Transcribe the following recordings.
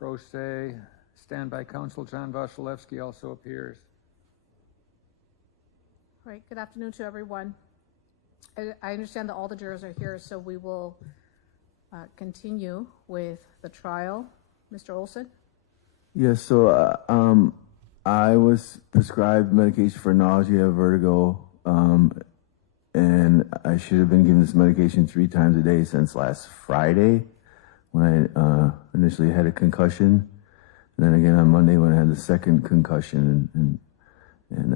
Pro se. Standby counsel John Vasilevsky also appears. All right, good afternoon to everyone. I understand that all the jurors are here, so we will continue with the trial. Mr. Olson? Yes, so I was prescribed medication for nausea, vertigo, and I should have been given this medication 3 times a day since last Friday when I initially had a concussion, and then again on Monday when I had the second concussion and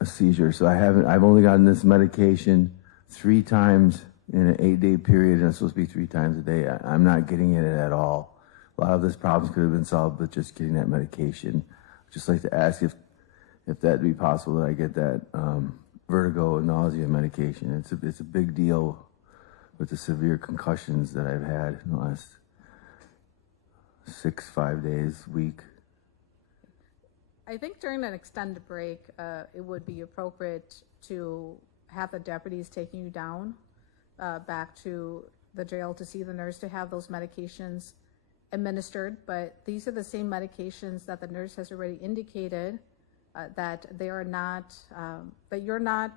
a seizure. So I've only gotten this medication 3 times in an 8-day period, and it's supposed to be 3 times a day. I'm not getting it at all. A lot of this problems could have been solved with just getting that medication. I'd just like to ask if that'd be possible that I get that vertigo and nausea medication. It's a big deal with the severe concussions that I've had in the last 5 days, week. I think during an extended break, it would be appropriate to have the deputies taking you down back to the jail to see the nurse to have those medications administered. But these are the same medications that the nurse has already indicated that they are not, that you're not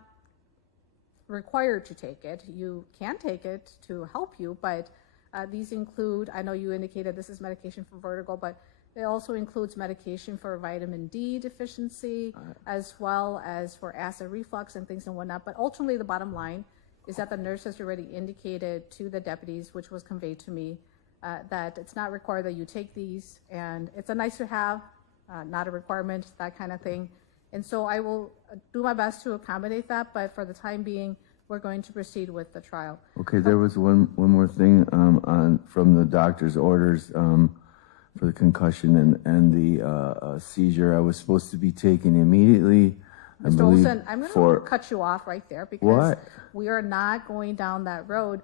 required to take it. You can take it to help you, but these include, I know you indicated this is medication for vertigo, but it also includes medication for vitamin D deficiency, as well as for acid reflux and things and whatnot. But ultimately, the bottom line is that the nurse has already indicated to the deputies, which was conveyed to me, that it's not required that you take these, and it's a nice to have, not a requirement, that kind of thing. And so I will do my best to accommodate that, but for the time being, we're going to proceed with the trial. Okay, there was one more thing from the doctor's orders for the concussion and the seizure. I was supposed to be taken immediately. Mr. Olson, I'm going to cut you off right there because we are not going down that road.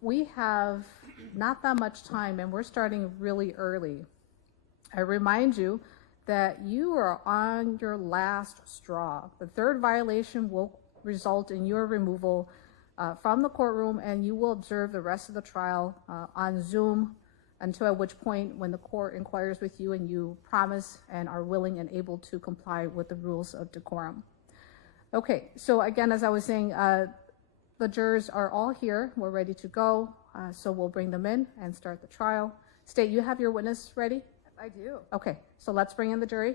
We have not that much time, and we're starting really early. I remind you that you are on your last straw. The 3rd violation will result in your removal from the courtroom, and you will observe the rest of the trial on Zoom until at which point when the court inquires with you and you promise and are willing and able to comply with the rules of decorum. Okay, so again, as I was saying, the jurors are all here. We're ready to go, so we'll bring them in and start the trial. State, you have your witness ready? I do. Okay, so let's bring in the jury.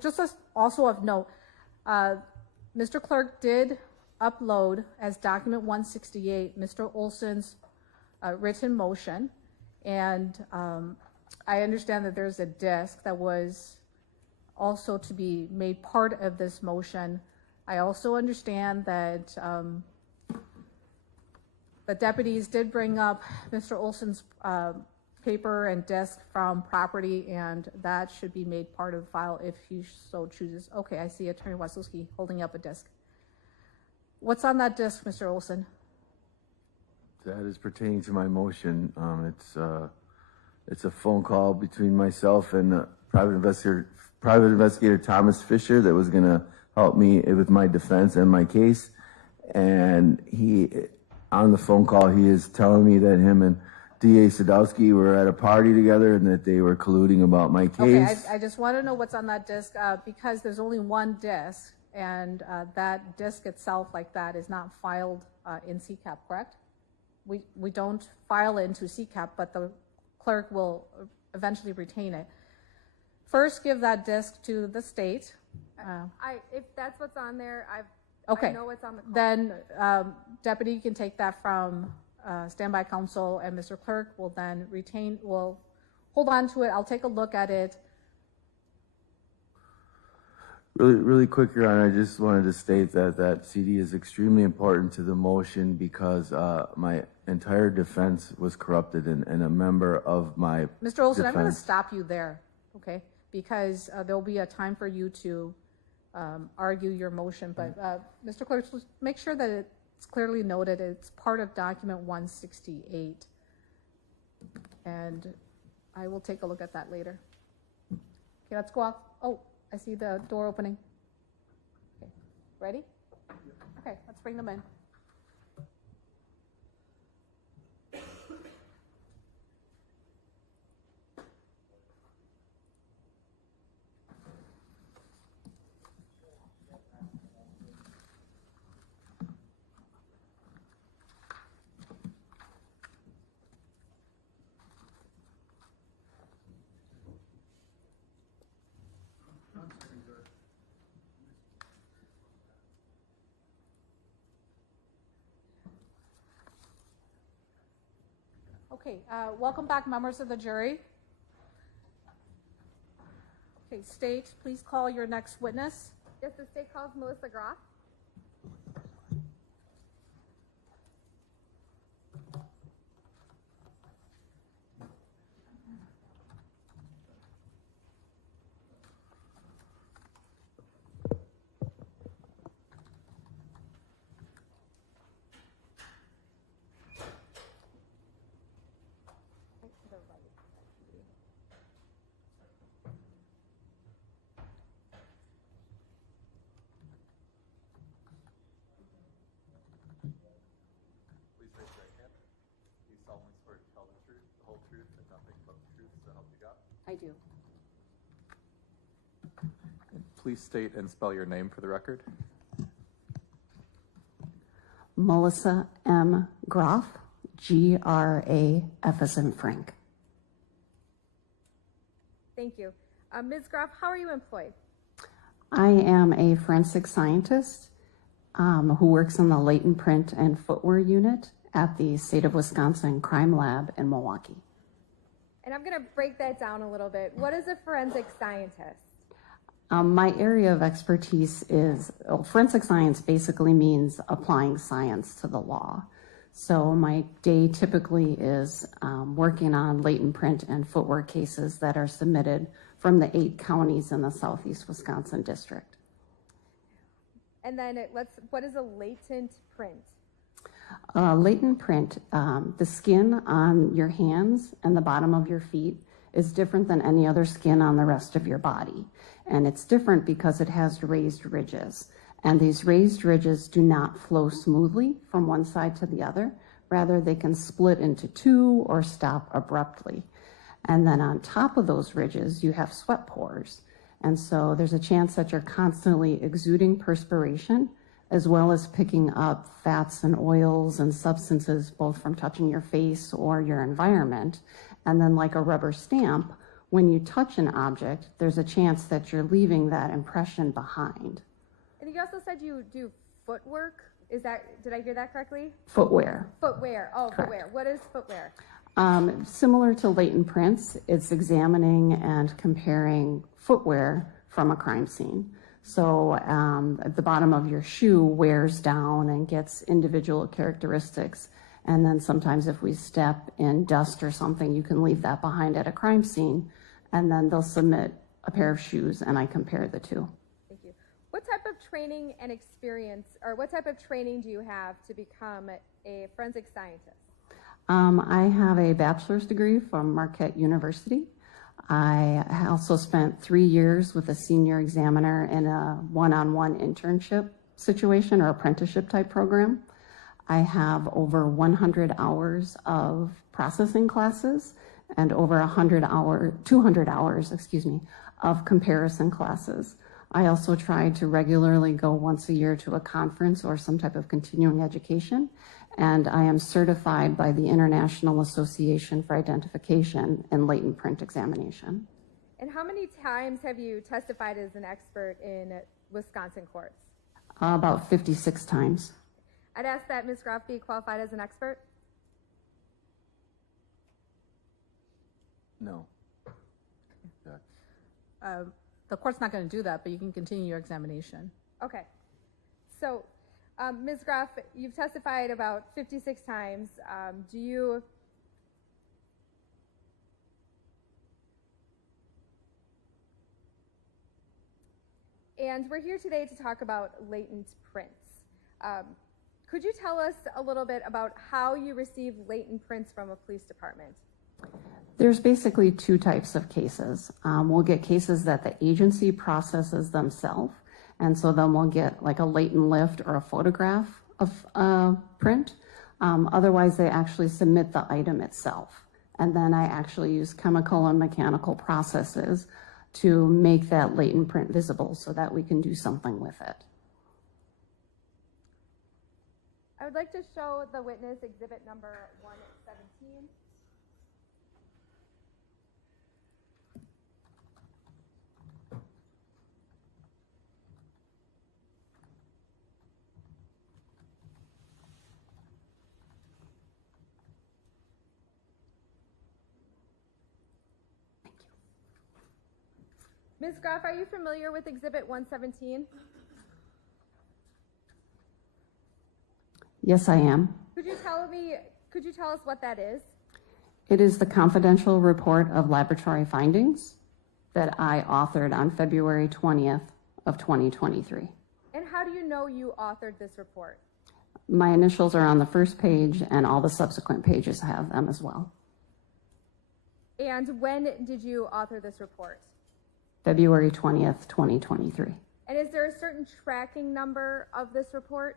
Just also of note, Mr. Clerk did upload as document 168 Mr. Olson's written motion, and I understand that there's a disc that was also to be made part of this motion. I also understand that the deputies did bring up Mr. Olson's paper and disc from property, and that should be made part of the file if he so chooses. Okay, I see Attorney Wasilewski holding up a disc. What's on that disc, Mr. Olson? That is pertaining to my motion. It's a phone call between myself and private investigator Thomas Fisher that was going to help me with my defense and my case. And on the phone call, he is telling me that him and DA Sadowski were at a party together and that they were colluding about my case. Okay, I just want to know what's on that disc because there's only one disc, and that disc itself, like that, is not filed in CCAP, correct? We don't file it into CCAP, but the clerk will eventually retain it. First, give that disc to the state. If that's what's on there, okay. I know what's on the call. Then deputy, you can take that from standby counsel, and Mr. Clerk will then will hold on to it. I'll take a look at it. Really quick, Your Honor, I just wanted to state that CD is extremely important to the motion because my entire defense was corrupted and a member of my Mr. Olson, I'm going to defense. stop you there, okay? Because there'll be a time for you to argue your motion. But Mr. Clerk, make sure that it's clearly noted it's part of document 168. And I will take a look at that later. Okay, let's go off. Oh, I see the door opening. Okay, ready? Okay, let's bring them in. Okay, welcome back, members of the jury. Okay, state, please call your next witness. Yes, the state calls Melissa Groff. Please raise your right hand. Do you solemnly swear to tell the truth, the whole truth, and nothing but the truth, so help you God? I do. Please state and spell your name for the record. Melissa M. Groff, Graff as in Frank. Thank you. Ms. Groff, how are you employed? I am a forensic scientist who works in the latent print and footwear unit at the State of Wisconsin Crime Lab in Milwaukee. And I'm going to break that down a little bit. What is a forensic scientist? My area of expertise is, forensic science basically means applying science to the law. So my day typically is working on latent print and footwear cases that are submitted from the 8 counties in the Southeast Wisconsin district. And then what is a latent print? Latent print, the skin on your hands and the bottom of your feet is different than any other skin on the rest of your body. And it's different because it has raised ridges. And these raised ridges do not flow smoothly from one side to the other. Rather, they can split into 2 or stop abruptly. And then on top of those ridges, you have sweat pores. And so there's a chance that you're constantly exuding perspiration, as well as picking up fats and oils and substances, both from touching your face or your environment. And then like a rubber stamp, when you touch an object, there's a chance that you're leaving that impression behind. And you also said you do footwork. Did I hear that correctly? Footwear. Footwear. Oh, Correct. footwear. What is footwear? Similar to latent prints, it's examining and comparing footwear from a crime scene. So at the bottom of your shoe wears down and gets individual characteristics. And then sometimes if we step in dust or something, you can leave that behind at a crime scene. And then they'll submit a pair of shoes and I compare the two. Thank you. What type of training and experience, or what type of training do you have to become a forensic scientist? I have a bachelor's degree from Marquette University. I also spent 3 years with a senior examiner in a one-on-one internship situation or apprenticeship type program. I have over 100 hours of processing classes and over 200 hours, of comparison classes. I also try to regularly go once a year to a conference or some type of continuing education, and I am certified by the International Association for Identification in Latent Print Examination. And how many times have you testified as an expert in Wisconsin courts? About 56 times. I'd ask that Ms. Groff be qualified as an expert. No. The court's not going to do that, but you can continue your examination. Okay. So, Ms. Groff, you've testified about 56 times. And we're here today to talk about latent prints. Could you tell us a little bit about how you receive latent prints from a police department? There's basically 2 types of cases. We'll get cases that the agency processes themselves, and so then we'll get like a latent lift or a photograph of print. Otherwise, they actually submit the item itself. And then I actually use chemical and mechanical processes to make that latent print visible so that we can do something with it. I would like to show the witness exhibit number 117. Ms. Groff, are you familiar with Exhibit 117? Yes, I am. Could you tell us what that is? It is the confidential report of laboratory findings that I authored on February 20th of 2023. And how do you know you authored this report? My initials are on the first page, and all the subsequent pages have them as well. And when did you author this report? February 20th, 2023. And is there a certain tracking number of this report?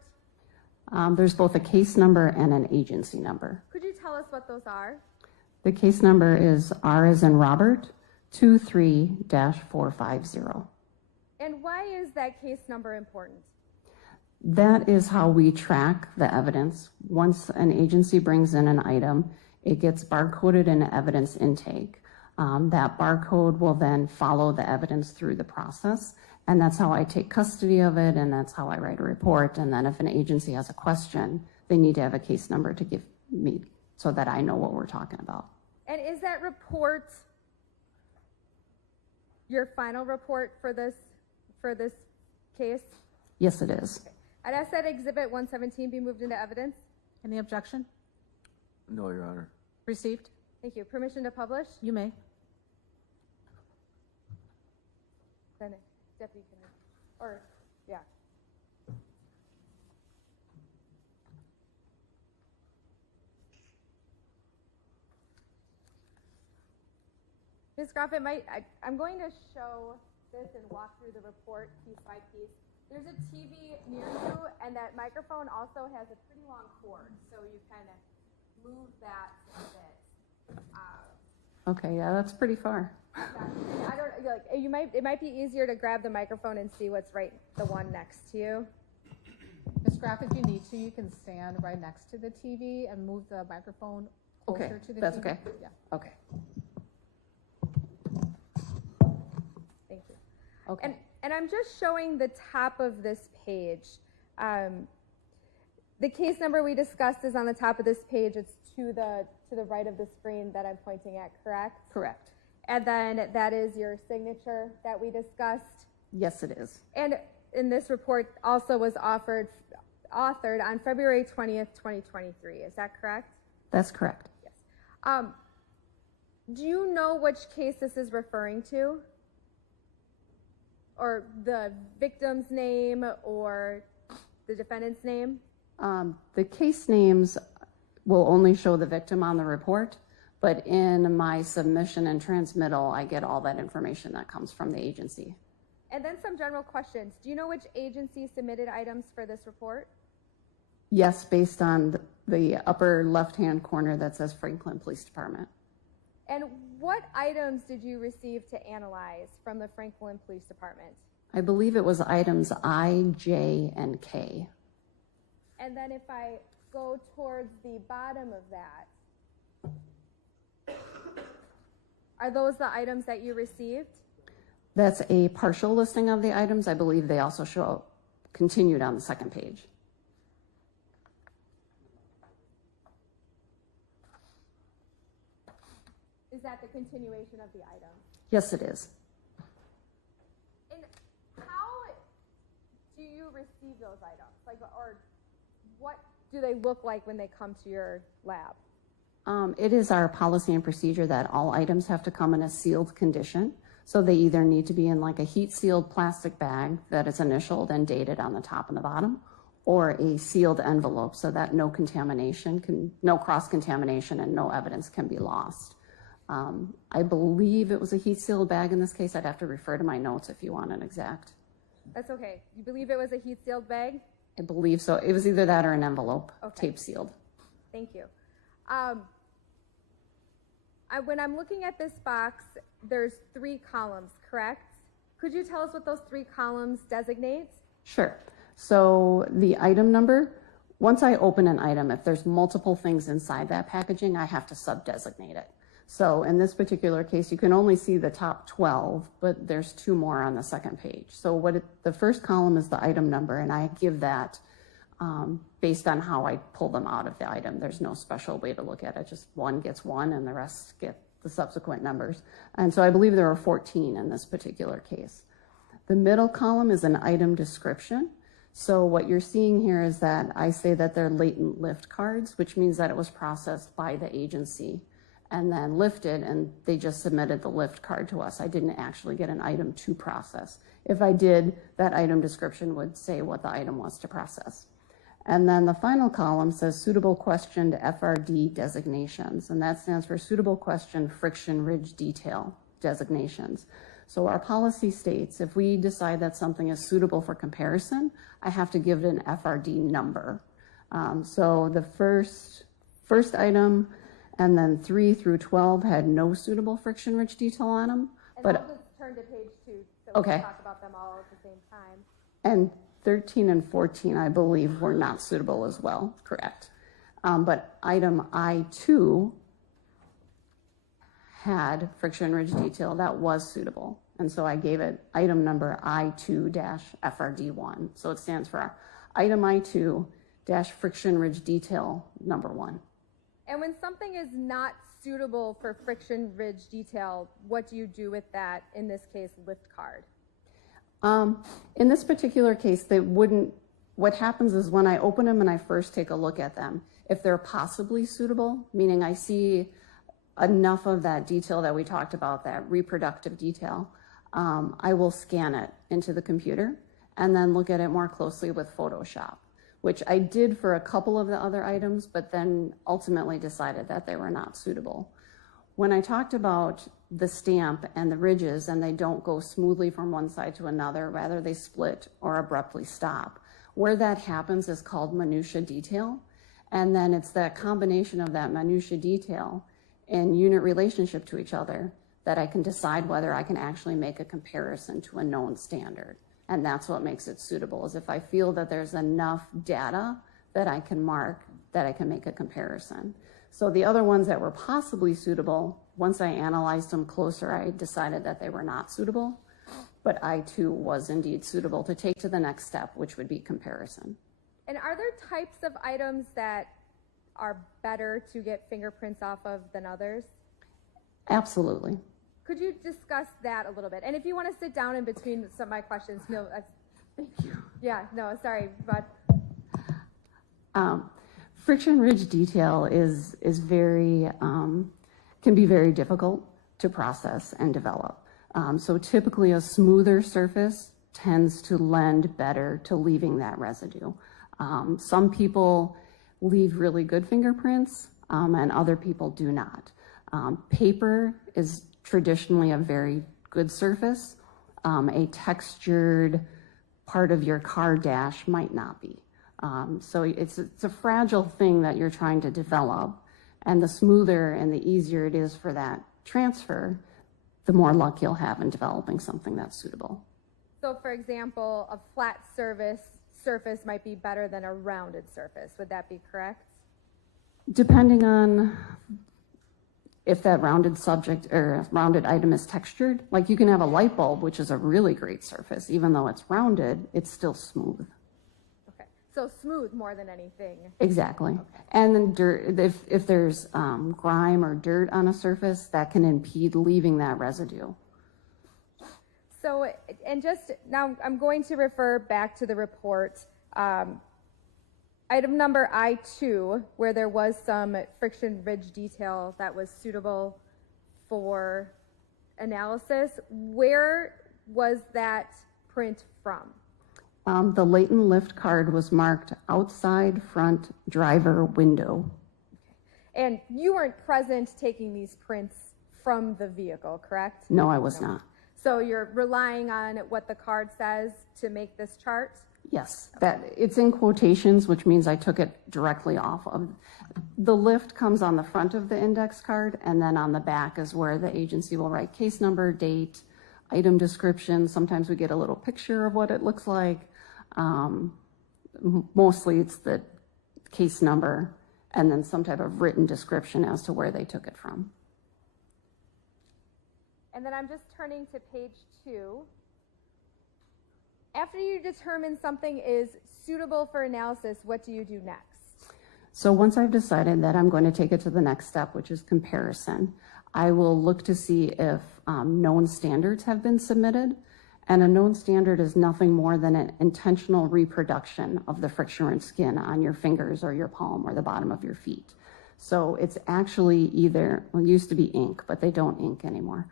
There's both a case number and an agency number. Could you tell us what those are? The case number is R as in Robert 23-450. And why is that case number important? That is how we track the evidence. Once an agency brings in an item, it gets barcoded in evidence intake. That barcode will then follow the evidence through the process, and that's how I take custody of it, and that's how I write a report. And then if an agency has a question, they need to have a case number to give me so that I know what we're talking about. And is that report your final report for this case? Yes, it is. I'd ask that Exhibit 117 be moved into evidence. Any objection? No, Your Honor. Received. Thank you. Permission to publish? You may. Then Deputy Kennedy. Or, yeah. Ms. Groff, I'm going to show this and walk through the report piece by piece. There's a TV near you, and that microphone also has a pretty long cord, so you kind of move that a bit. Okay, yeah, that's pretty far. It might be easier to grab the microphone and see what's right, the one next to you. Ms. Graff, if you need to, you can stand right next to the TV and move the microphone Okay, closer to the that's TV. okay. Yeah. Okay. Thank you. Okay. And I'm just showing the top of this page. The case number we discussed is on the top of this page. It's to the right of the screen that I'm pointing at, correct? Correct. And then that is your signature that we discussed. Yes, it is. And in this report also was authored on February 20th, 2023. Is that correct? That's correct. Yes. Do you know which case this is referring to? Or the victim's name or the defendant's name? The case names will only show the victim on the report, but in my submission and transmittal, I get all that information that comes from the agency. And then some general questions. Do you know which agency submitted items for this report? Yes, based on the upper left-hand corner that says Franklin Police Department. And what items did you receive to analyze from the Franklin Police Department? I believe it was items I, J, and K. And then if I go towards the bottom of that, are those the items that you received? That's a partial listing of the items. I believe they also show continued on the second page. Is that the continuation of the item? Yes, it is. And how do you receive those items? Or what do they look like when they come to your lab? It is our policy and procedure that all items have to come in a sealed condition. So they either need to be in like a heat-sealed plastic bag that is initialed and dated on the top and the bottom, or a sealed envelope so that no cross-contamination and no evidence can be lost. I believe it was a heat-sealed bag in this case. I'd have to refer to my notes if you want an exact. That's okay. You believe it was a heat-sealed bag? I believe so. It was either that or an envelope, Okay. tape sealed. Thank you. When I'm looking at this box, there's 3 columns, correct? Could you tell us what those 3 columns designate? Sure. So the item number, once I open an item, if there's multiple things inside that packaging, I have to sub-designate it. So in this particular case, you can only see the top 12, but there's 2 more on the second page. So the first column is the item number, and I give that based on how I pull them out of the item. There's no special way to look at it. Just one gets one and the rest get the subsequent numbers. And so I believe there are 14 in this particular case. The middle column is an item description. So what you're seeing here is that I say that they're latent lift cards, which means that it was processed by the agency and then lifted, and they just submitted the lift card to us. I didn't actually get an item to process. If I did, that item description would say what the item was to process. And then the final column says suitable questioned FRD designations, and that stands for suitable question friction ridge detail designations. So our policy states if we decide that something is suitable for comparison, I have to give it an FRD number. So the first item and then 3 through 12 had no suitable friction ridge detail on them. And but I'll just turn to page 2 so we Okay. can talk about them all at the same time. And 13 and 14, I believe, were not suitable as well, correct. But item I2 had friction ridge detail that was suitable. And so I gave it item number I2-FRD1. So it stands for item I2-friction ridge detail number 1. And when something is not suitable for friction ridge detail, what do you do with that, in this case, lift card? In this particular case, they wouldn't, what happens is when I open them and I first take a look at them, if they're possibly suitable, meaning I see enough of that detail that we talked about, that reproductive detail, I will scan it into the computer and then look at it more closely with Photoshop, which I did for a couple of the other items, but then ultimately decided that they were not suitable. When I talked about the stamp and the ridges and they don't go smoothly from one side to another, rather they split or abruptly stop, where that happens is called minutia detail. And then it's that combination of that minutia detail and unit relationship to each other that I can decide whether I can actually make a comparison to a known standard. And that's what makes it suitable, is if I feel that there's enough data that I can mark, that I can make a comparison. So the other ones that were possibly suitable, once I analyzed them closer, I decided that they were not suitable, but I2 was indeed suitable to take to the next step, which would be comparison. And are there types of items that are better to get fingerprints off of than others? Absolutely. Could you discuss that a little bit? And if you want to sit down in between some of my questions, no, thank you. Yeah, no, sorry, but. Friction ridge detail is very, can be very difficult to process and develop. So typically a smoother surface tends to lend better to leaving that residue. Some people leave really good fingerprints and other people do not. Paper is traditionally a very good surface. A textured part of your car dash might not be. So it's a fragile thing that you're trying to develop, and the smoother and the easier it is for that transfer, the more luck you'll have in developing something that's suitable. So for example, a flat surface might be better than a rounded surface. Would that be correct? Depending on if that rounded subject or rounded item is textured, like you can have a light bulb, which is a really great surface, even though it's rounded, it's still smooth. Okay, so smooth more than anything. Exactly. And then dirt, if there's grime or dirt on a surface, that can impede leaving that residue. So, and just now I'm going to refer back to the report. Item number I2, where there was some friction ridge detail that was suitable for analysis, where was that print from? The latent lift card was marked outside front driver window. Okay. And you weren't present taking these prints from the vehicle, correct? No, I was not. So you're relying on what the card says to make this chart? Yes, that it's in quotations, which means I took it directly off of. The lift comes on the front of the index card, and then on the back is where the agency will write case number, date, item description. Sometimes we get a little picture of what it looks like. Mostly it's the case number and then some type of written description as to where they took it from. And then I'm just turning to page 2. After you determine something is suitable for analysis, what do you do next? So once I've decided that I'm going to take it to the next step, which is comparison, I will look to see if known standards have been submitted. And a known standard is nothing more than an intentional reproduction of the friction-rich skin on your fingers or your palm or the bottom of your feet. So it's actually either, well, it used to be ink, but they don't ink anymore.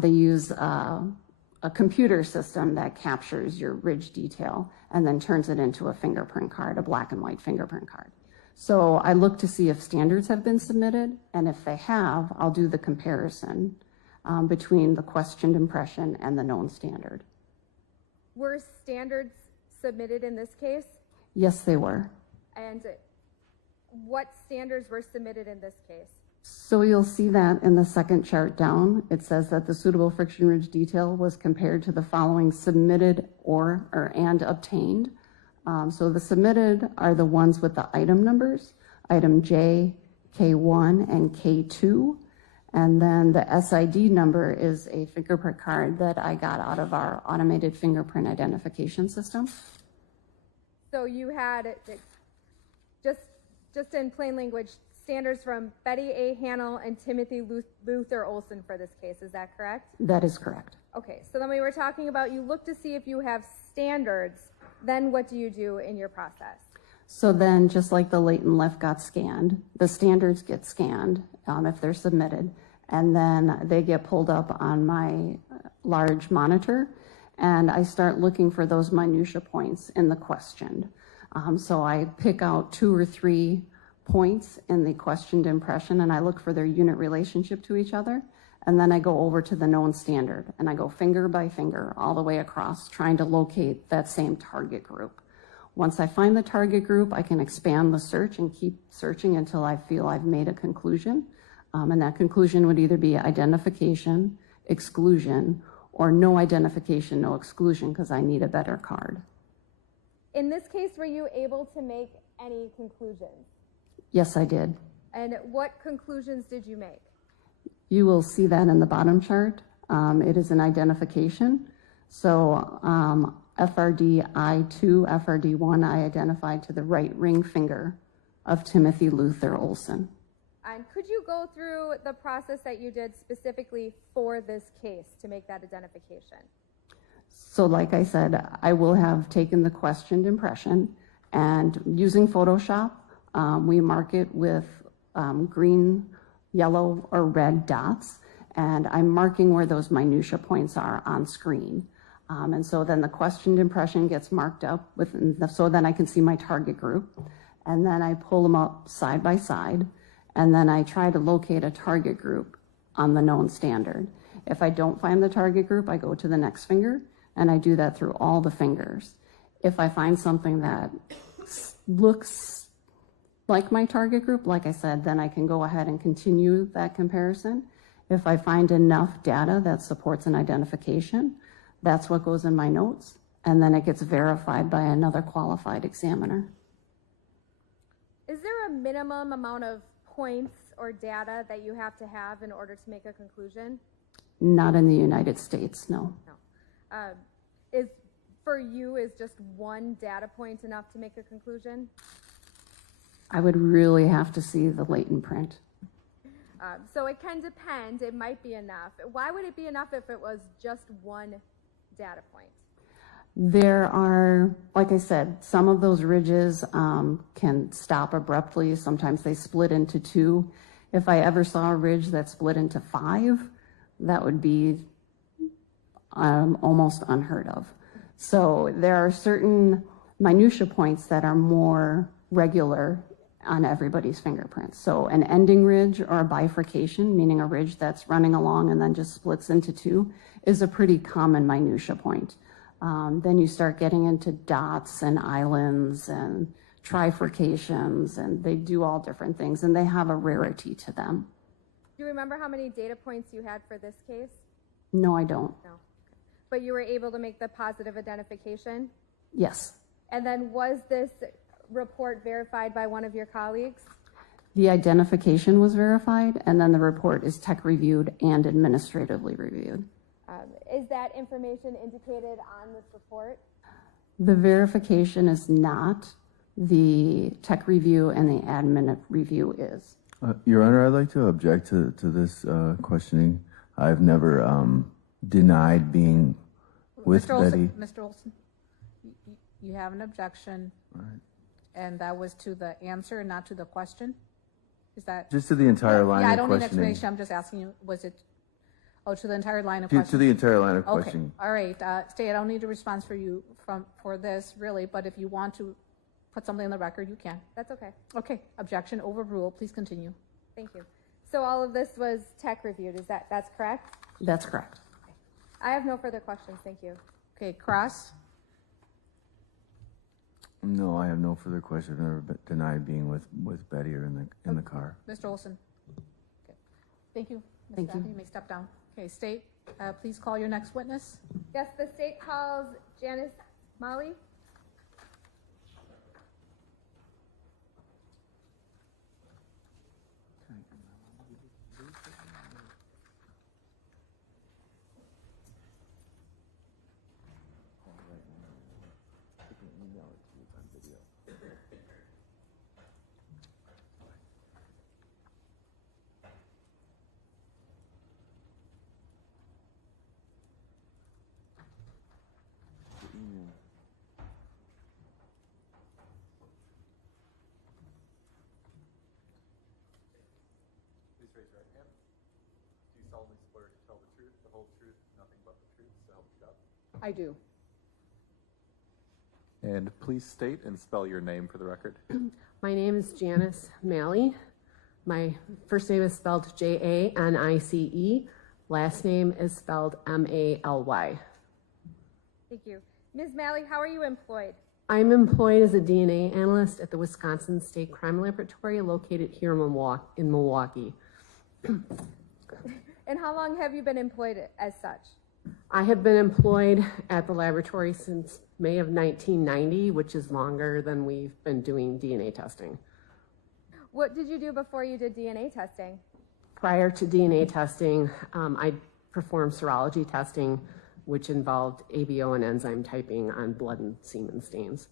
They use a computer system that captures your ridge detail and then turns it into a fingerprint card, a black and white fingerprint card. So I look to see if standards have been submitted, and if they have, I'll do the comparison between the questioned impression and the known standard. Were standards submitted in this case? Yes, they were. And what standards were submitted in this case? So you'll see that in the second chart down. It says that the suitable friction ridge detail was compared to the following submitted and obtained. So the submitted are the ones with the item numbers, item J, K1, and K2. And then the SID number is a fingerprint card that I got out of our automated fingerprint identification system. So you had, just in plain language, standards from Betty A. Hannell and Timothy Luther Olson for this case. Is that correct? That is correct. Okay, so then we were talking about you look to see if you have standards. Then what do you do in your process? So then, just like the latent lift got scanned, the standards get scanned if they're submitted, and then they get pulled up on my large monitor, and I start looking for those minutia points in the questioned. So I pick out 2 or 3 points in the questioned impression, and I look for their unit relationship to each other, and then I go over to the known standard, and I go finger by finger all the way across, trying to locate that same target group. Once I find the target group, I can expand the search and keep searching until I feel I've made a conclusion. And that conclusion would either be identification, exclusion, or no identification, no exclusion, because I need a better card. In this case, were you able to make any conclusions? Yes, I did. And what conclusions did you make? You will see that in the bottom chart. It is an identification. So FRD I2, FRD 1, I identified to the right ring finger of Timothy Luther Olson. And could you go through the process that you did specifically for this case to make that identification? So like I said, I will have taken the questioned impression, and using Photoshop, we mark it with green, yellow, or red dots, and I'm marking where those minutia points are on screen. And so then the questioned impression gets marked up so then I can see my target group, and then I pull them up side by side, and then I try to locate a target group on the known standard. If I don't find the target group, I go to the next finger, and I do that through all the fingers. If I find something that looks like my target group, like I said, then I can go ahead and continue that comparison. If I find enough data that supports an identification, that's what goes in my notes, and then it gets verified by another qualified examiner. Is there a minimum amount of points or data that you have to have in order to make a conclusion? Not in the United States, no. No. Is just one data point enough to make a conclusion? I would really have to see the latent print. So it can depend. It might be enough. Why would it be enough if it was just one data point? There are, like I said, some of those ridges can stop abruptly. Sometimes they split into 2. If I ever saw a ridge that split into 5, that would be almost unheard of. So there are certain minutia points that are more regular on everybody's fingerprints. So an ending ridge or a bifurcation, meaning a ridge that's running along and then just splits into 2, is a pretty common minutia point. Then you start getting into dots and islands and trifurcations, and they do all different things, and they have a rarity to them. Do you remember how many data points you had for this case? No, I don't. No. But you were able to make the positive identification? Yes. And then was this report verified by one of your colleagues? The identification was verified, and then the report is tech reviewed and administratively reviewed. Is that information indicated on this report? The verification is not, the tech review and the admin review is. Your Honor, I'd like to object to this questioning. I've never denied being with Mr. Betty. Olson, Mr. Olson, you have an objection, and that was to the answer, not to the question? Is that? Just to the entire line Yeah, I of don't need an questioning. explanation, I'm just asking you, was it, to the entire line of To questioning? the entire line of Okay, questioning. all right, State, I don't need a response for this, really, but if you want to put something on the record, you can. That's okay. Okay, objection overruled, please continue. Thank you. So all of this was tech reviewed, that's correct? That's correct. I have no further questions, thank you. Okay, Cross, No, I have no further questions. I've never denied being with Betty or in the car. Mr. Olson. Okay. Thank you. Ms. Thank you. Stafford, you may step down. Okay, State, please call your next witness. Yes, the state calls Janice Molly. Please raise your right hand. Do you solemnly swear to tell the truth, the whole truth, nothing but the truth, so help you God? I do. And please state and spell your name for the record. My name is Janice Malley. My first name is spelled Janice. Last name is spelled Mally. Thank you. Ms. Malley, how are you employed? I'm employed as a DNA analyst at the Wisconsin State Crime Laboratory located here in Milwaukee. And how long have you been employed as such? I have been employed at the laboratory since May of 1990, which is longer than we've been doing DNA testing. What did you do before you did DNA testing? Prior to DNA testing, I performed serology testing, which involved ABO and enzyme typing on blood and semen stains.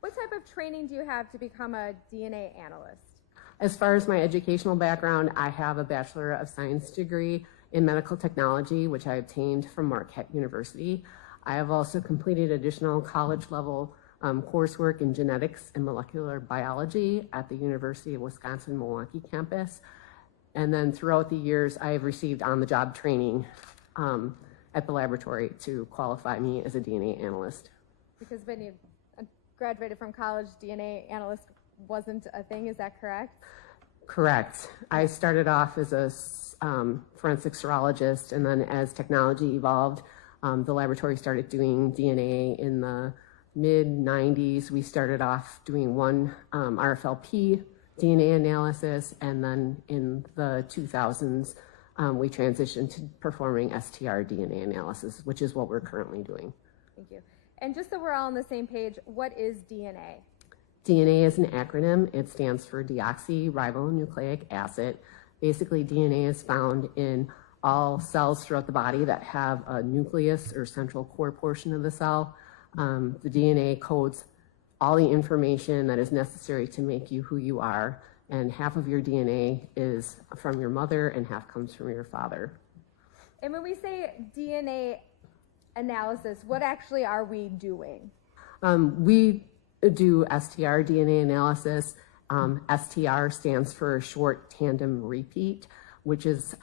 What type of training do you have to become a DNA analyst? As far as my educational background, I have a Bachelor of Science degree in medical technology, which I obtained from Marquette University. I have also completed additional college-level coursework in genetics and molecular biology at the University of Wisconsin-Milwaukee campus. And then throughout the years, I have received on-the-job training at the laboratory to qualify me as a DNA analyst. Because when you graduated from college, DNA analyst wasn't a thing, is that correct? Correct. I started off as a forensic serologist, and then as technology evolved, the laboratory started doing DNA in the mid-90s. We started off doing one RFLP DNA analysis, and then in the 2000s, we transitioned to performing STR DNA analysis, which is what we're currently doing. Thank you. And just so we're all on the same page, what is DNA? DNA is an acronym. It stands for deoxyribonucleic acid. Basically, DNA is found in all cells throughout the body that have a nucleus or central core portion of the cell. The DNA codes all the information that is necessary to make you who you are, and half of your DNA is from your mother and half comes from your father. And when we say DNA analysis, what actually are we doing? We do STR DNA analysis. STR stands for short tandem repeat, which is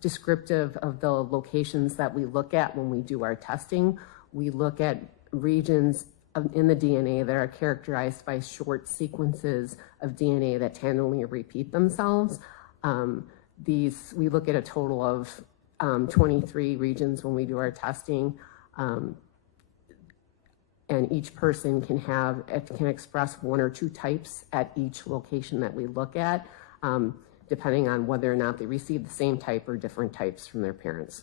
descriptive of the locations that we look at when we do our testing. We look at regions in the DNA that are characterized by short sequences of DNA that tandemly repeat themselves. We look at a total of 23 regions when we do our testing. And each person can express one or two types at each location that we look at, depending on whether or not they receive the same type or different types from their parents.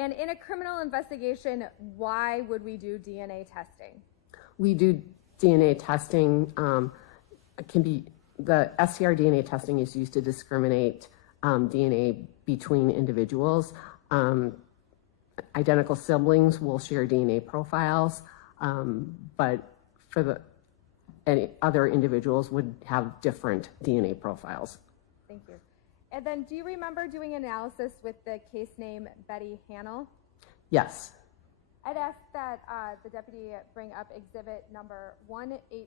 And in a criminal investigation, why would we do DNA testing? We do DNA testing. The STR DNA testing is used to discriminate DNA between individuals. identical siblings will share DNA profiles, but for any other individuals would have different DNA profiles. Thank you. And then do you remember doing analysis with the case name Betty Hannell? Yes. I'd ask that the deputy bring up exhibit number 118.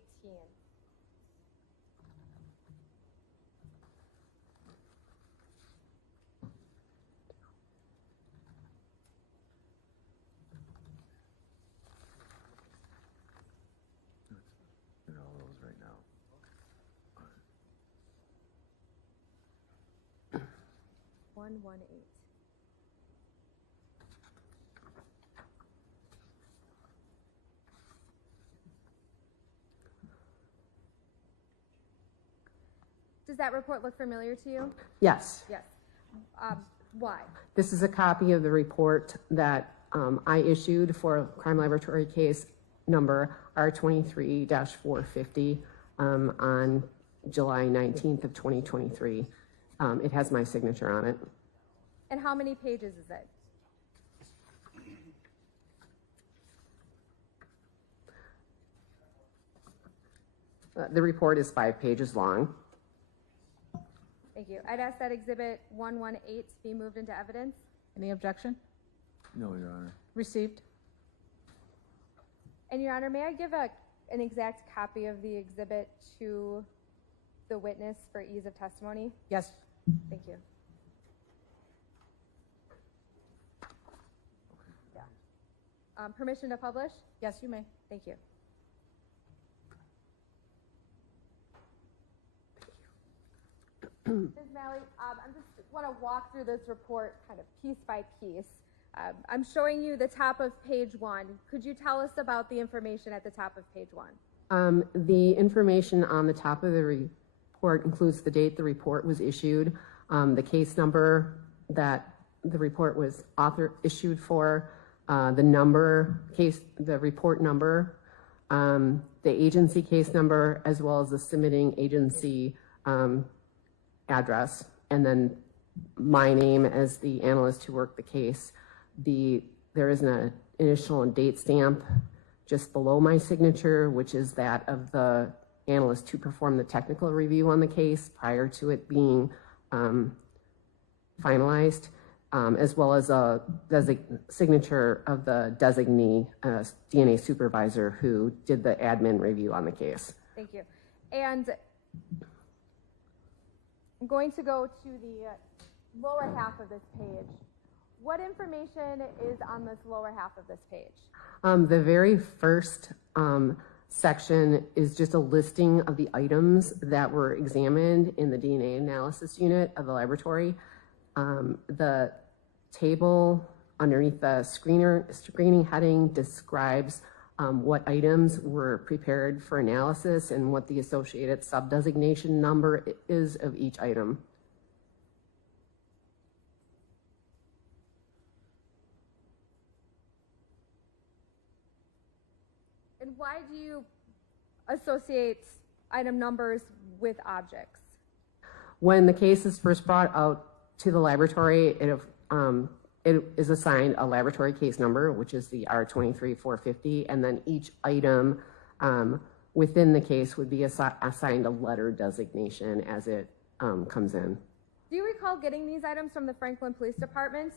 In all those right now. 118. Does that report look familiar to you? Yes. Yes. Why? This is a copy of the report that I issued for crime laboratory case number R23-450 on July 19th of 2023. It has my signature on it. And how many pages is it? The report is 5 pages long. Thank you. I'd ask that exhibit 118 be moved into evidence. Any objection? No, Your Honor. Received. And Your Honor, may I give an exact copy of the exhibit to the witness for ease of testimony? Yes. Thank you. Yeah. Permission to publish? Yes, you may. Thank you. Ms. Malley, I just want to walk through this report kind of piece by piece. I'm showing you the top of page 1. Could you tell us about the information at the top of page 1? The information on the top of the report includes the date the report was issued, the case number that the report was issued for, the report number, the agency case number, as well as the submitting agency address, and then my name as the analyst who worked the case. There is an initial and date stamp just below my signature, which is that of the analyst who performed the technical review on the case prior to it being finalized, as well as a signature of the designee DNA supervisor who did the admin review on the case. Thank you. And I'm going to go to the lower half of this page. What information is on this lower half of this page? The very first section is just a listing of the items that were examined in the DNA analysis unit of the laboratory. The table underneath the screening heading describes what items were prepared for analysis and what the associated sub-designation number is of each item. And why do you associate item numbers with objects? When the case is first brought out to the laboratory, it is assigned a laboratory case number, which is the R23-450, and then each item within the case would be assigned a letter designation as it comes in. Do you recall getting these items from the Franklin Police Department?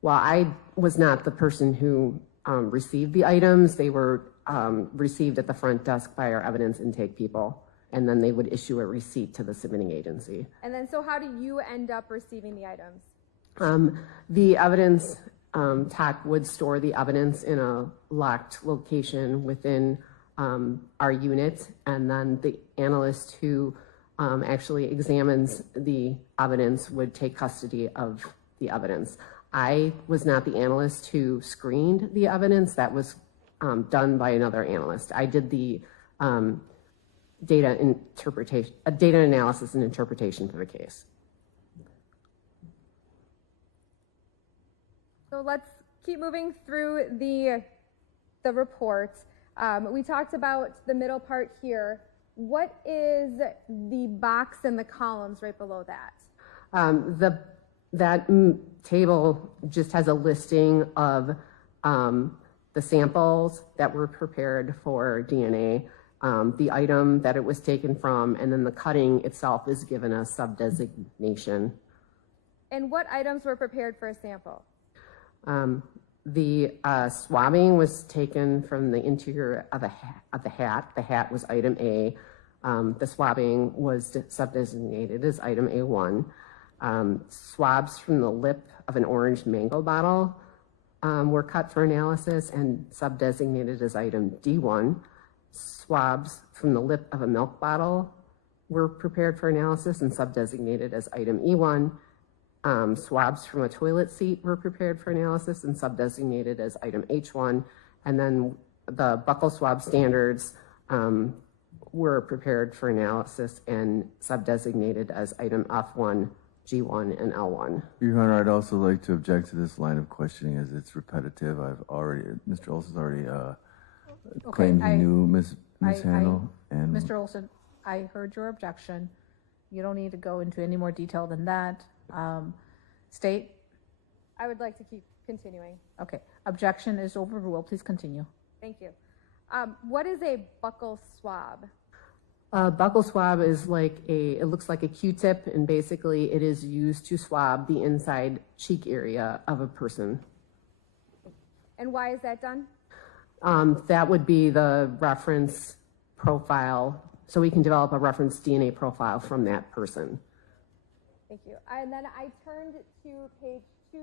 Well, I was not the person who received the items. They were received at the front desk by our evidence intake people, and then they would issue a receipt to the submitting agency. And then, so how do you end up receiving the items? The evidence TAC would store the evidence in a locked location within our unit, and then the analyst who actually examines the evidence would take custody of the evidence. I was not the analyst who screened the evidence. That was done by another analyst. I did the data analysis and interpretation for the case. So let's keep moving through the report. We talked about the middle part here. What is the box and the columns right below that? The That table just has a listing of the samples that were prepared for DNA, the item that it was taken from, and then the cutting itself is given a sub-designation. And what items were prepared for a sample? The swabbing was taken from the interior of the hat. The hat was item A. The swabbing was sub-designated as item A1. Swabs from the lip of an orange mango bottle were cut for analysis and sub-designated as item D1. Swabs from the lip of a milk bottle were prepared for analysis and sub-designated as item E1. Swabs from a toilet seat were prepared for analysis and sub-designated as item H1. And then the buccal swab standards were prepared for analysis and sub-designated as item F1, G1, and L1. Your Honor, I'd also like to object to this line of questioning as it's repetitive. Mr. Olson's already claimed he knew Ms. Handel. And Mr. Olson, I heard your objection. You don't need to go into any more detail than that. State? I would like to keep continuing. Okay. Objection is overruled. Please continue. Thank you. What is a buccal swab? Buccal swab is it looks like a Q-tip, and basically it is used to swab the inside cheek area of a person. And why is that done? That would be the reference profile, so we can develop a reference DNA profile from that person. Thank you. And then I turned to page 2,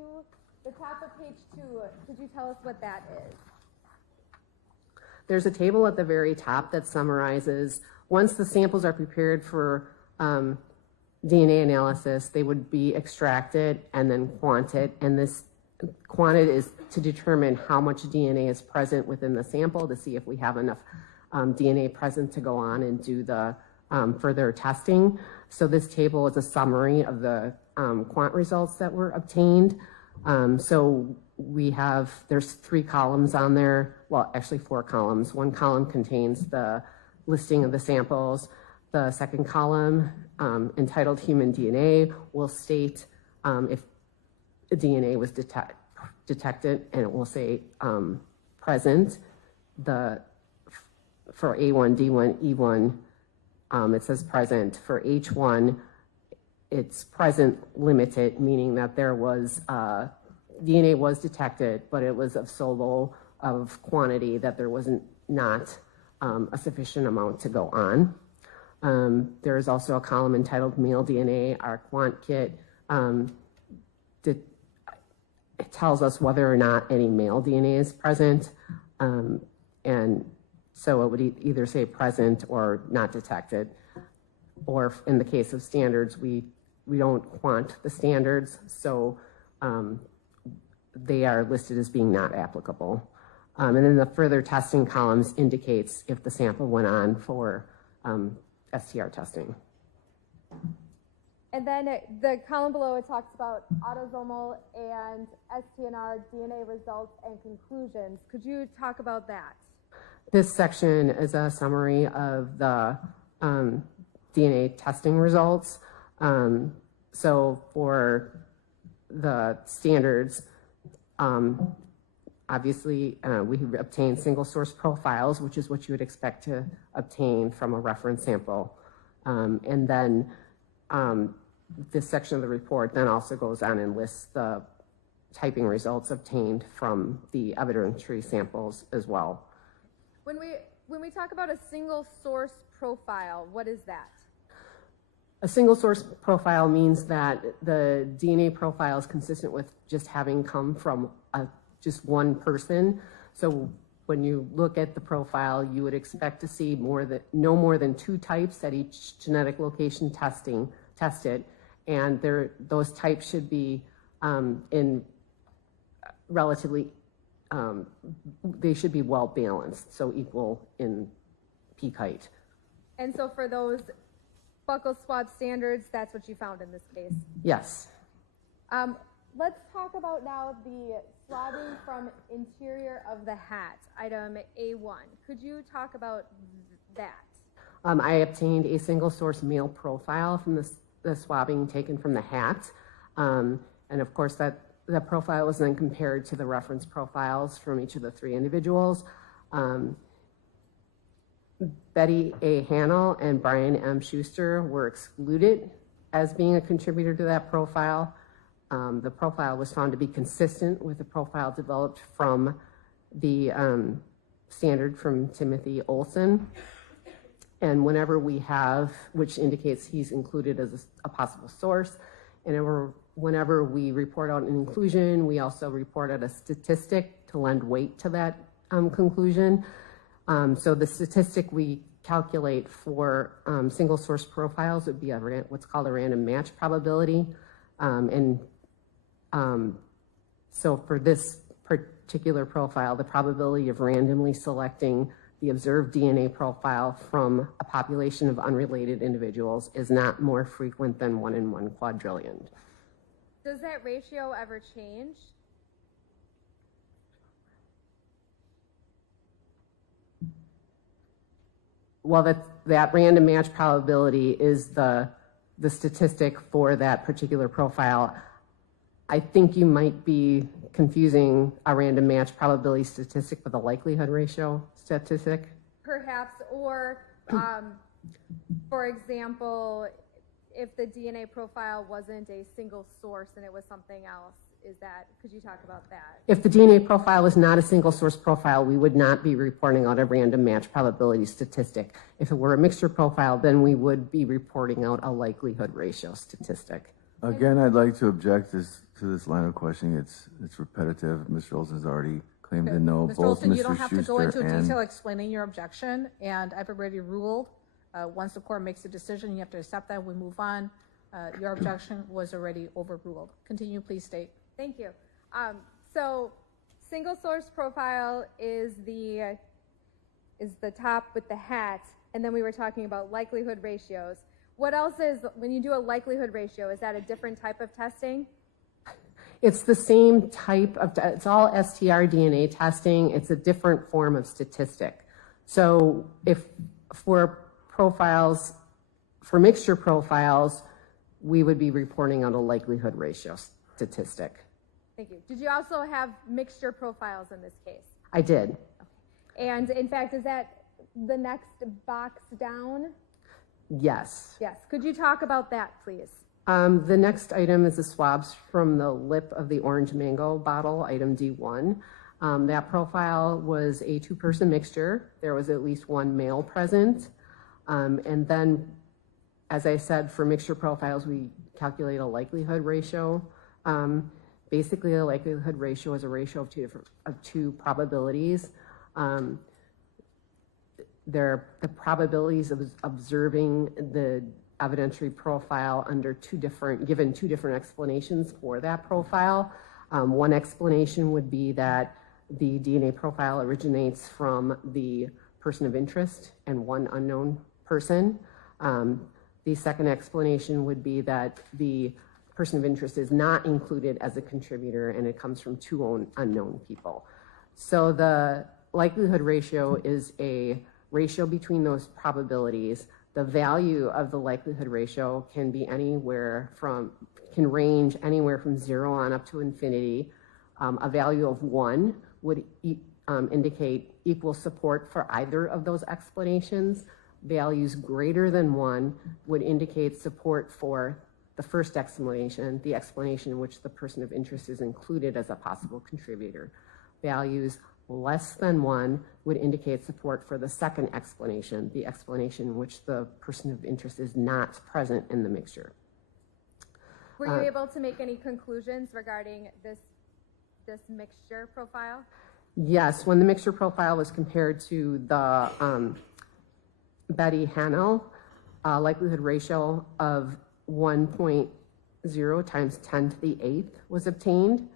the top of page 2. Could you tell us what that is? There's a table at the very top that summarizes, once the samples are prepared for DNA analysis, they would be extracted and then quanted. And this quanted is to determine how much DNA is present within the sample to see if we have enough DNA present to go on and do the further testing. So this table is a summary of the quant results that were obtained. So there's 3 columns on there. Well, actually 4 columns. One column contains the listing of the samples. The second column, entitled Human DNA, will state if the DNA was detected, and it will say present. For A1, D1, E1, it says present. For H1, it's present limited, meaning that there was DNA was detected, but it was of so low of quantity that there wasn't not a sufficient amount to go on. There is also a column entitled Male DNA. Our quant kit it tells us whether or not any male DNA is present, and so it would either say present or not detected. Or in the case of standards, we don't quant the standards, so they are listed as being not applicable. And then the further testing columns indicates if the sample went on for STR testing. And then the column below, it talks about autosomal and STNR DNA results and conclusions. Could you talk about that? This section is a summary of the DNA testing results. So for the standards, obviously we obtain single source profiles, which is what you would expect to obtain from a reference sample. And then this section of the report then also goes on and lists the typing results obtained from the evidentiary samples as well. When we talk about a single source profile, what is that? A single source profile means that the DNA profile is consistent with just having come from just one person. So when you look at the profile, you would expect to see no more than 2 types at each genetic location tested, and those types should be in relatively, they should be well balanced, so equal in peak height. And so for those buccal swab standards, that's what you found in this case? Yes. Let's talk about now the swabbing from interior of the hat, item A1. Could you talk about that? I obtained a single source male profile from the swabbing taken from the hat. And of course, that profile was then compared to the reference profiles from each of the 3 individuals. Betty A. Hannell and Brian M. Schuster were excluded as being a contributor to that profile. The profile was found to be consistent with the profile developed from the standard from Timothy Olson. And whenever we have, which indicates he's included as a possible source, and whenever we report out an inclusion, we also report out a statistic to lend weight to that conclusion. So the statistic we calculate for single source profiles would be what's called a random match probability. So for this particular profile, the probability of randomly selecting the observed DNA profile from a population of unrelated individuals is not more frequent than 1 in 1 quadrillion. Does that ratio ever change? Well, that random match probability is the statistic for that particular profile. I think you might be confusing a random match probability statistic with a likelihood ratio statistic. Perhaps, or for example, if the DNA profile wasn't a single source and it was something else, could you talk about that? If the DNA profile was not a single source profile, we would not be reporting out a random match probability statistic. If it were a mixture profile, then we would be reporting out a likelihood ratio statistic. Again, I'd like to object to this line of questioning. It's repetitive. Mr. Olson's already claimed to know Mr. both Olson, Mr. you don't have to go Schuster into and detail explaining your objection, and I've already ruled. Once the court makes a decision, you have to accept that. We move on. Your objection was already overruled. Continue, please state. Thank you. So single source profile is the top with the hat, and then we were talking about likelihood ratios. What else is, when you do a likelihood ratio, is that a different type of testing? It's the same type of, it's all STR DNA testing. It's a different form of statistic. So if for profiles, for mixture profiles, we would be reporting on a likelihood ratio statistic. Thank you. Did you also have mixture profiles in this case? I did. Okay. And in fact, is that the next box down? Yes. Yes. Could you talk about that, please? The next item is the swabs from the lip of the orange mango bottle, item D1. That profile was a 2-person mixture. There was at least 1 male present. And then, as I said, for mixture profiles, we calculate a likelihood ratio. Basically, a likelihood ratio is a ratio of two probabilities. The probabilities of observing the evidentiary profile under given two different explanations for that profile. One explanation would be that the DNA profile originates from the person of interest and one unknown person. The second explanation would be that the person of interest is not included as a contributor and it comes from 2 unknown people. So the likelihood ratio is a ratio between those probabilities. The value of the likelihood ratio can be can range anywhere from 0 on up to infinity. A value of 1 would indicate equal support for either of those explanations. Values greater than 1 would indicate support for the first explanation, the explanation in which the person of interest is included as a possible contributor. Values less than 1 would indicate support for the second explanation, the explanation in which the person of interest is not present in the mixture. Were you able to make any conclusions regarding this mixture profile? Yes, when the mixture profile was compared to the Betty Hannell likelihood ratio of 1.0 times 10 to the 8th was obtained.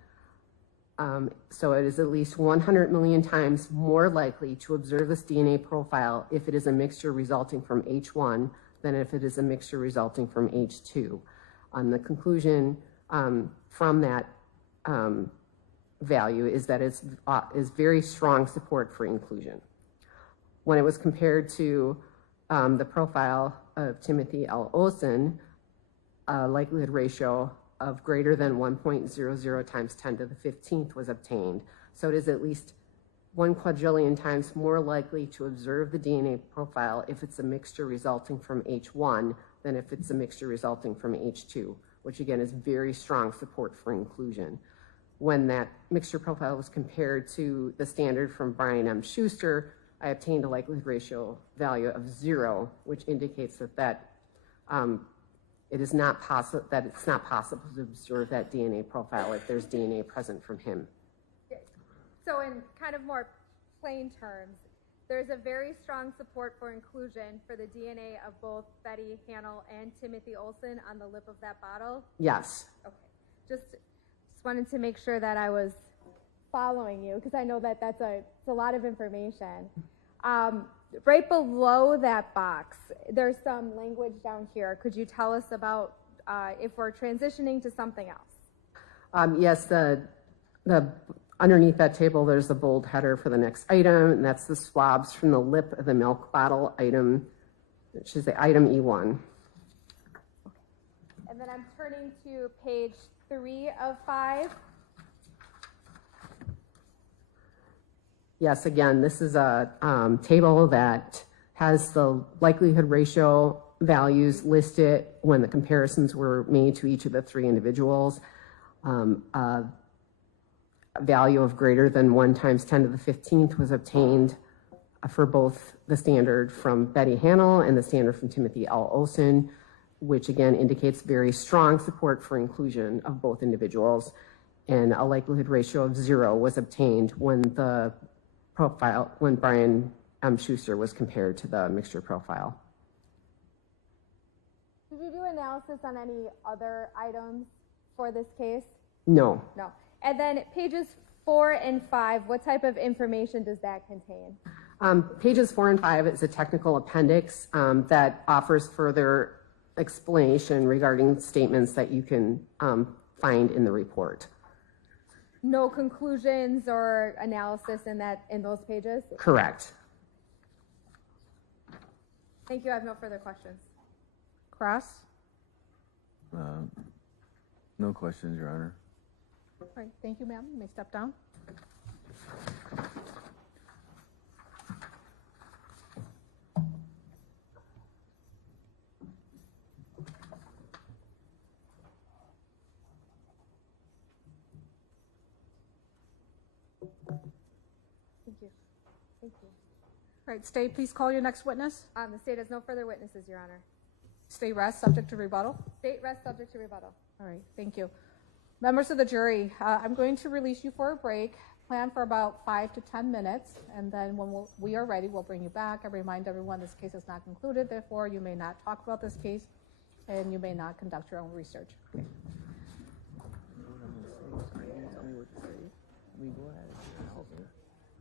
So it is at least 100 million times more likely to observe this DNA profile if it is a mixture resulting from H1 than if it is a mixture resulting from H2. The conclusion from that value is that it is very strong support for inclusion. When it was compared to the profile of Timothy L. Olson, likelihood ratio of greater than 1.00 times 10 to the 15th was obtained. So it is at least 1 quadrillion times more likely to observe the DNA profile if it's a mixture resulting from H1 than if it's a mixture resulting from H2, which again is very strong support for inclusion. When that mixture profile was compared to the standard from Brian M. Schuster, I obtained a likelihood ratio value of 0, which indicates that it's not possible to observe that DNA profile if there's DNA present from him. So in kind of more plain terms, there's a very strong support for inclusion for the DNA of both Betty Hannell and Timothy Olson on the lip of that bottle? Yes. Okay. Just wanted to make sure that I was following you, because I know that it's a lot of information. Right below that box, there's some language down here. Could you tell us about if we're transitioning to something else? Yes, the underneath that table, there's the bold header for the next item, and that's the swabs from the lip of the milk bottle item, which is the item E1. And then I'm turning to page 3 of 5. Yes, again, this is a table that has the likelihood ratio values listed when the comparisons were made to each of the 3 individuals. A value of greater than 1 times 10 to the 15th was obtained for both the standard from Betty Hannell and the standard from Timothy L. Olson, which again indicates very strong support for inclusion of both individuals. And a likelihood ratio of 0 was obtained when Brian M. Schuster was compared to the mixture profile. Did you do analysis on any other items for this case? No. No. And then pages 4 and 5, what type of information does that contain? Pages 4 and 5 is a technical appendix that offers further explanation regarding statements that you can find in the report. No conclusions or analysis in those pages? Correct. Thank you. I have no further questions. Cross? No questions, Your Honor. All right, thank you, ma'am. You may step down. Thank you. Thank you. All right, State, please call your next witness. The state has no further witnesses, Your Honor. State rest, subject to rebuttal. State rests subject to rebuttal. All right, thank you. Members of the jury, I'm going to release you for a break. Plan for about 5 to 10 minutes, and then when we are ready, we'll bring you back. I remind everyone this case is not concluded, therefore you may not talk about this case, and you may not conduct your own research. Okay.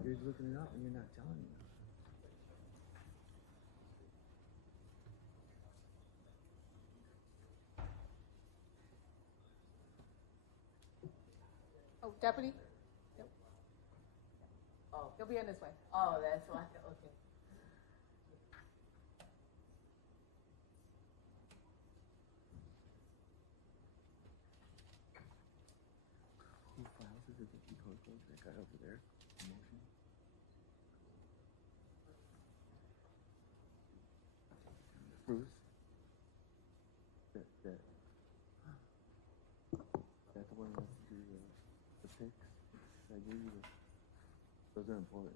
You're looking it up and you're not telling me. Oh, deputy? Yep. Oh, he'll be on this way. Oh, that's why, okay. Who files is it that you code close that guy over there? Motion? Bruce? That's the one that has to do the pics? I gave you those are important.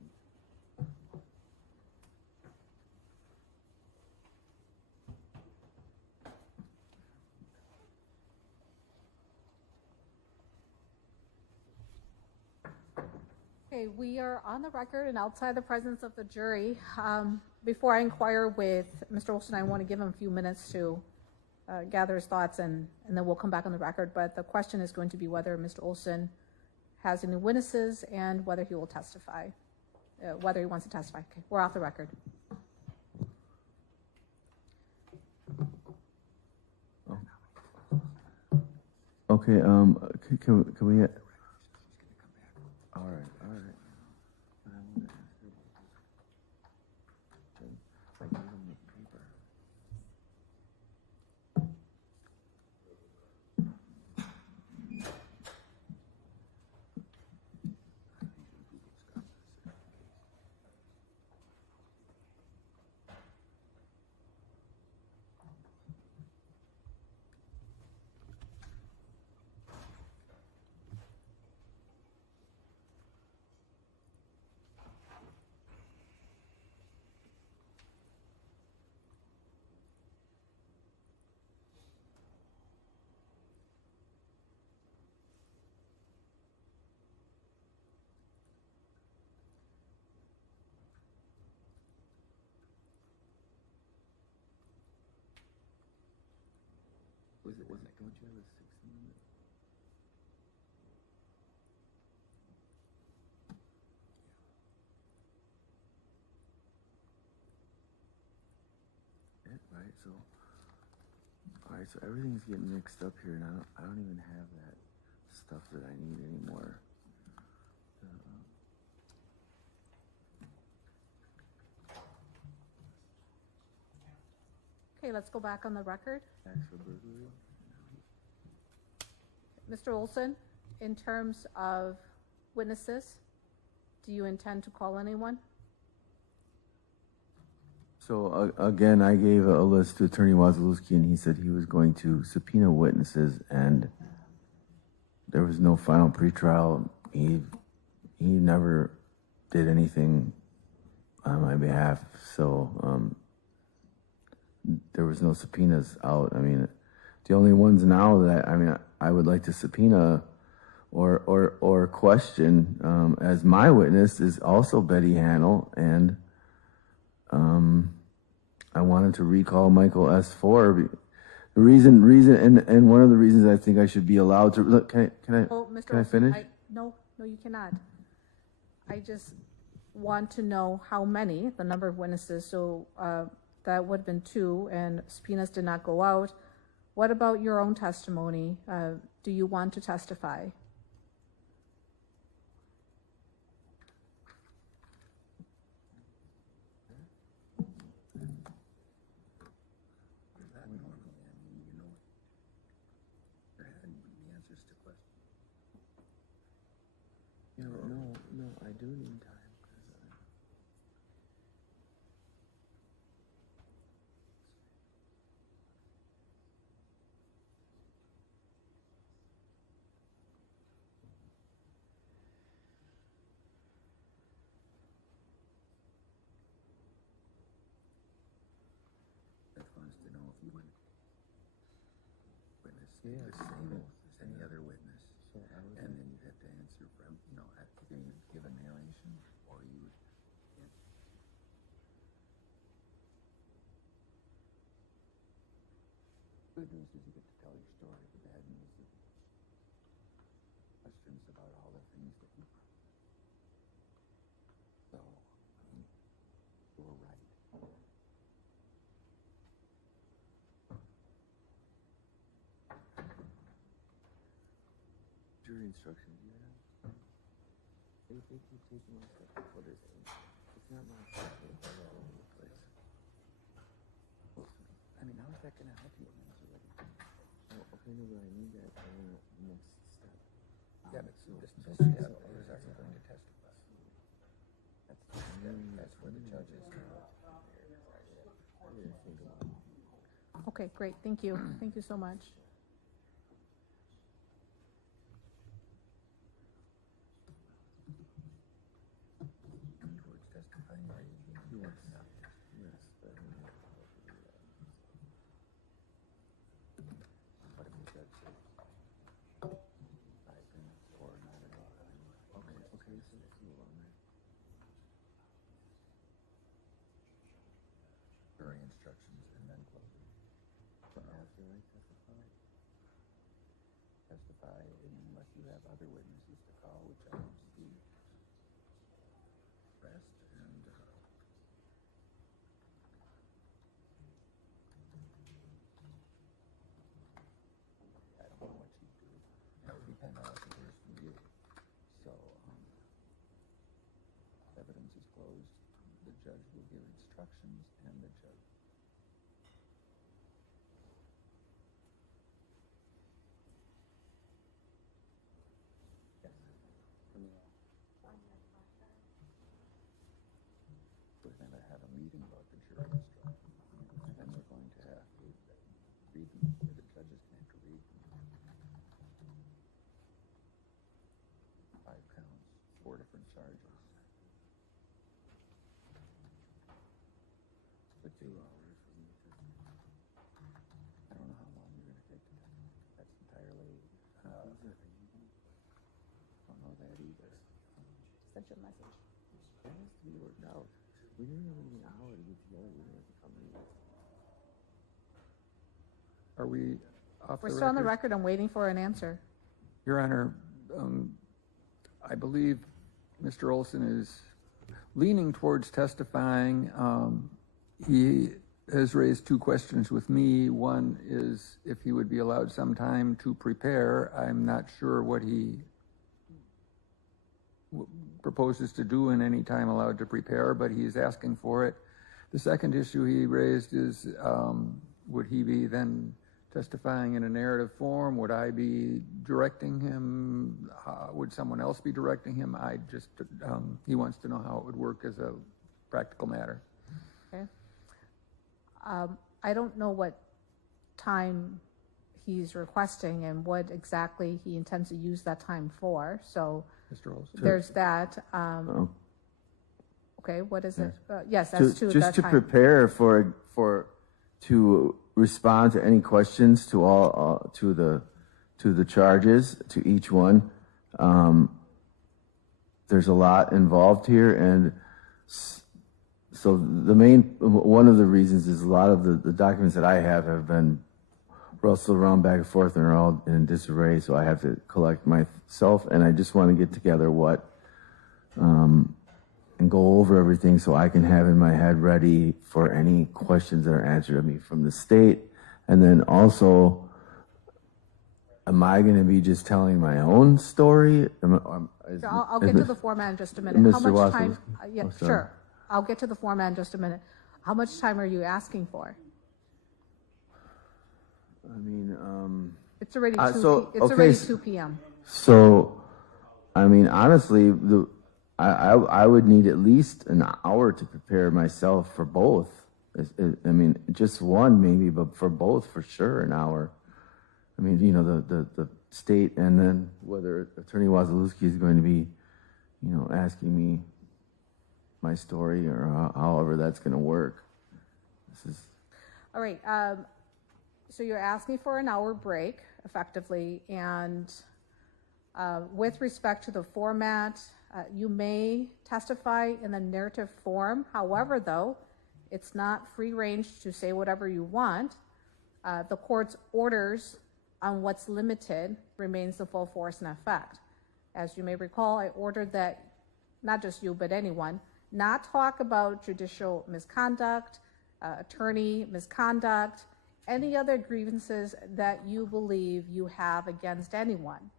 Okay, we are on the record and outside the presence of the jury. Before I inquire with Mr. Olson, I want to give him a few minutes to gather his thoughts, and then we'll come back on the record. But the question is going to be whether Mr. Olson has any witnesses and whether he will testify, whether he wants to testify. Okay, we're off the record. Okay, can we all right. I gave him the paper. Was it, don't you have a 6-minute? Right, so, all right, so everything's getting mixed up here, and I don't even have that stuff that I need anymore. Okay, let's go back on the record. Tax for burglary? Mr. Olson, in terms of witnesses, do you intend to call anyone? So again, I gave a list to Attorney Wazalewski, and he said he was going to subpoena witnesses, and there was no final pretrial. He never did anything on my behalf, so there was no subpoenas out. I mean, the only ones now that I would like to subpoena or question as my witness is also Betty Hannell, and I wanted to recall Michael S4. The reason, and one of the reasons I think I should be allowed to look. Can Oh, Mr. I Olson, finish? No, you cannot. I just want to know how many, the number of witnesses. So that would have been 2, and subpoenas did not go out. What about your own testimony? Do you want to testify? No, I do need time. Beth wants to know if you would witness Yeah, the same yeah. as any other witness. So I was And then you'd have to answer from, either you give a narration or you would. Good news is you get to tell your story. The bad news is questions about all the things that you. So, you were right. Jury instructions, yeah. They keep taking my stuff. What is it? It's not my stuff. It's all over the place. I mean, how is that going to help you? Oh, okay, no, but I need that next step. Yeah, but So- this, so- yeah, so- is are you going to testify? That's where the judge is. I didn't think about it. Okay, great. Thank you. Thank you so much. Towards testifying, or are you being Yes. not? Yes, but I don't have to do that. What if the judge says 5 minutes or not at all? Okay, so let's move on then. Jury instructions and then closing. But after I testify, Testify unless you have other witnesses to call, which I don't see. Rest and, I don't know what you do. That would depend on what you hear from you. So, evidence is closed, the judge will give instructions, and the judge. Yes. We're going to have a meeting about the jury instructions, and we're going to have to read them, or the judge is going to have to read them. 5 counts, 4 different charges. For 2 hours for me to. I don't know how long you're going to take to testify. That's entirely. Don't know that either. Send you a message. that has to be worked out. We didn't have an hour to get together. We didn't have to come in. Are we We're still on the record. I'm waiting for an answer. Your Honor, I believe Mr. Olson is leaning towards testifying. He has raised two questions with me. One is if he would be allowed some time to prepare. I'm not sure what he proposes to do in any time allowed to prepare, but he's asking for it. The second issue he raised is, would he be then testifying in a narrative form? Would I be directing him? Would someone else be directing him? He wants to know how it would work as a practical matter. Okay. I don't know what time he's requesting and what exactly he intends to use that time for. So Mr. Olson. there's that. Okay, what is it? Yes, that's just that to time. prepare to respond to any questions to all to the charges, to each one. There's a lot involved here, and so one of the reasons is a lot of the documents that I have been rustled around back and forth and are all in disarray, so I have to collect myself, and I just want to get together and go over everything so I can have in my head ready for any questions that are answered of me from the state. And then also, am I going to be just telling my own story? I'll get to the format in just a minute. Mr. How much Watson, time? Yeah, sure. I'll get to the format in just a minute. How much time are you asking for? I mean, It's already okay, 2 p.m. So, I mean, honestly, I would need at least an hour to prepare myself for both. I mean, just one maybe, but for both, for sure, an hour. I mean, you know, the state, and then whether Attorney Wazalewski is going to be, you know, asking me my story or however that's going to work. This is All right. So you're asking for an hour break, effectively, and with respect to the format, you may testify in the narrative form. However, though, it's not free range to say whatever you want. The court's orders on what's limited remains in full force and effect. As you may recall, I ordered that not just you, but anyone, not talk about judicial misconduct, attorney misconduct, any other grievances that you believe you have against anyone.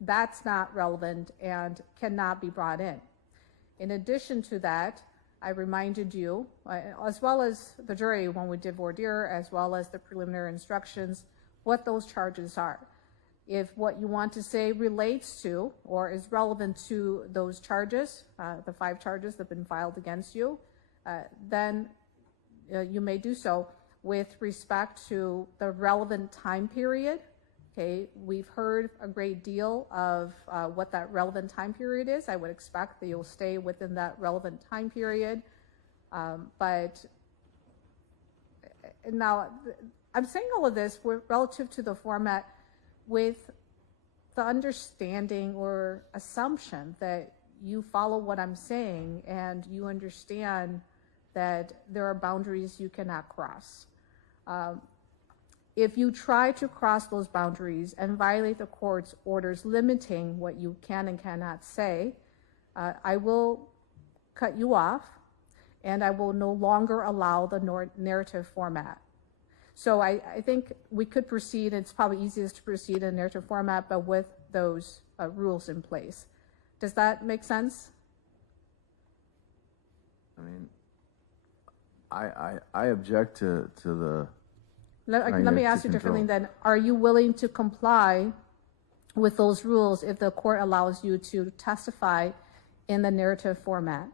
That's not relevant and cannot be brought in. In addition to that, I reminded you, as well as the jury when we did voir dire, as well as the preliminary instructions, what those charges are. If what you want to say relates to or is relevant to those charges, the 5 charges that have been filed against you, then you may do so with respect to the relevant time period. Okay, we've heard a great deal of what that relevant time period is. I would expect that you'll stay within that relevant time period. But now, I'm saying all of this relative to the format with the understanding or assumption that you follow what I'm saying and you understand that there are boundaries you cannot cross. If you try to cross those boundaries and violate the court's orders limiting what you can and cannot say, I will cut you off and I will no longer allow the narrative format. So I think we could proceed. It's probably easiest to proceed in narrative format, but with those rules in place. Does that make sense? I mean, I object to the. Let me ask you differently then. Are you willing to comply with those rules if the court allows you to testify in the narrative format?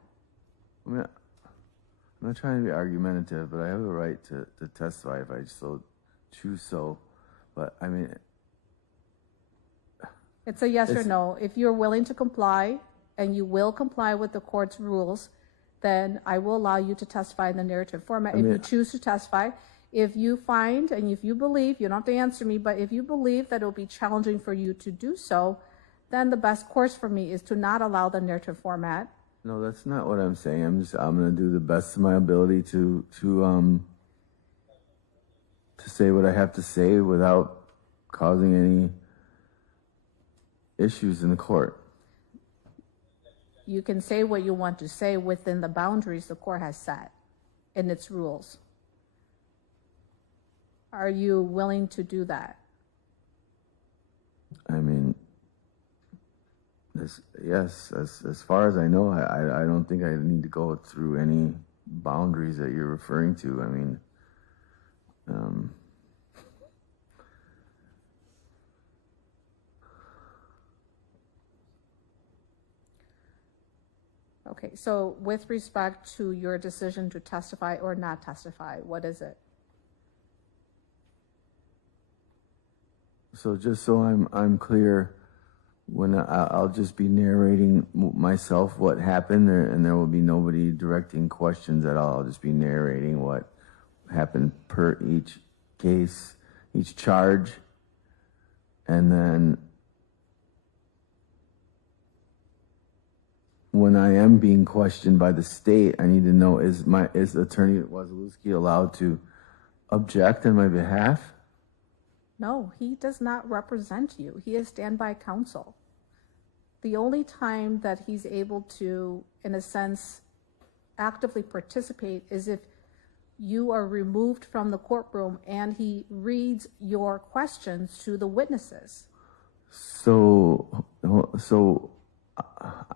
I mean, I'm not trying to be argumentative, but I have the right to testify if I so choose so. But I mean, it's a yes or no. If you're willing to comply and you will comply with the court's rules, then I will allow you to testify in the narrative format. If you choose to testify, if you find and if you believe, you don't have to answer me, but if you believe that it'll be challenging for you to do so, then the best course for me is to not allow the narrative format. No, that's not what I'm saying. I'm going to do the best of my ability to to say what I have to say without causing any issues in the court. You can say what you want to say within the boundaries the court has set in its rules. Are you willing to do that? I mean, yes, as far as I know, I don't think I need to go through any boundaries that you're referring to. I mean, Okay, so with respect to your decision to testify or not testify, what is it? so just so I'm clear, when I'll just be narrating myself what happened, and there will be nobody directing questions at all. I'll just be narrating what happened per each case, each charge, and then when I am being questioned by the state, I need to know, is Attorney Wazalewski allowed to object on my behalf? No, he does not represent you. He is standby counsel. The only time that he's able to, in a sense, actively participate is if you are removed from the courtroom and he reads your questions to the witnesses. So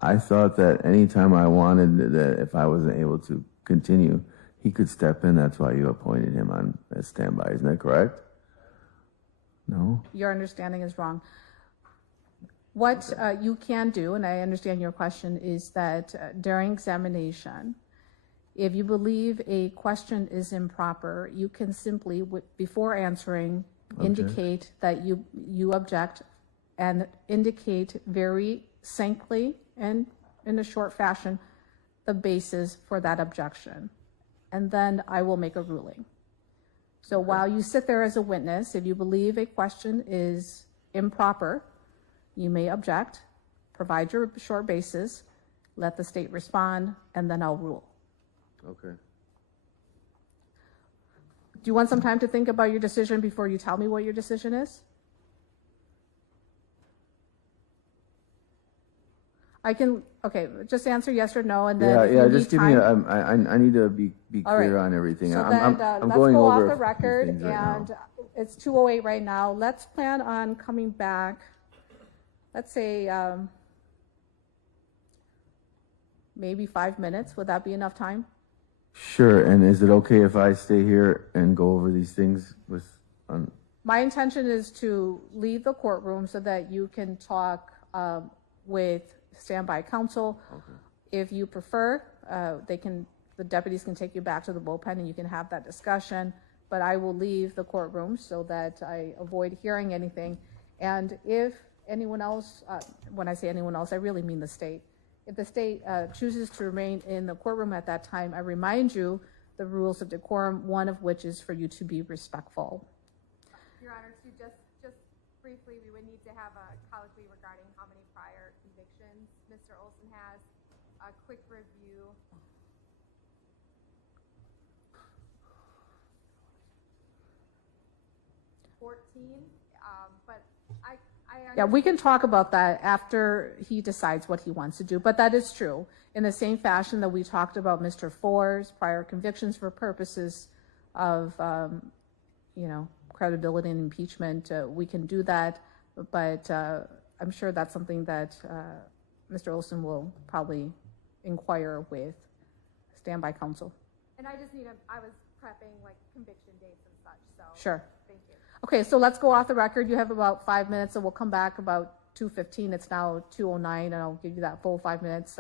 I thought that anytime I wanted, that if I wasn't able to continue, he could step in. That's why you appointed him on as standby. Isn't that correct? No? Your understanding is wrong. What you can do, and I understand your question, is that during examination, if you believe a question is improper, you can simply, before answering, indicate that you object, and indicate very succinctly and in a short fashion the basis for that objection. And then I will make a ruling. So while you sit there as a witness, if you believe a question is improper, you may object, provide your short basis, let the state respond, and then I'll rule. Okay. Do you want some time to think about your decision before you tell me what your decision is? Okay, just answer yes or no, and then Yeah. Just give me. I need to be clear right. on everything. So I'm let's going go over off the a few record, things right and now. it's 2:08 right now. Let's plan on coming back, let's say maybe 5 minutes. Would that be enough time? Sure. And is it okay if I stay here and go over these things with? My intention is to leave the courtroom so that you can talk with standby counsel. Okay. If you prefer, the deputies can take you back to the bullpen and you can have that discussion, but I will leave the courtroom so that I avoid hearing anything. And if anyone else, when I say anyone else, I really mean the state. If the state chooses to remain in the courtroom at that time, I remind you the rules of decorum, one of which is for you to be respectful. Your Honor, to just briefly, we would need to have a colloquy regarding how many prior convictions Mr. Olson has. A quick review. But I Yeah, we can talk about that after he decides what he wants to do, but that is true. In the same fashion that we talked about Mr. Ford's prior convictions for purposes of, credibility and impeachment, we can do that, but I'm sure that's something that Mr. Olson will probably inquire with standby counsel. And I just I was prepping like conviction dates and such, so. Sure. Thank you. Okay, so let's go off the record. You have about 5 minutes, and we'll come back about 2:15. It's now 2:09, and I'll give you that full 5 minutes.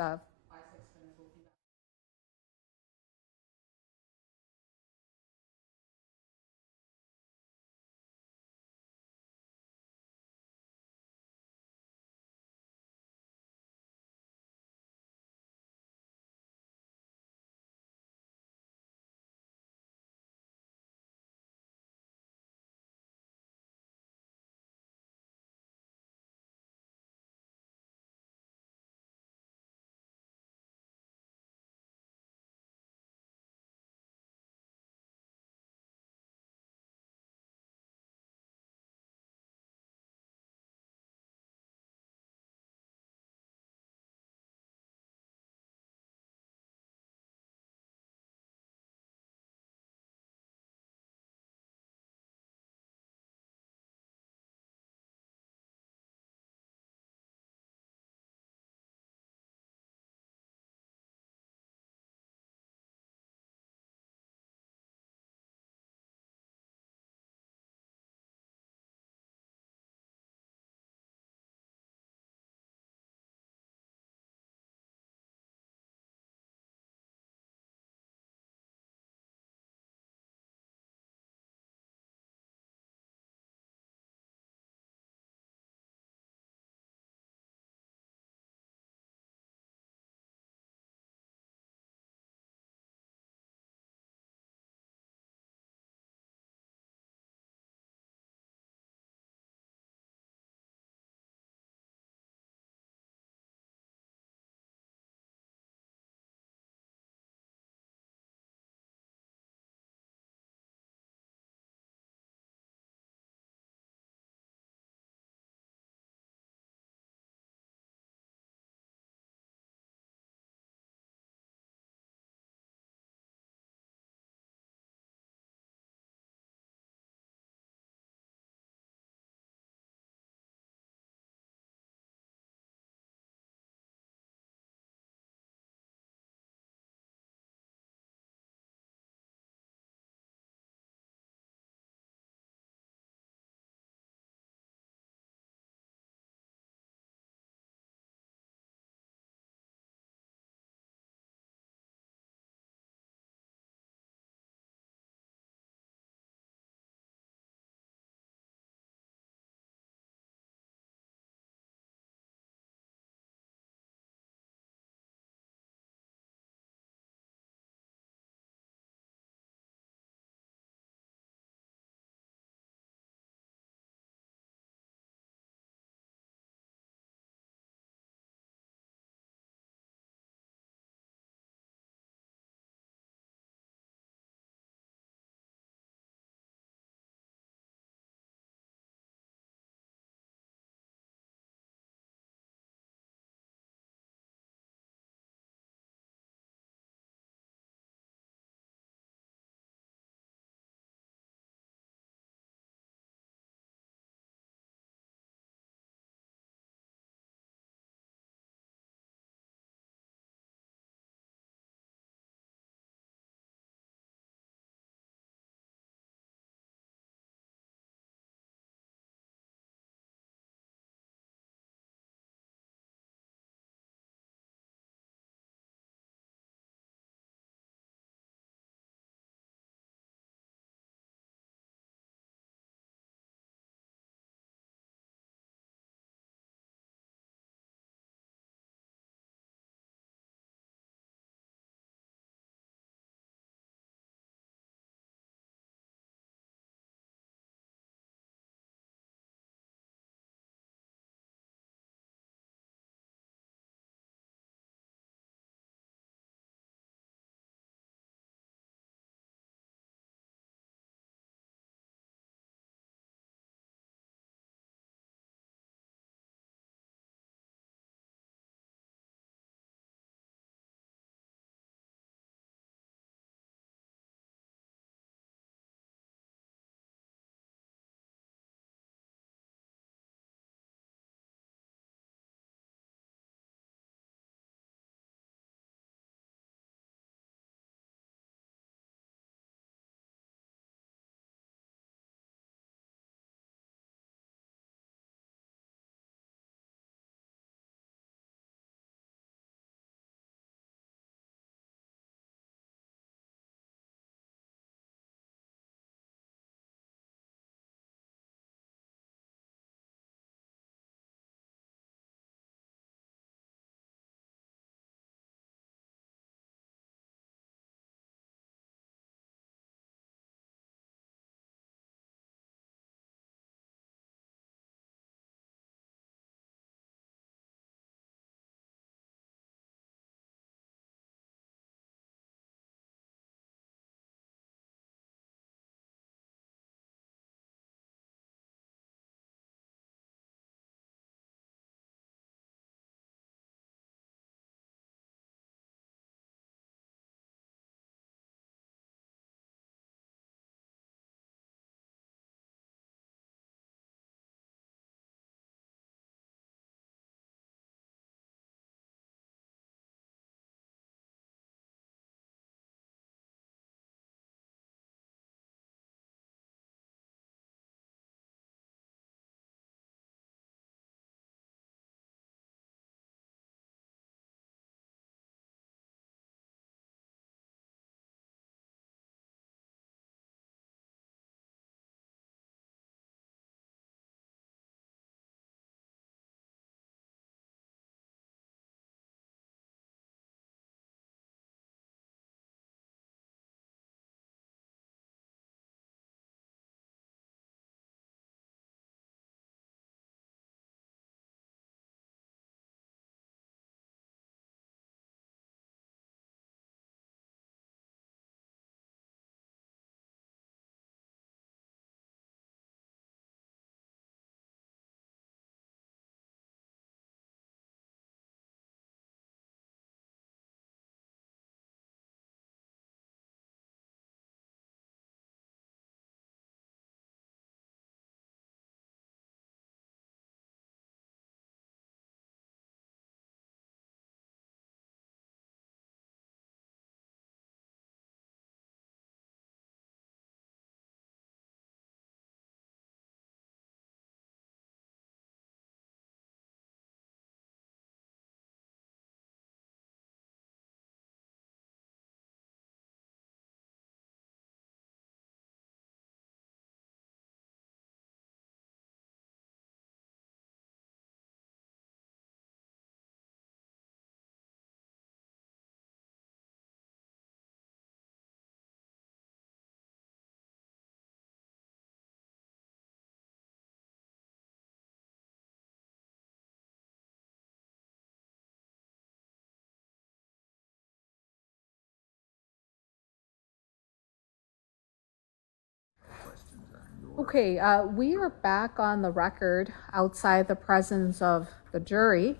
Okay, we are back on the record outside the presence of the jury.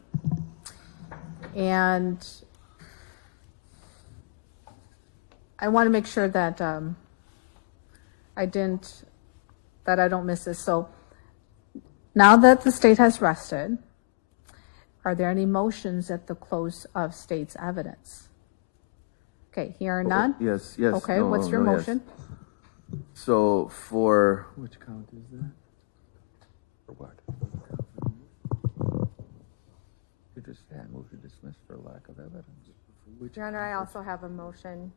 And I want to make sure that I don't miss this. So now that the state has rested, are there any motions at the close of state's evidence? Okay, here are none? Yes. Okay, what's your motion? Yes. So for which count is that? For what? You just move to dismiss for lack of evidence. Your Honor, I also have a motion.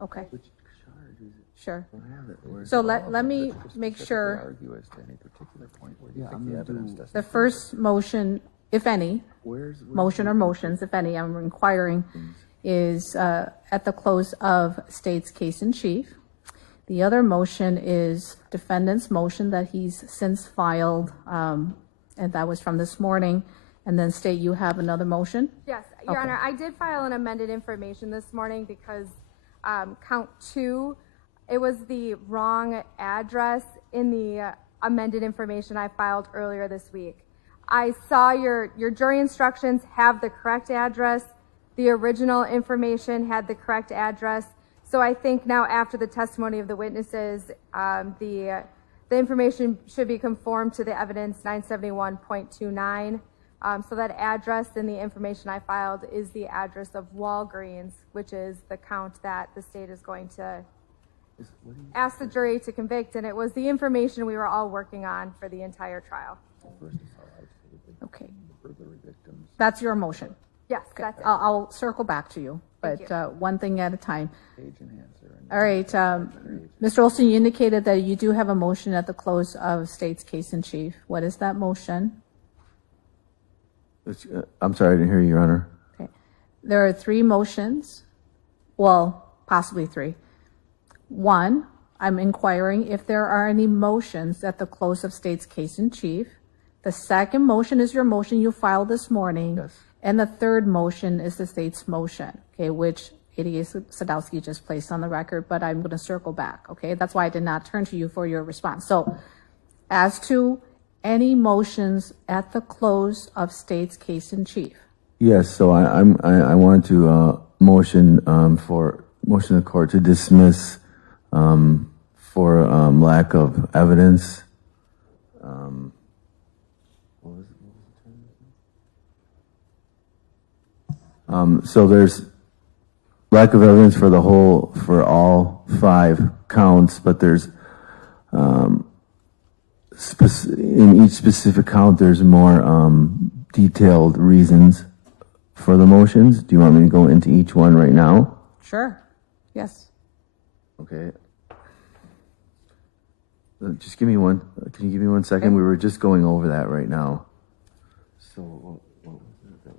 Okay, Which charge is it? sure. I don't have it. Where's So it? let me Just make specifically sure argue as to any particular point where you Yeah, think I'm the gonna evidence do- doesn't. the first motion, if any, Where's motion or motions, if any, I'm inquiring, is at the close of state's case in chief. The other motion is defendant's motion that he's since filed, and that was from this morning. And then state, you have another motion? Yes, Your Okay. Honor, I did file an amended information this morning because count 2, it was the wrong address in the amended information I filed earlier this week. I saw your jury instructions have the correct address. The original information had the correct address. So I think now after the testimony of the witnesses, the information should be conformed to the evidence 971.29. So that address in the information I filed is the address of Walgreens, which is the count that the state is going to ask the jury to convict. And it was the information we were all working on for the entire trial. Okay. That's your motion. Yes, that's it. I'll circle back to you, Thank but one thing at a time. Age enhancer. and- All right, Mr. Olson, you indicated that you do have a motion at the close of state's case in chief. What is that motion? I'm sorry, I didn't hear you, Your Honor. Okay. There are 3 motions, well, possibly 3. 1, I'm inquiring if there are any motions at the close of state's case in chief. The second motion is your motion you filed this morning. Yes. And the third motion is the state's motion, okay, which ADA Sadowski just placed on the record, but I'm going to circle back, okay? That's why I did not turn to you for your response. So as to any motions at the close of state's case in chief? Yes, so I want to motion the court to dismiss for lack of evidence. So there's lack of evidence for all 5 counts, but there's in each specific count, there's more detailed reasons for the motions. Do you want me to go into each one right now? Sure, yes. Okay. Just give me one. Can you give me 1 second? Okay. We were just going over that right now. So, what was it?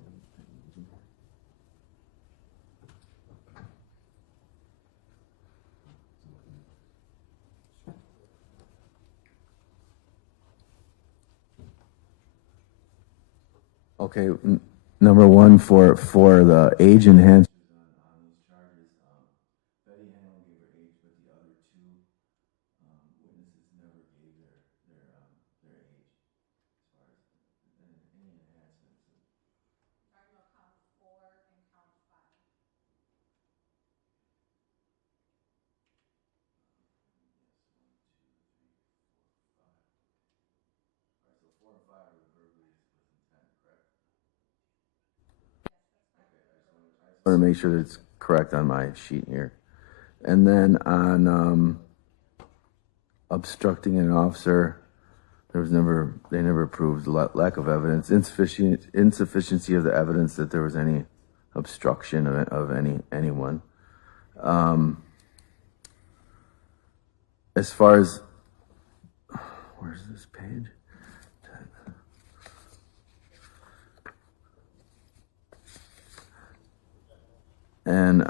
Okay, number 1 for the age enhancement. I want to make sure that it's correct on my sheet here. And then on obstructing an officer, they never proved lack of evidence, insufficiency of the evidence that there was any obstruction of anyone. As far as, where's this page? And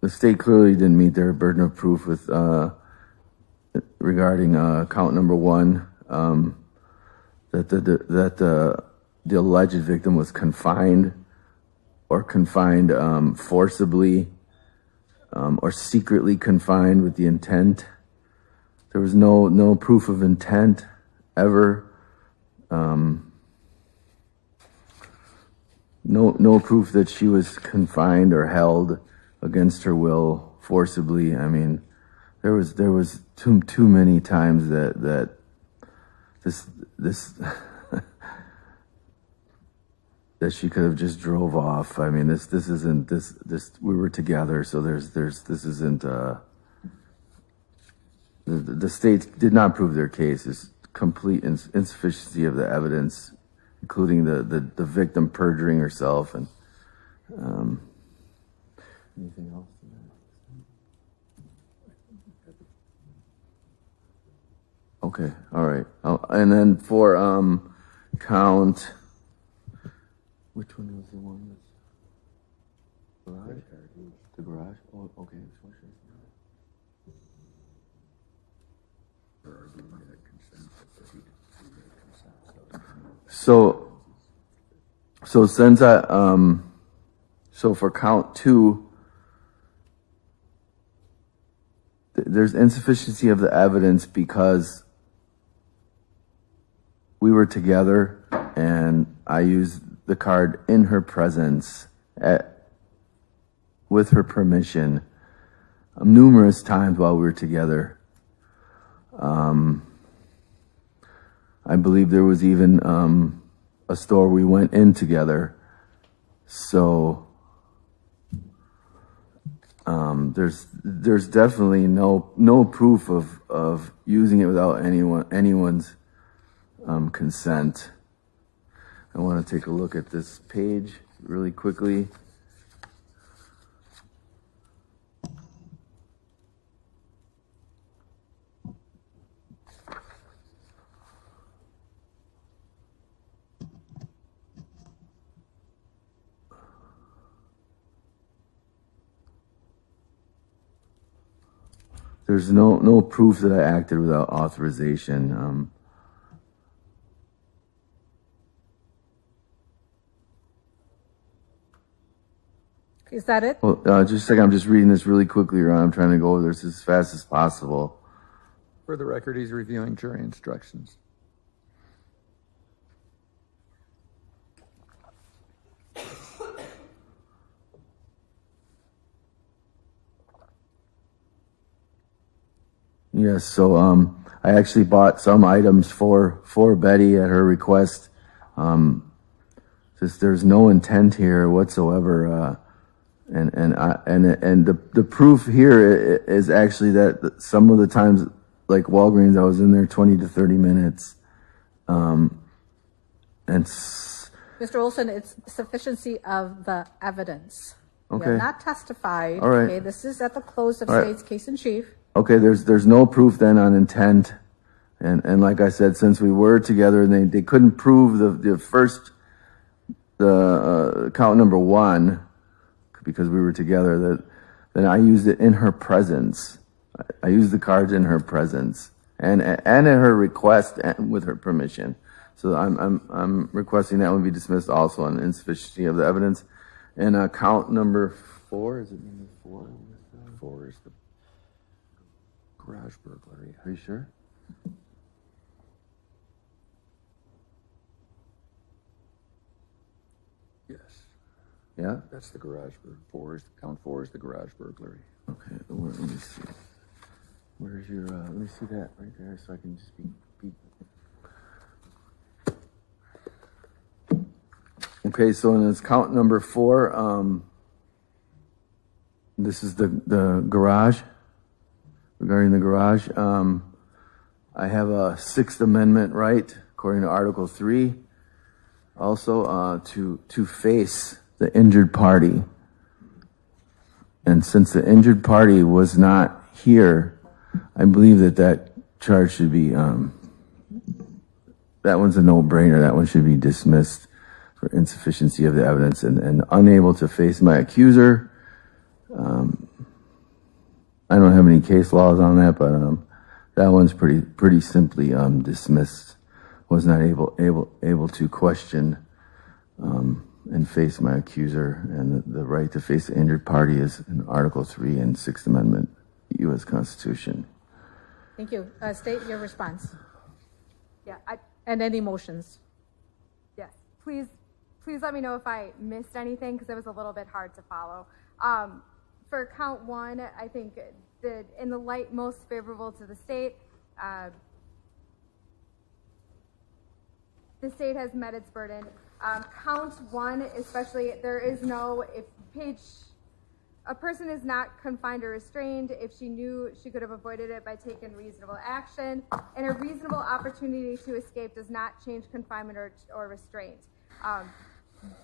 the state clearly didn't meet their burden of proof with regarding count number 1, that the alleged victim was confined forcibly or secretly confined with the intent there was no proof of intent ever. No proof that she was confined or held against her will forcibly. I mean, there was too many times that this that she could have just drove off. I mean, this isn't this we were together, so this isn't the state did not prove their case. It's complete insufficiency of the evidence, including the victim perjuring herself and anything else. Okay, all right. And then for count, which one was the one? Garage? The garage? Oh, okay. So since so for count 2, there's insufficiency of the evidence because we were together and I used the card in her presence with her permission numerous times while we were together. I believe there was even a store we went in together. So there's definitely no proof of using it without anyone's consent. I want to take a look at this page really quickly. There's no proof that I acted without authorization. Is that it? Well, just a second. I'm just reading this really quickly, Ron. I'm trying to go over this as fast as possible. For the record, he's reviewing jury instructions. Yes, so I actually bought some items for Betty at her request. Just there's no intent here whatsoever, and the proof here is actually that some of the times, like Walgreens, I was in there 20 to 30 minutes, and Mr. Olson, it's sufficiency of the evidence. You Okay. have not testified. All right. Okay, this is at the close of All right. state's case in chief. okay, there's no proof then on intent, and like I said, since we were together, and they couldn't prove the first count number 1 because we were together, that then I used it in her presence. I used the cards in her presence and at her request and with her permission. So I'm requesting that one be dismissed also on insufficiency of the evidence. And count number 4, is it number 4? 4 is the garage burglary. Are you sure? Yes, Yeah? that's the garage burglary. Count 4 is the garage burglary. Okay, let me see. Where's your, let me see that right there so I can just be. Okay, so in this count number 4, this is the garage. Regarding the garage, I have a 6th Amendment right, according to Article 3, also to face the injured party. And since the injured party was not here, I believe that charge should be, that one's a no-brainer. That one should be dismissed for insufficiency of the evidence and unable to face my accuser. I don't have any case laws on that, but that one's pretty simply dismissed. Was not able to question and face my accuser, and the right to face the injured party is in Article 3 and 6th Amendment U.S. Constitution. Thank you. State your response Yeah, and any motions. yes. Please let me know if I missed anything because it was a little bit hard to follow. For count one, I think that in the light most favorable to the state has met its burden. Count one, especially, there is no, a person is not confined or restrained if she knew she could have avoided it by taking reasonable action, and a reasonable opportunity to escape does not change confinement or restraint.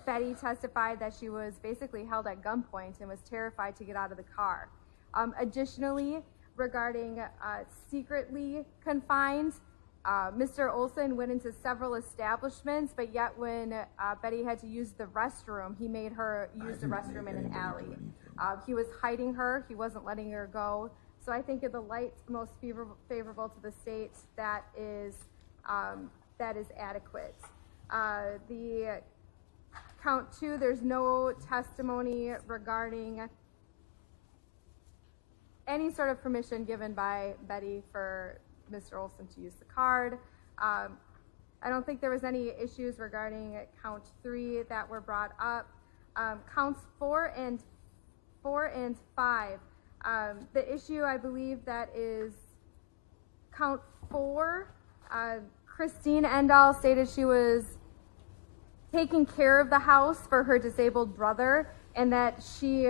Betty testified that she was basically held at gunpoint and was terrified to get out of the car. Additionally, regarding secretly confined, Mr. Olson went into several establishments, but yet when Betty had to use the restroom, he made her use the restroom in an alley. He was hiding her. He wasn't letting her go. So I think in the light most favorable to the state, that is adequate. The count two, there's no testimony regarding any sort of permission given by Betty for Mr. Olson to use the card. I don't think there was any issues regarding count three that were brought up. Counts four and 5. The issue, I believe, that is count 4. Christine Endall stated she was taking care of the house for her disabled brother, and that she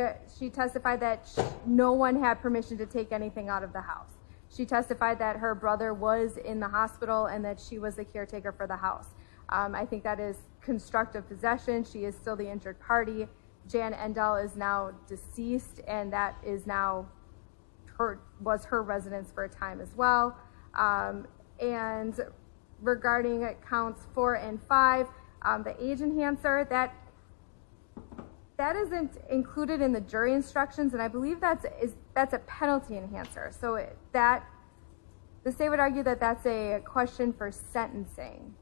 testified that no one had permission to take anything out of the house. She testified that her brother was in the hospital and that she was the caretaker for the house. I think that is constructive possession. She is still the injured party. Jan Endall is now deceased, and that is now was her residence for a time as well. And regarding counts 4 and 5, the age enhancer, that isn't included in the jury instructions, and I believe that's a penalty enhancer. So the state would argue that that's a question for sentencing,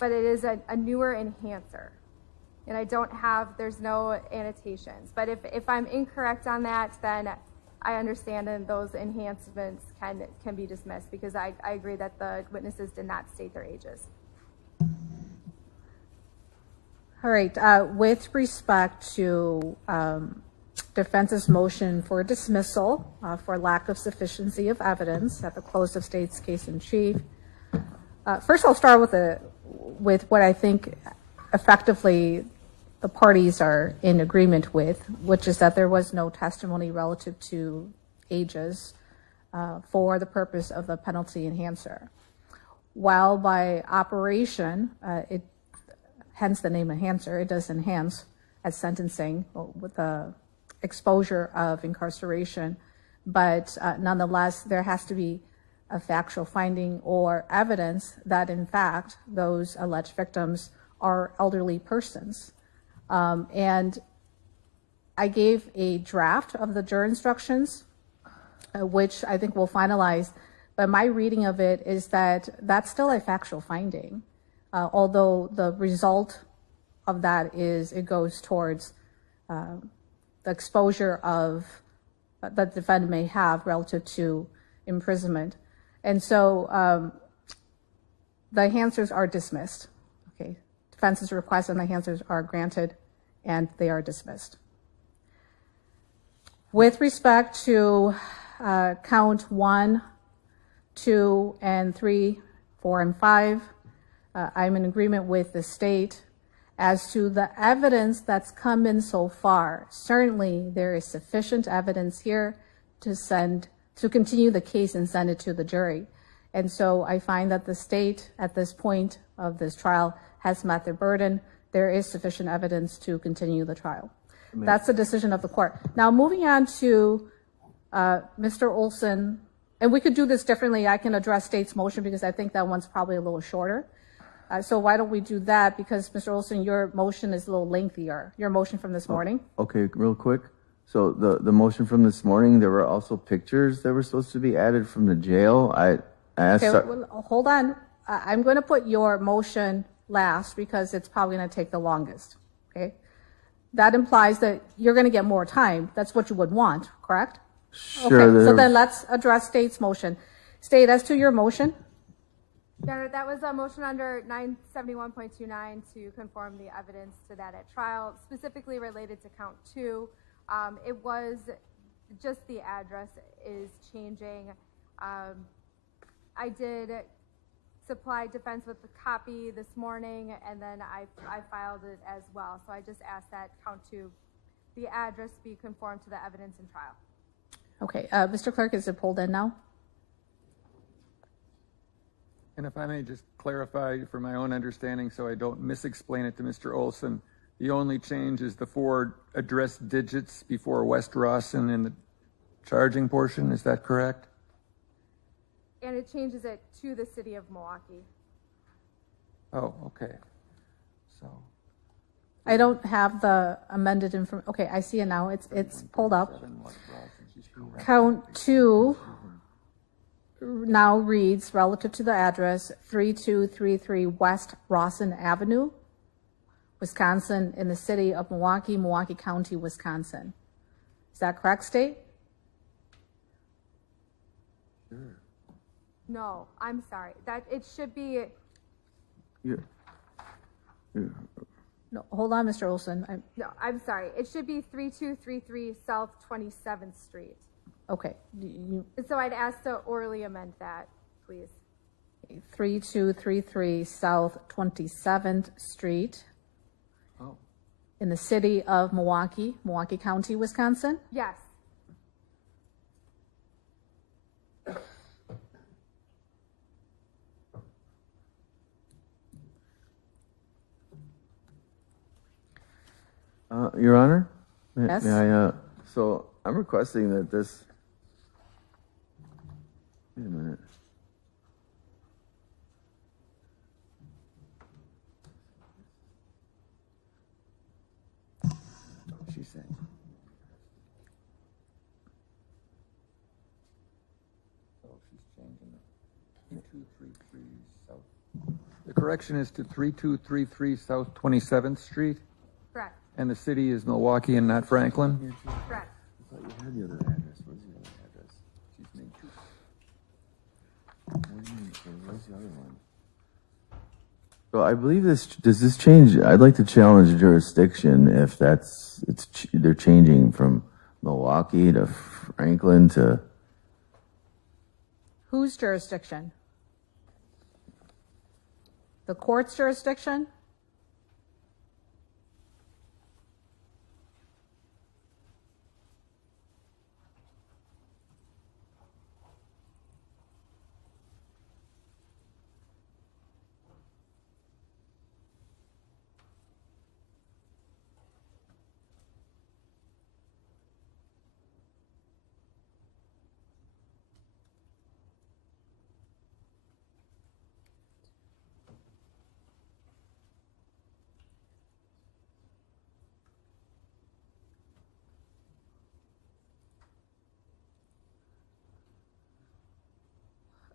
but it is a newer enhancer, and there's no annotations. But if I'm incorrect on that, then I understand, and those enhancements can be dismissed, because I agree that the witnesses did not state their ages. All right. With respect to defense's motion for dismissal for lack of sufficiency of evidence at the close of state's case in chief, first I'll start with what I think effectively the parties are in agreement with, which is that there was no testimony relative to ages for the purpose of the penalty enhancer. While by operation, hence the name enhancer, it does enhance at sentencing with the exposure of incarceration, but nonetheless, there has to be a factual finding or evidence that in fact those alleged victims are elderly persons. And I gave a draft of the jury instructions, which I think we'll finalize, but my reading of it is that that's still a factual finding, although the result of that is it goes towards the exposure of that the defendant may have relative to imprisonment. And so the enhancers are dismissed. Okay, defense's request and the enhancers are granted, and they are dismissed. With respect to count 1, 2, and 3, 4, and 5, I'm in agreement with the state as to the evidence that's come in so far. Certainly, there is sufficient evidence here to continue the case and send it to the jury. And so I find that the state at this point of this trial has met their burden. There is sufficient evidence to continue the trial. That's the decision of the court. Now, moving on to Mr. Olson, and we could do this differently. I can address state's motion because I think that one's probably a little shorter. So why don't we do that? Because Mr. Olson, your motion is a little lengthier. Your motion from this morning. Okay, real quick. So the motion from this morning, there were also pictures that were supposed to be added from the jail. I asked. Okay, well, hold on. I'm going to put your motion last because it's probably going to take the longest. Okay, that implies that you're going to get more time. That's what you would want, correct? Sure. Okay, so there- then let's address State's motion. State, as to your motion, Your Honor, that was a motion under 971.29 to conform the evidence to that at trial, specifically related to count 2. It was just the address is changing. I did supply defense with the copy this morning, and then I filed it as well. So I just asked that count 2, the address be conformed to the evidence in trial. okay, Mr. Clerk, is it pulled in now? And if I may just clarify for my own understanding so I don't misexplain it to Mr. Olson, the only change is the 4 address digits before West Rawson in the charging portion, is that correct? And it changes it to the city of Milwaukee. Oh, okay. So, I don't have the amended information. Okay, I see it now. It's pulled up. 7 West Rawson, she's correct. Count 2 now reads relative to the address 3233 West Rawson Avenue, Wisconsin, in the city of Milwaukee, Milwaukee County, Wisconsin. Is that correct, State? No, I'm sorry. That it should be. Yeah. No, hold on, Mr. Olson. No, I'm sorry. It should be 3233 South 27th Street. Okay, And so I'd ask to orally amend that, please. 3233 South 27th Street Oh, in the city of Milwaukee, Milwaukee County, Wisconsin. Yes. Your Honor? Yes. May I, so I'm requesting that this, wait a minute. she's saying. Oh, she's changing it. 3233 South. The correction is to 3233 South 27th Street, Correct. and the city is Milwaukee and not Franklin? Correct. I thought you had the other address. Where's the other address? She's made 2. What do you mean? Where's the other one? So I believe does this change? I'd like to challenge jurisdiction if they're changing from Milwaukee to Franklin to. Whose jurisdiction? The court's jurisdiction?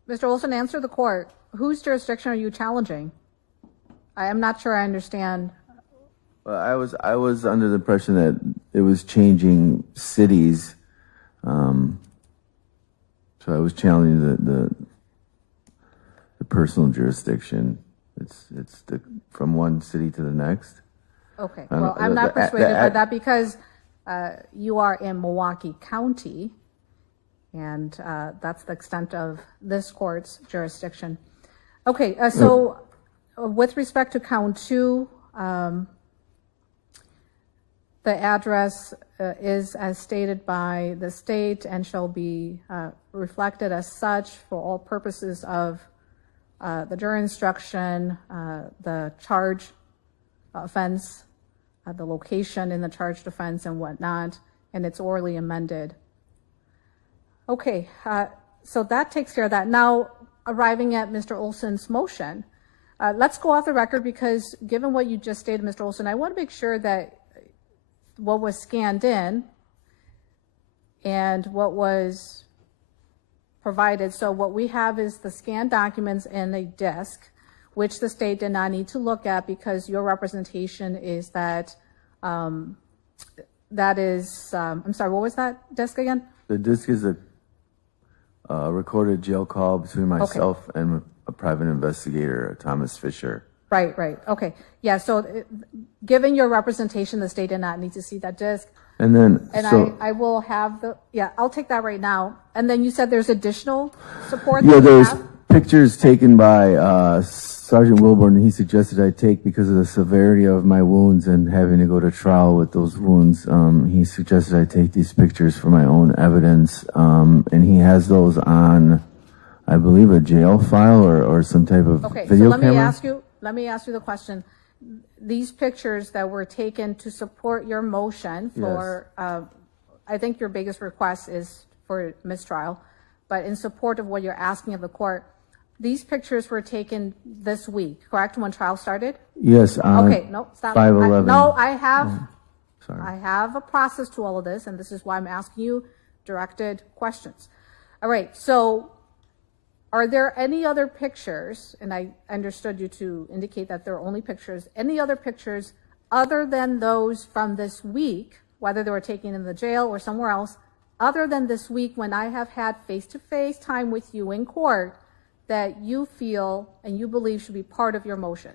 Mr. Olson, answer the court. Whose jurisdiction are you challenging? I am not sure I understand. Well, I was under the impression that it was changing cities, so I was challenging the personal jurisdiction. It's from one city to the next. Okay, I don't- well, I'm not persuaded by that- that because you are in Milwaukee County, and that's the extent of this court's jurisdiction. Okay, so with respect to count 2, the address is as stated by the state and shall be reflected as such for all purposes of the jury instruction, the charge offense, the location in the charged offense and whatnot, and it's orally amended. Okay, so that takes care of that. Now, arriving at Mr. Olson's motion, let's go off the record because given what you just stated, Mr. Olson, I want to make sure that what was scanned in and what was provided. So what we have is the scanned documents in a disk, which the state did not need to look at because your representation is that that is, I'm sorry, what was that disk again? The disc is a recorded jail call between myself and a private investigator, Thomas Fisher. Right, okay. Yeah, so given your representation, the state did not need to see that disc. And then, I will have I'll take that right now. And then you said there's additional support? Yeah, that you there's have? pictures taken by Sergeant Wilburn. He suggested I take, because of the severity of my wounds and having to go to trial with those wounds, he suggested I take these pictures for my own evidence. And he has those on, I believe, a jail file or some type of video camera. Let me ask you the question. These pictures that were taken to support your motion for, I think your biggest request is for mistrial, but in support of what you're asking of the court, these pictures were taken this week, correct, when trial started? Yes. Okay, no, stop. 5/11. I have a process to all of this, and this is why I'm asking you directed questions. All right, so are there any other pictures, and I understood you to indicate that there are only pictures, any other pictures other than those from this week, whether they were taken in the jail or somewhere else, other than this week when I have had face-to-face time with you in court, that you feel and you believe should be part of your motion?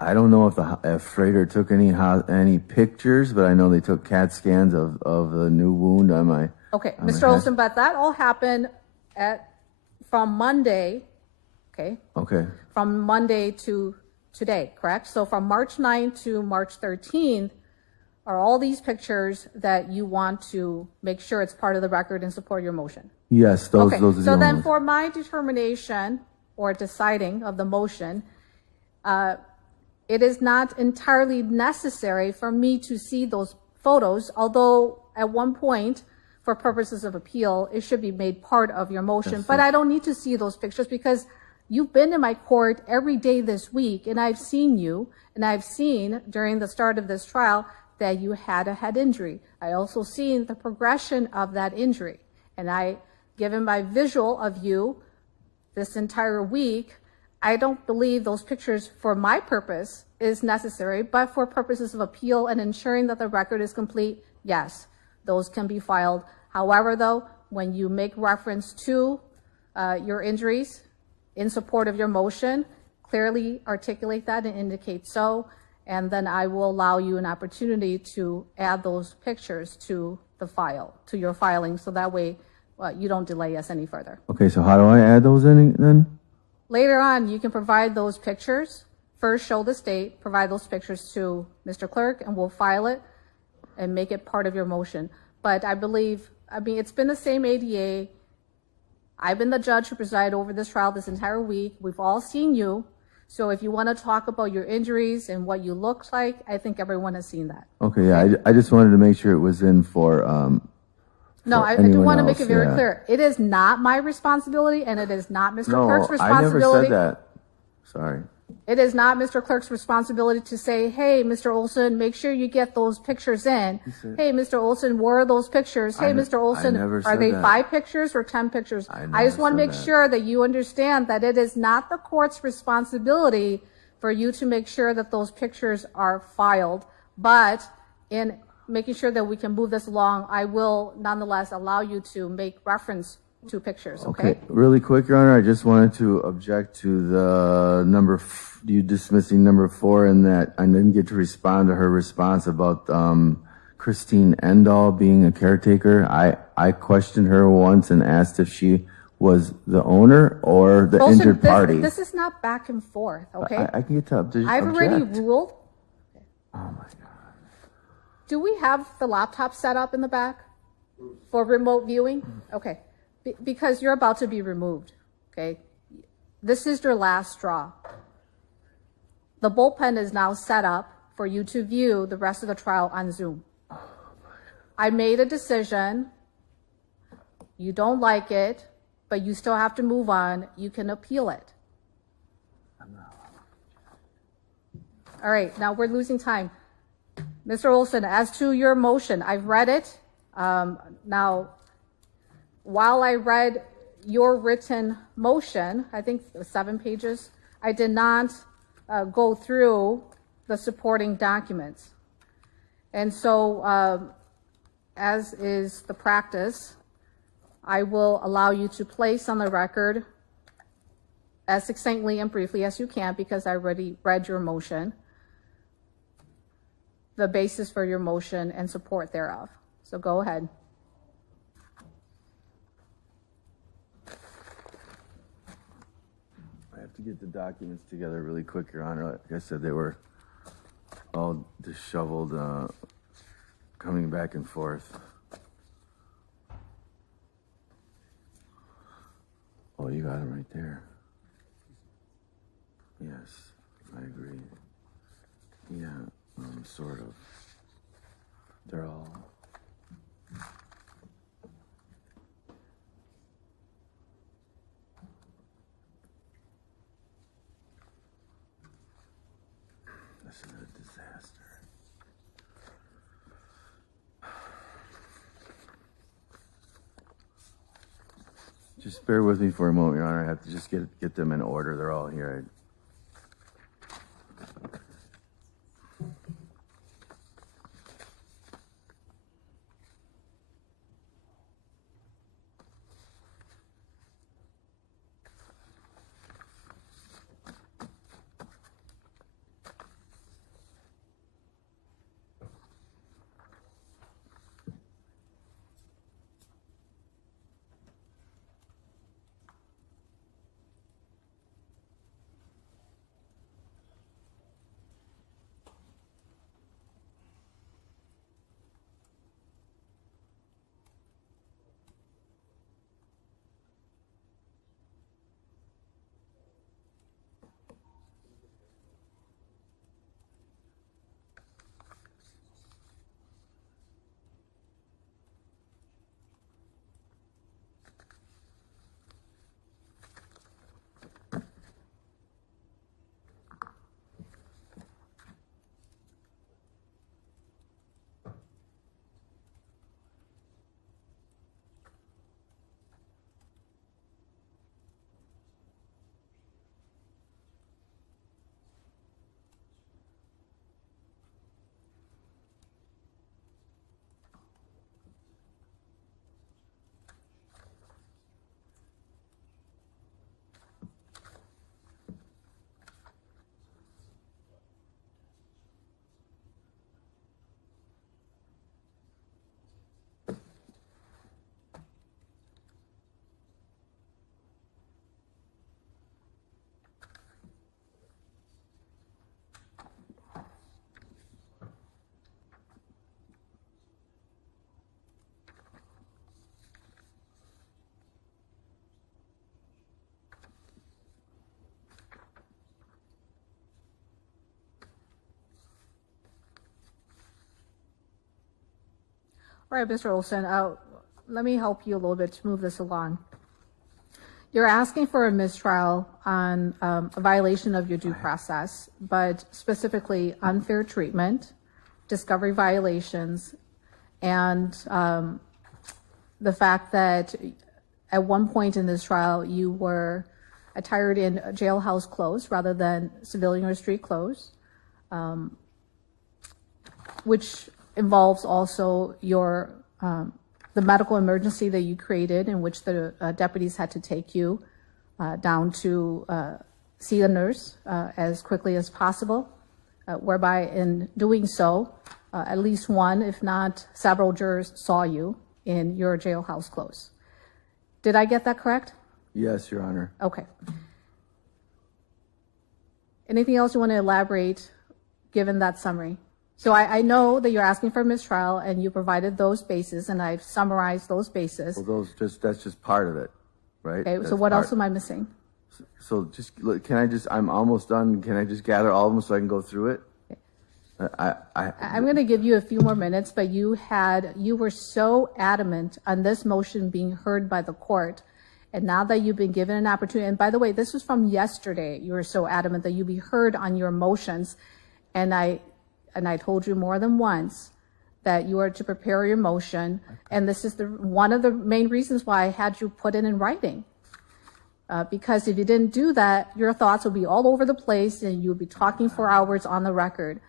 I don't know if Frater took any pictures, but I know they took CAT scans of the new wound on my. Okay, Mr. Olson, but that all happened from Monday. Okay. From Monday to today, correct? So from March 9th to March 13th. Are all these pictures that you want to make sure it's part of the record and support your motion? Yes, those are so then for my determination or deciding of the motion, it is not entirely necessary for me to see those photos, although at one point, for purposes of appeal, it should be made part of your motion. But I don't need to see those pictures because you've been in my court every day this week, and I've seen you, and I've seen during the start of this trial that you had a head injury. I also seen the progression of that injury. And given my visual of you this entire week, I don't believe those pictures for my purpose is necessary, but for purposes of appeal and ensuring that the record is complete, yes, those can be filed. However, though, when you make reference to your injuries in support of your motion, clearly articulate that and indicate so. And then I will allow you an opportunity to add those pictures to the file, to your filing, so that way you don't delay us any further. Okay, so how do I add those in then? Later on, you can provide those pictures. First, show the state, provide those pictures to Mr. Clerk, and we'll file it and make it part of your motion. But I mean, it's been the same ADA. I've been the judge who presided over this trial this entire week. We've all seen you. So if you want to talk about your injuries and what you look like, I think everyone has seen that. Okay, yeah, I just wanted to make sure it was in for. No, I do want to make it very clear. It is not my responsibility, and it is not Mr. Clerk's responsibility. I never said that. Sorry. It is not Mr. Clerk's responsibility to say, hey, Mr. Olson, make sure you get those pictures in. Hey, Mr. Olson, where are those pictures? Hey, Mr. Olson, are they 5 pictures or 10 pictures? I just want to make sure that you understand that it is not the court's responsibility for you to make sure that those pictures are filed. But in making sure that we can move this along, I will nonetheless allow you to make reference to pictures, okay? Really quick, Your Honor, I just wanted to object to the you dismissing number 4 in that I didn't get to respond to her response about Christine Endall being a caretaker. I questioned her once and asked if she was the owner or the Olson, injured party. This is not back and forth, okay? I can get to object. I've already ruled. Oh my God. Do we have the laptop set up in the back for remote viewing? Okay. Because you're about to be removed, okay? This is your last straw. The bullpen is now set up for you to view the rest of the trial on Zoom. I made a decision. You don't like it, but you still have to move on. You can appeal it. All right, now we're losing time. Mr. Olson, as to your motion, I've read it. Now, while I read your written motion, I think it was 7 pages, I did not go through the supporting documents. And so, as is the practice, I will allow you to place on the record as succinctly and briefly as you can, because I already read your motion, the basis for your motion and support thereof. So go ahead. I have to get the documents together really quick, Your Honor. Like I said, they were all disheveled, coming back and forth. Oh, you got them right there. Yes, I agree. Yeah, sort of. They're all. This is a disaster. Just bear with me for a moment, Your Honor. I have to just get them in order. They're all here. All right, Mr. Olson, let me help you a little bit to move this along. You're asking for a mistrial on a violation of your due process, but specifically unfair treatment, discovery violations, and the fact that at one point in this trial you were attired in jailhouse clothes rather than civilian or street clothes, which involves also your the medical emergency that you created, in which the deputies had to take you down to see a nurse as quickly as possible, whereby in doing so, at least one, if not several jurors saw you in your jailhouse clothes. Did I get that correct? Yes, Your Honor. Okay. Anything else you want to elaborate given that summary? So I know that you're asking for a mistrial and you provided those bases, and I've summarized those bases. Well, that's just part of it, right? Okay, That's so what part. else am I missing? So just, I'm almost done. Can I just gather all of them so I can go through it? I'm going to give you a few more minutes, but you were so adamant on this motion being heard by the court. And now that you've been given an opportunity, and by the way, this was from yesterday, you were so adamant that you be heard on your motions. And I told you more than once that you are to prepare your motion. And this is one of the main reasons why I had you put it in writing. Because if you didn't do that, your thoughts will be all over the place and you'll be talking for hours on the record.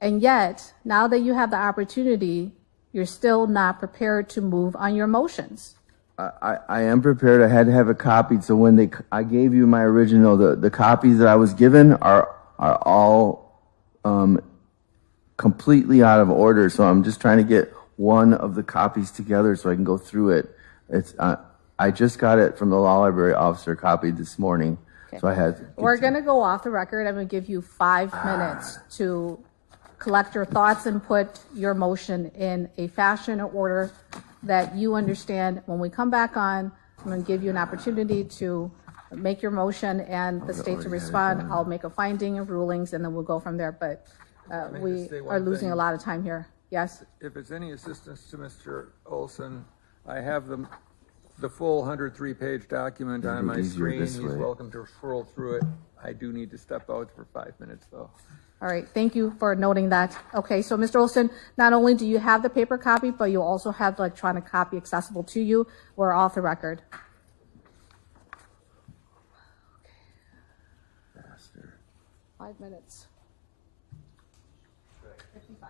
And yet, now that you have the opportunity, you're still not prepared to move on your motions. I am prepared. I had to have it copied. So when I gave you my original, the copies that I was given are all completely out of order. So I'm just trying to get one of the copies together so I can go through it. I just got it from the law library officer copied this morning. Okay. So I had. We're going to go off the record. I'm going to give you 5 minutes to collect your thoughts and put your motion in a fashion or order that you understand. When we come back on, I'm going to give you an opportunity to make your motion and the state to respond. I'll make a finding of rulings and then we'll go from there. But we just say one are losing thing? a lot of time here. Yes? If it's any assistance to Mr. Olson, I have the full 103-page document on my easier screen. this He's way. welcome to scroll through it. I do need to step out for 5 minutes, though. All right, thank you for noting that. Okay, so Mr. Olson, not only do you have the paper copy, but you also have the electronic copy accessible to you. We're off the record. Faster. 5 minutes. 55.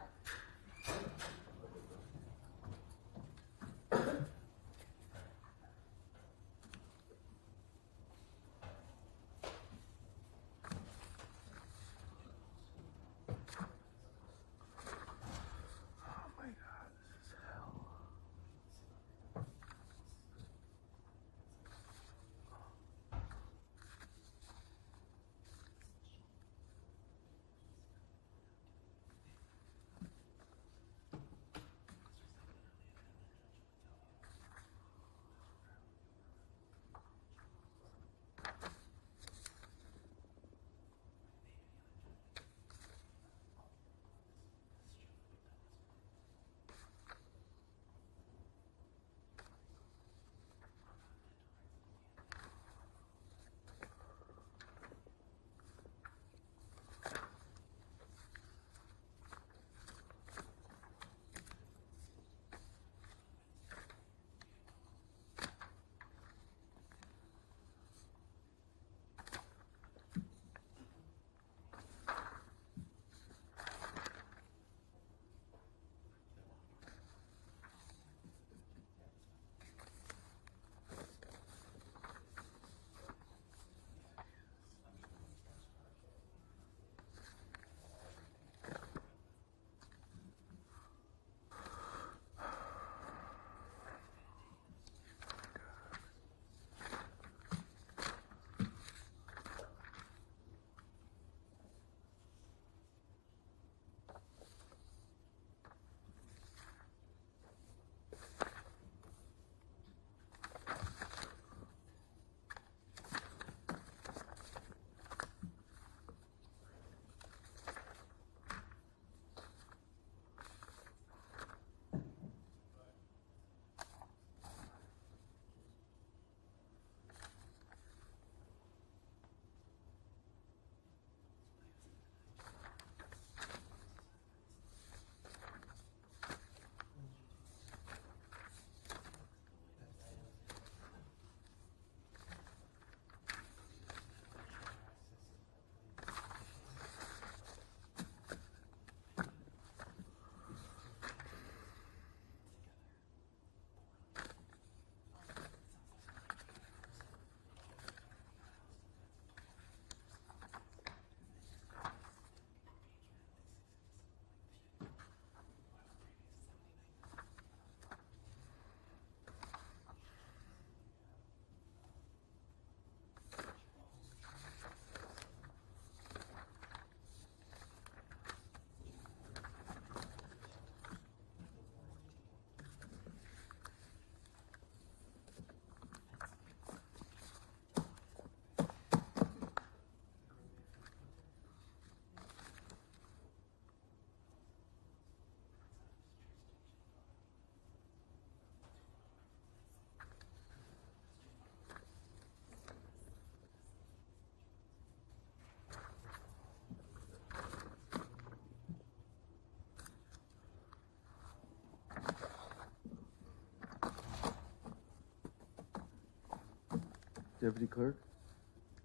Deputy Clerk,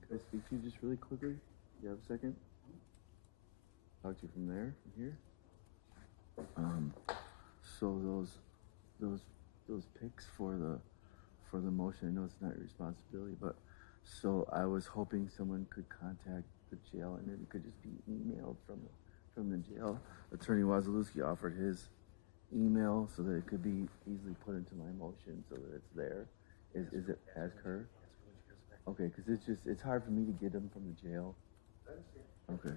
can I speak to you just really quickly? You have a second? Talk to you from there, from here. So those picks for the motion, I know it's not your responsibility, but so I was hoping someone could contact the jail and it could just be emailed from the jail. Attorney Wazalewski offered his email so that it could be easily put into my motion so that it's there. Is it ask her? Okay, because it's hard for me to get them from the jail. Okay.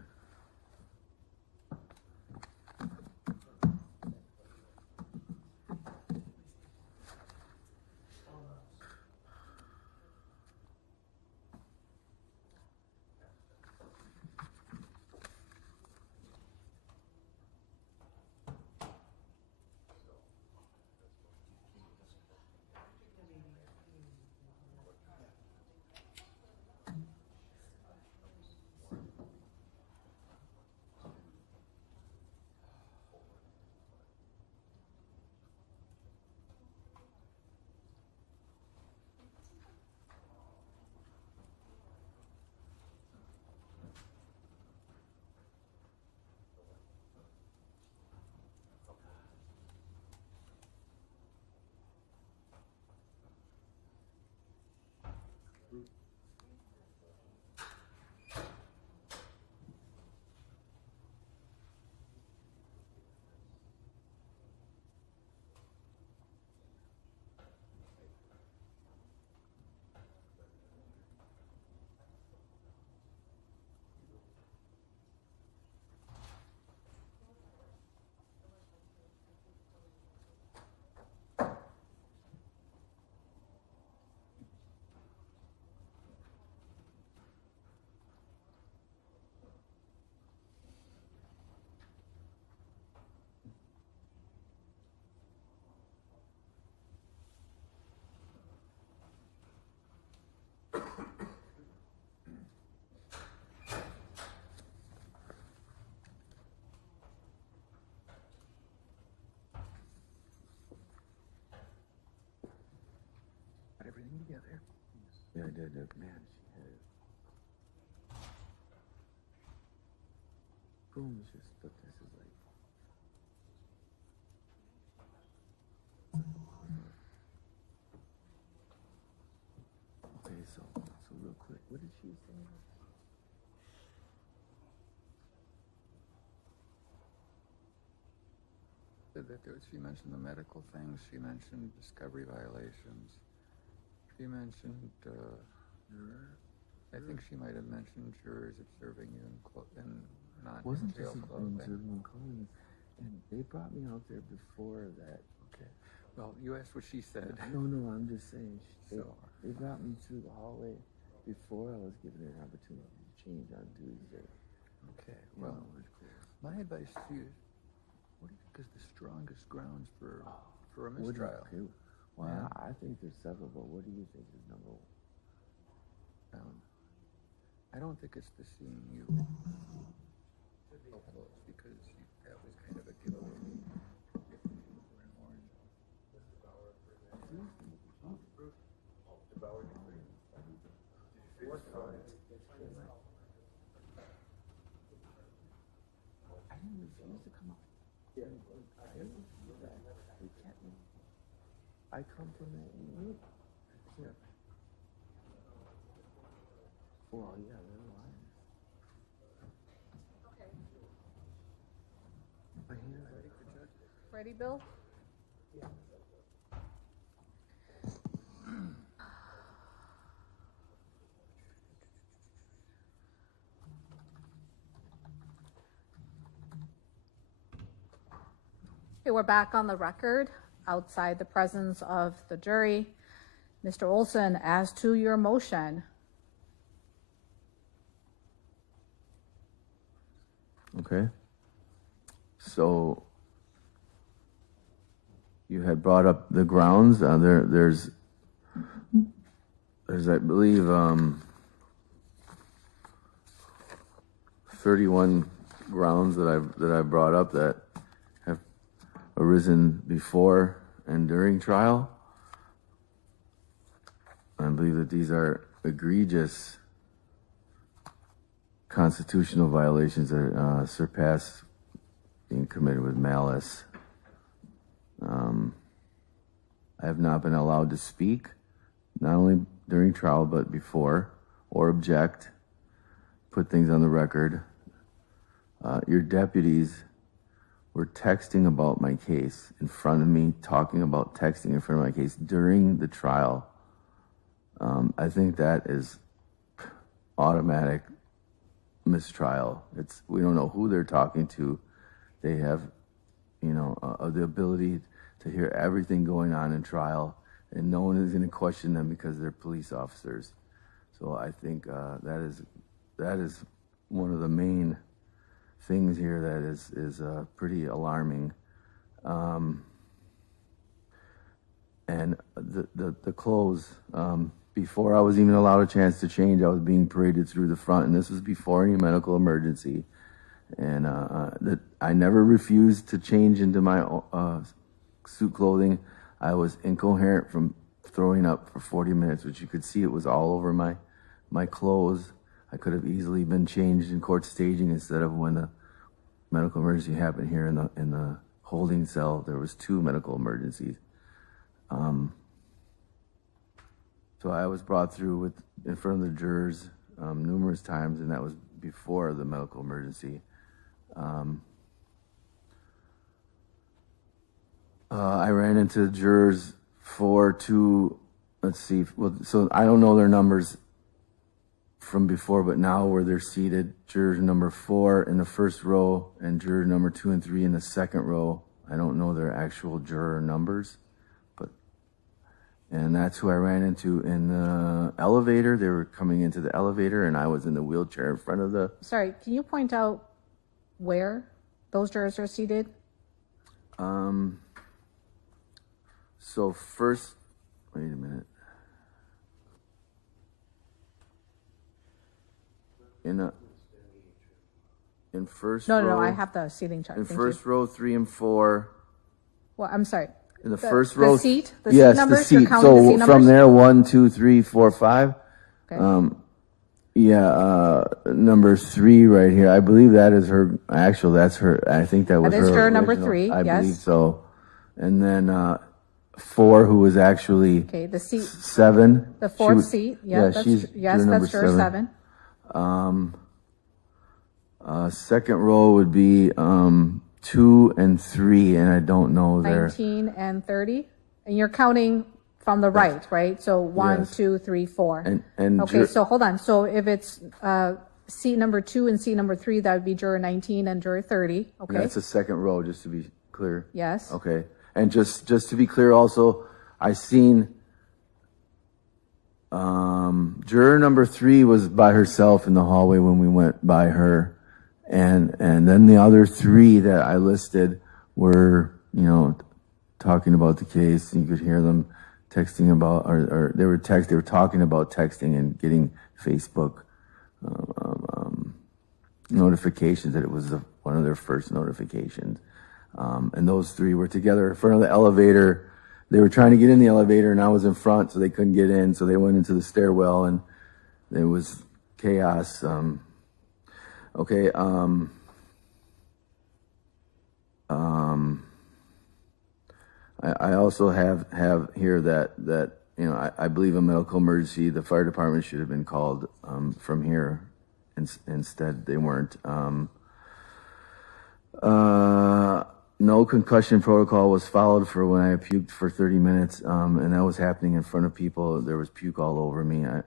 Everything together. Yeah, I did. Man, she had it. Boom, it's just, but this is like. Okay, so real quick, what did she say? She mentioned the medical things. She mentioned discovery violations. She mentioned, I think she might have mentioned jurors observing you in not Wasn't jail just clothing. observing clothing, and they brought me out there before that. Okay. Well, you asked what she said. No, I'm just saying. They, So- they brought me through the hallway before I was given an opportunity to change on Tuesday. Okay. You Well, know, it was cool. my advice to you: what do you think is the strongest grounds for a What do you- mistrial? okay, well, Yeah. I think there's several, but what do you think is number one? I don't think it's the seeing you so close because that was kind of a giveaway. I didn't refuse to come out. I didn't refuse that. They kept me. I come from that unit. Well, yeah, they're lying. Okay. My hands are Ready, Bill? Okay, we're back on the record outside the presence of the jury. Mr. Olson, as to your motion. Okay. So you had brought up the grounds. There's I believe 31 grounds that I've brought up that have arisen before and during trial. I believe that these are egregious constitutional violations that surpass being committed with malice. I have not been allowed to speak, not only during trial, but before, or object, put things on the record. Your deputies were texting about my case in front of me, talking about texting in front of my case during the trial. I think that is automatic mistrial. We don't know who they're talking to. They have, the ability to hear everything going on in trial, and no one is going to question them because they're police officers. So I think that is one of the main things here that is pretty alarming. And the clothes, before I was even allowed a chance to change, I was being paraded through the front, and this was before any medical emergency. And I never refused to change into my suit clothing. I was incoherent from throwing up for 40 minutes, which you could see it was all over my clothes. I could have easily been changed in court staging instead of when the medical emergency happened here in the holding cell. There was 2 medical emergencies. So I was brought through in front of the jurors numerous times, and that was before the medical emergency. I ran into jurors 4 to, let's see, so I don't know their numbers from before, but now where they're seated, juror number 4 in the first row and juror number 2 and 3 in the second row. I don't know their actual juror numbers, and that's who I ran into in the elevator. They were coming into the elevator, and I was in the wheelchair in front of the... Sorry, can you point out where those jurors are seated? So first, wait a minute. In first row... No, I have the seating chart. In Thank first you. row, 3 and 4. Well, I'm sorry. In the first row... The seat? The yes, seat numbers? the seat. You're counting the seat So numbers? from there, 1, 2, 3, 4, 5. Okay. Number 3 right here. I believe that is her. Actually, that's her. I think that was That is her her number original. 3, I yes. believe so. And then 4, who was actually Okay, the seat, 7. the She fourth was- seat. Yeah, she's juror number that's juror 7. Second row would be 2 and 3, and I don't know their... 19 and 30. And you're counting from the right? So 1, Yes. 2, 3, 4. And Okay, so hold on. So if it's seat number 2 and seat number 3, that would be juror 19 and juror 30. Okay. that's the second row, just to be clear. Yes. Okay. And just to be clear also, I seen juror number 3 was by herself in the hallway when we went by her. And then the other 3 that I listed were, talking about the case. You could hear them texting about, or they were talking about texting and getting Facebook notifications that it was one of their first notifications. And those 3 were together in front of the elevator. They were trying to get in the elevator, and I was in front, so they couldn't get in. So they went into the stairwell, and there was chaos. I also have here that I believe a medical emergency. The fire department should have been called from here. Instead, they weren't. No concussion protocol was followed for when I puked for 30 minutes, and that was happening in front of people. There was puke all over me. I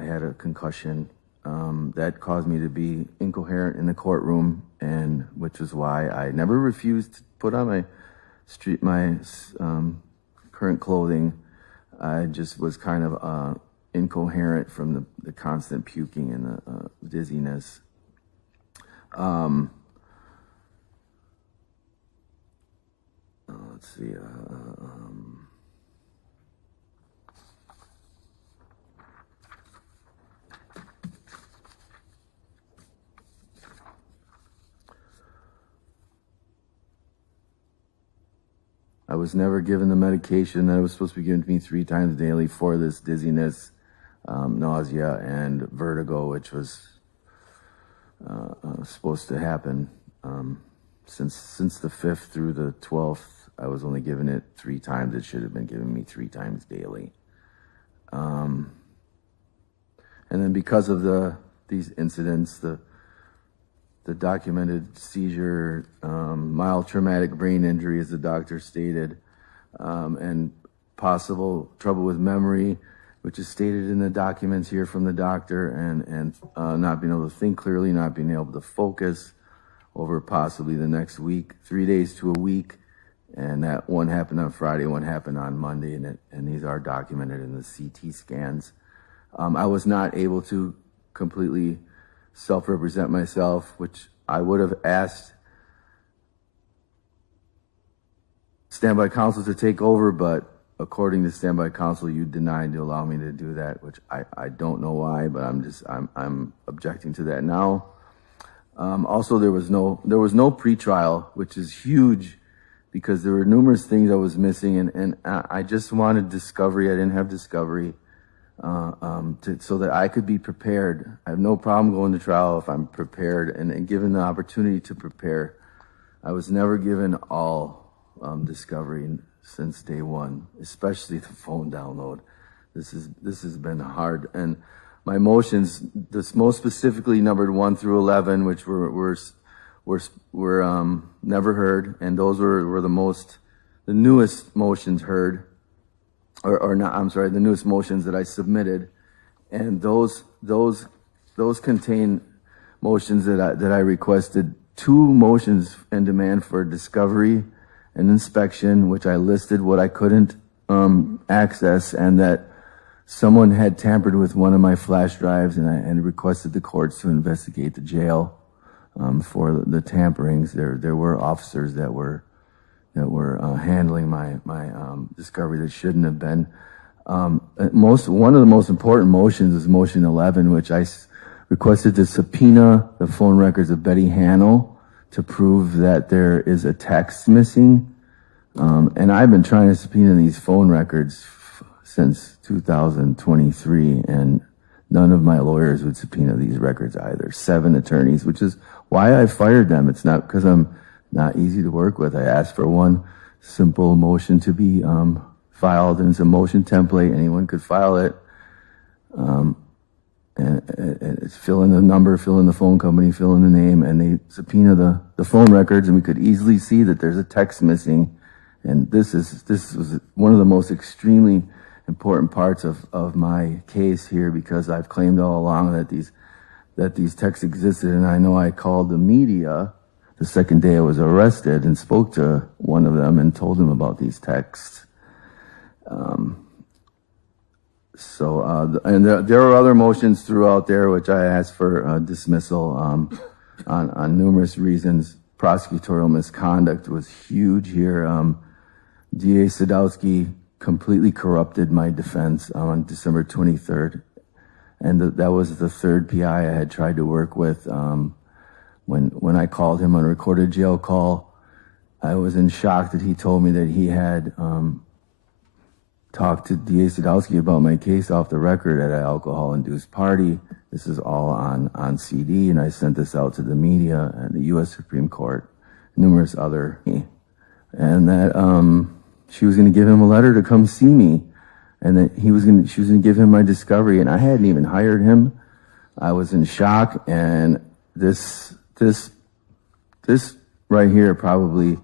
had a concussion that caused me to be incoherent in the courtroom, and which is why I never refused to put on my current clothing. I just was kind of incoherent from the constant puking and the dizziness. Let's see. I was never given the medication that was supposed to be given to me 3 times daily for this dizziness, nausea, and vertigo, which was supposed to happen. since the 5th through the 12th, I was only given it 3 times. It should have been giving me 3 times daily. And then because of these incidents, the documented seizure, mild traumatic brain injury, as the doctor stated, and possible trouble with memory, which is stated in the documents here from the doctor, and not being able to think clearly, not being able to focus over possibly the next week, 3 days to a week. And that one happened on Friday, one happened on Monday, and these are documented in the CT scans. I was not able to completely self-represent myself, which I would have asked standby counsel to take over, but according to standby counsel, you denied to allow me to do that, which I don't know why, but I'm objecting to that now. Also, there was no pretrial, which is huge because there were numerous things I was missing, and I just wanted discovery. I didn't have discovery. So that I could be prepared. I have no problem going to trial if I'm prepared and given the opportunity to prepare. I was never given all discovery since day one, especially the phone download. This has been hard, and my motions, this most specifically numbered 1 through 11, which were never heard, and those were the newest motions heard. Or not, I'm sorry, the newest motions that I submitted, and those contain motions that I requested 2 motions in demand for discovery and inspection, which I listed what I couldn't access, and that someone had tampered with one of my flash drives, and requested the courts to investigate the jail for the tamperings. There were officers that were handling my discovery that shouldn't have been. One of the most important motions is motion 11, which I requested to subpoena the phone records of Betty Hannell to prove that there is a text missing. And I've been trying to subpoena these phone records since 2023, and none of my lawyers would subpoena these records either. 7 attorneys, which is why I fired them. It's not because I'm not easy to work with. I asked for one simple motion to be filed, and it's a motion template. Anyone could file it. And it's fill in the number, fill in the phone company, fill in the name, and they subpoena the phone records, and we could easily see that there's a text missing. And this was one of the most extremely important parts of my case here, because I've claimed all along that these texts existed, and I know I called the media the second day I was arrested and spoke to one of them and told them about these texts. And there are other motions throughout there which I asked for dismissal on numerous reasons. Prosecutorial misconduct was huge here. DA Sadowski completely corrupted my defense on December 23rd. And that was the 3rd PI I had tried to work with. When I called him on a recorded jail call, I was in shock that he told me that he had talked to DA Sadowski about my case off the record at an alcohol-induced party. This is all on CD, and I sent this out to the media and the U.S. Supreme Court, numerous other, and that she was going to give him a letter to come see me, and that she was going to give him my discovery, and I hadn't even hired him. I was in shock, and this right here probably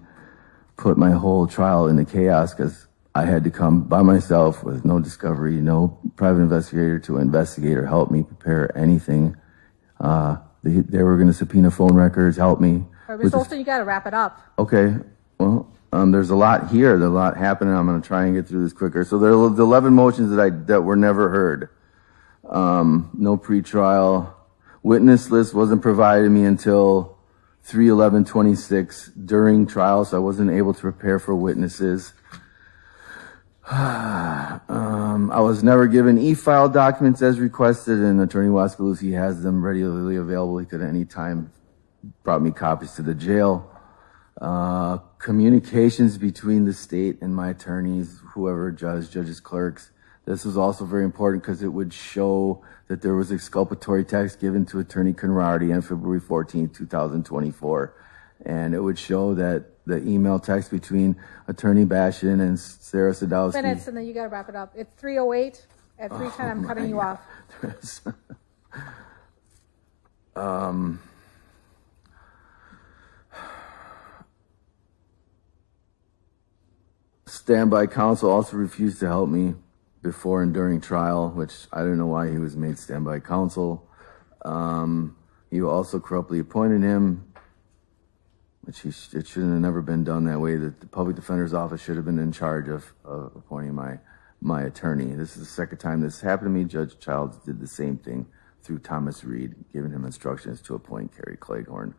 put my whole trial into chaos, because I had to come by myself with no discovery, no private investigator to investigate or help me prepare anything. They were going to subpoena phone records, help me. Mr. Olson, you got to wrap it up. Okay. Well, there's a lot here. There's a lot happening. I'm going to try and get through this quicker. So there are the 11 motions that were never heard. No pretrial. Witness list wasn't provided to me until 3/11/26 during trial, so I wasn't able to prepare for witnesses. I was never given e-file documents as requested, and Attorney Wascalusi has them readily available. He could at any time brought me copies to the jail. Communications between the state and my attorneys, whoever, judges, clerks. This was also very important because it would show that there was exculpatory text given to Attorney Conradi on February 14, 2024. and it would show that the email text between Attorney Bastion and Sarah Sadowski. Minutes, and then you gotta wrap it up. It's 3:08. At 3:10, I'm cutting you off. Standby counsel also refused to help me before and during trial, which I don't know why he was made standby counsel. You also corruptly appointed him, which it shouldn't have never been done that way. That the public defender's office should have been in charge of appointing my attorney. This is the second time this happened to me. Judge Childs did the same thing through Thomas Reed, giving him instructions to appoint Kerry Cleghorn.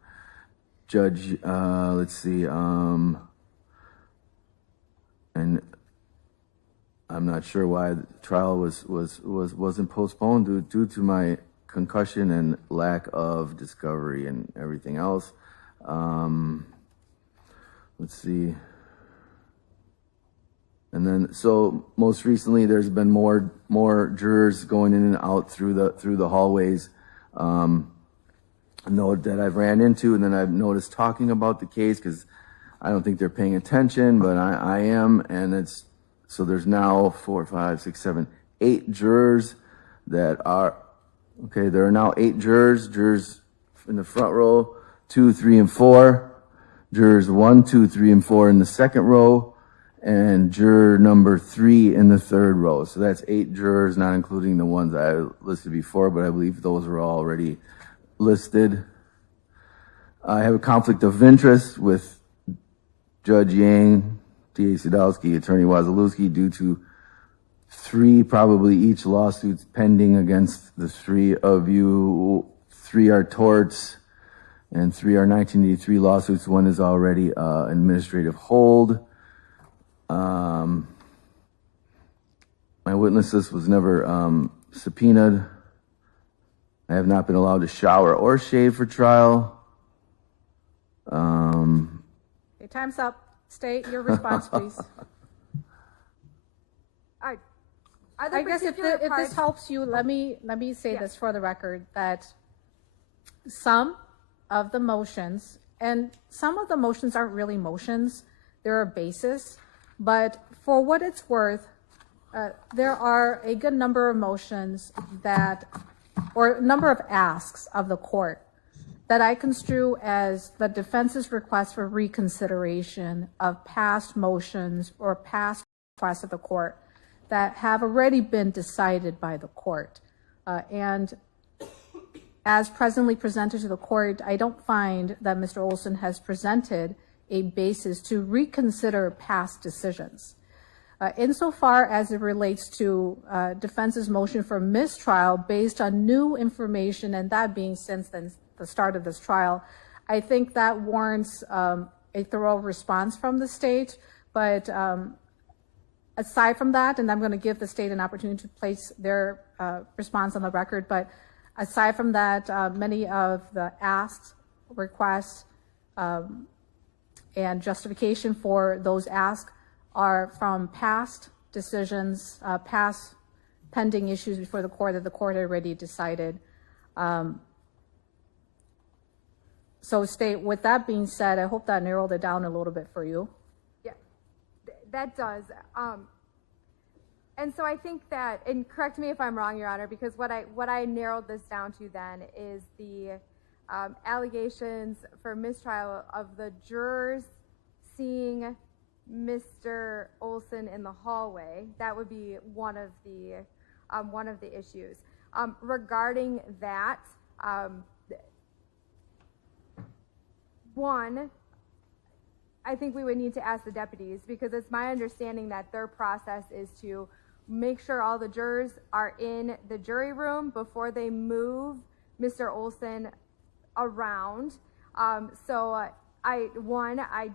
Judge, let's see, and I'm not sure why the trial wasn't postponed due to my concussion and lack of discovery and everything else. Let's see. And then, so most recently, there's been more jurors going in and out through the hallways. Note that I've ran into, and then I've noticed talking about the case because I don't think they're paying attention, but I am, and so there's now 4, 5, 6, 7, 8 jurors that are okay. There are now 8 jurors in the front row, 2, 3, and 4. Jurors 1, 2, 3, and 4 in the second row, and juror number 3 in the third row. So that's 8 jurors, not including the ones I listed before, but I believe those were already listed. I have a conflict of interest with Judge Yang, D.A. Sadowski, Attorney Wazalewski, due to 3 probably each lawsuits pending against the 3 of you. 3 are torts and 3 are 1983 lawsuits. 1 is already administrative hold. My witness list was never subpoenaed. I have not been allowed to shower or shave for trial. Okay, time's up. State your response, please. Are I guess if this helps you, let me say this for the record, that some of the motions, and some of the motions aren't really motions, they're a basis, but for what it's worth, there are a good number of motions or a number of asks of the court that I construe as the defense's request for reconsideration of past motions or past requests of the court that have already been decided by the court. And as presently presented to the court, I don't find that Mr. Olson has presented a basis to reconsider past decisions. Insofar as it relates to defense's motion for mistrial based on new information, and that being since the start of this trial, I think that warrants a thorough response from the state. But aside from that, and I'm going to give the state an opportunity to place their response on the record, but aside from that, many of the asks, requests, and justification for those asks are from past decisions, past pending issues before the court that the court already decided. So state, with that being said, I hope that narrowed it down a little bit for you. Yeah, that does. And so I think that, and correct me if I'm wrong, Your Honor, because what I narrowed this down to then is the allegations for mistrial of the jurors seeing Mr. Olson in the hallway. That would be one of the issues. Regarding that, one, I think we would need to ask the deputies, because it's my understanding that their process is to make sure all the jurors are in the jury room before they move Mr. Olson around. So I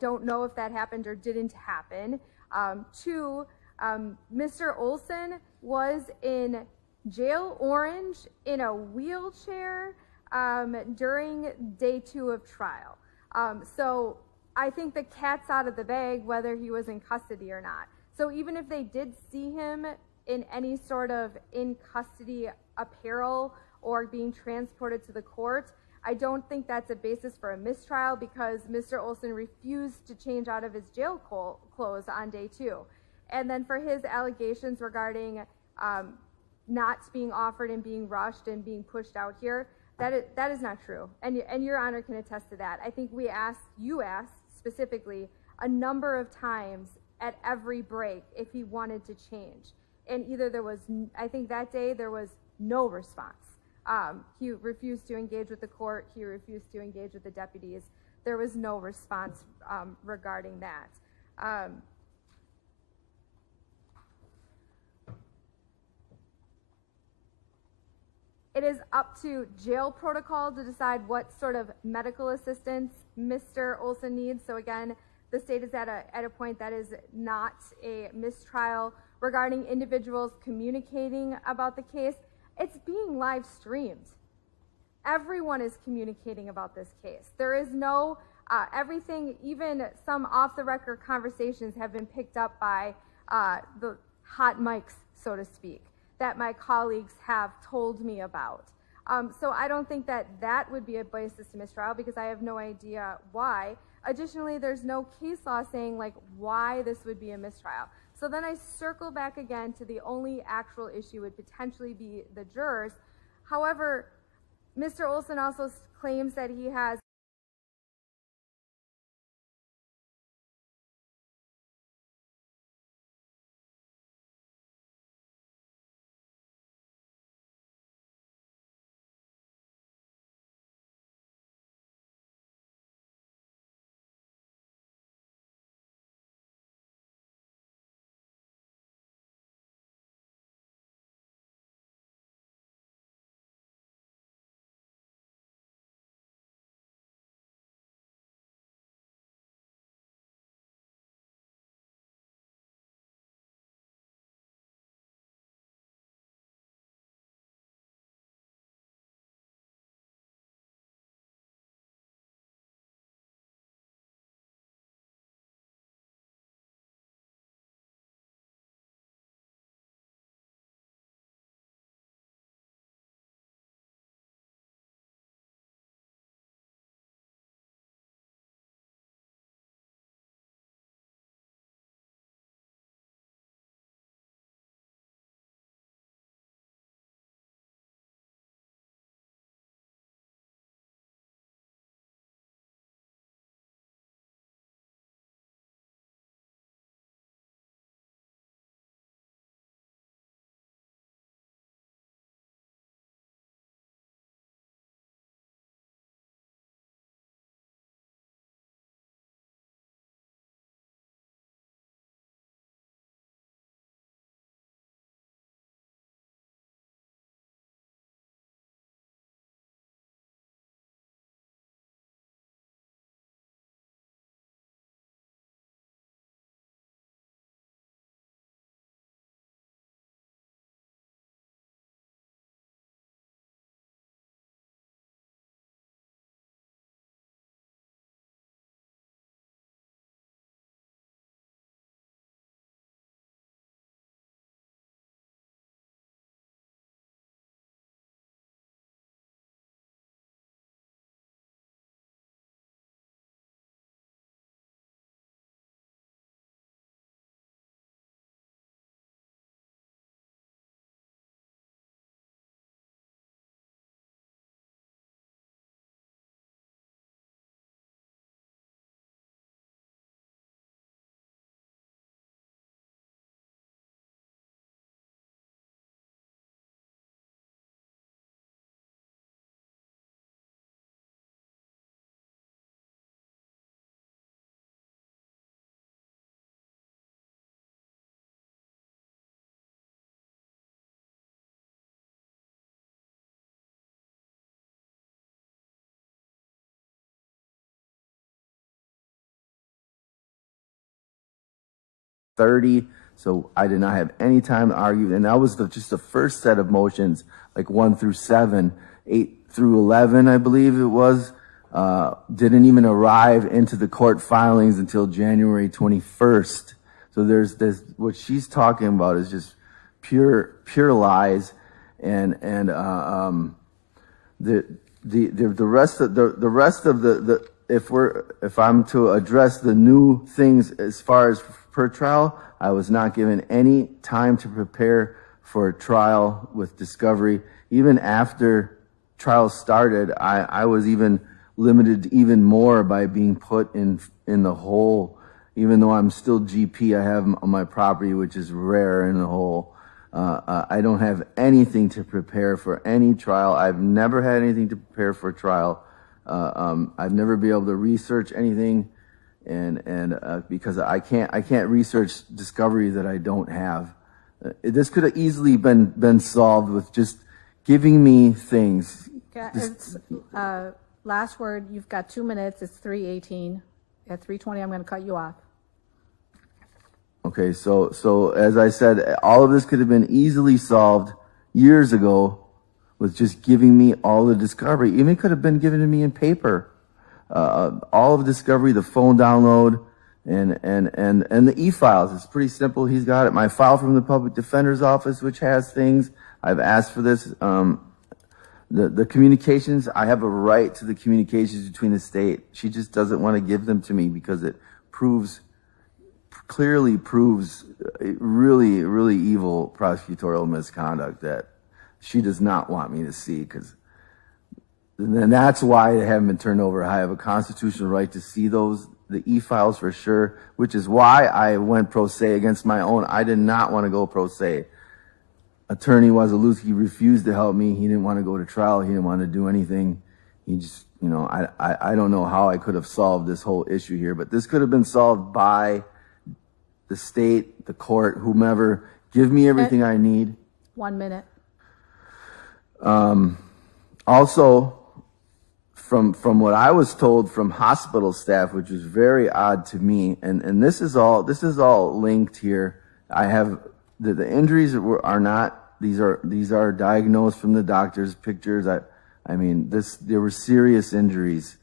don't know if that happened or didn't happen. 2, Mr. Olson was in jail orange in a wheelchair during day 2 of trial. So I think the cat's out of the bag whether he was in custody or not. So even if they did see him in any sort of in custody apparel or being transported to the court, I don't think that's a basis for a mistrial because Mr. Olson refused to change out of his jail clothes on day 2. And then for his allegations regarding not being offered and being rushed and being pushed out here, that is not true. And Your Honor can attest to that. I think you asked specifically a number of times at every break if he wanted to change. And either there was, I think that day there was no response. He refused to engage with the court. He refused to engage with the deputies. There was no response regarding that. It is up to jail protocol to decide what sort of medical assistance Mr. Olson needs. So again, the state is at a point that is not a mistrial. Regarding individuals communicating about the case, it's being live streamed. Everyone is communicating about this case. There is no, everything, even some off-the-record conversations have been picked up by the hot mics, so to speak, that my colleagues have told me about. So I don't think that would be a basis to mistrial because I have no idea why. Additionally, there's no case law saying like why this would be a mistrial. So then I circle back again to the only actual issue would potentially be the jurors. However, Mr. Olson also claims that he has so I did not have any time to argue. And that was just the first set of motions, like 1 through 7, 8 through 11, I believe it was, didn't even arrive into the court filings until January 21st. So there's this, what she's talking about is just pure lies. And the rest of the if I'm to address the new things as far as per trial, I was not given any time to prepare for trial with discovery. Even after trial started, I was even limited even more by being put in the hole. Even though I'm still GP, I have my property, which is rare, in the hole. I don't have anything to prepare for any trial. I've never had anything to prepare for a trial. I've never been able to research anything, and because I can't research discovery that I don't have. This could have easily been solved with just giving me things. It's, last word, you've got 2 minutes. It's 3:18. At 3:20, I'm going to cut you off. Okay, so as I said, all of this could have been easily solved years ago with just giving me all the discovery. Even could have been given to me in paper. All of the discovery, the phone download, and the e-files. It's pretty simple. He's got it. My file from the public defender's office, which has things. I've asked for this. The communications, I have a right to the communications between the state. She just doesn't want to give them to me because it clearly proves really, really evil prosecutorial misconduct that she does not want me to see, and that's why they haven't been turned over. I have a constitutional right to see the e-files for sure, which is why I went pro se against my own. I did not want to go pro se. Attorney Wazalewski refused to help me. He didn't want to go to trial. He didn't want to do anything. He just, I don't know how I could have solved this whole issue here, but this could have been solved by the state, the court, whomever. Give me everything I need. 1 minute. Also, from what I was told from hospital staff, which was very odd to me, and this is all linked here. I have the injuries are not. These are diagnosed from the doctor's pictures. I mean, there were serious injuries.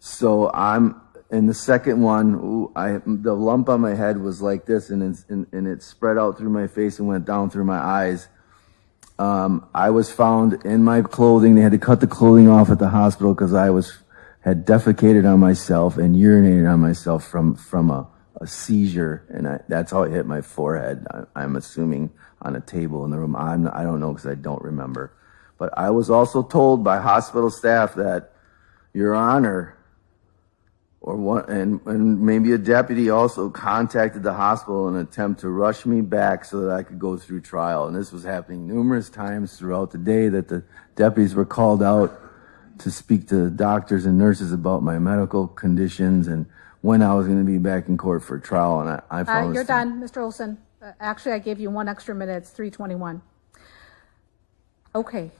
So I'm in the second one. The lump on my head was like this, and it spread out through my face and went down through my eyes. I was found in my clothing. They had to cut the clothing off at the hospital because I had defecated on myself and urinated on myself from a seizure, and that's how it hit my forehead. I'm assuming on a table in the room. I don't know because I don't remember. But I was also told by hospital staff that, Your Honor, and maybe a deputy also contacted the hospital in an attempt to rush me back so that I could go through trial. And this was happening numerous times throughout the day, that the deputies were called out to speak to doctors and nurses about my medical conditions and when I was going to be back in court for trial. And I promised. You're done, Mr. Olson. Actually, I gave you 1 extra minute. It's 3:21. Okay.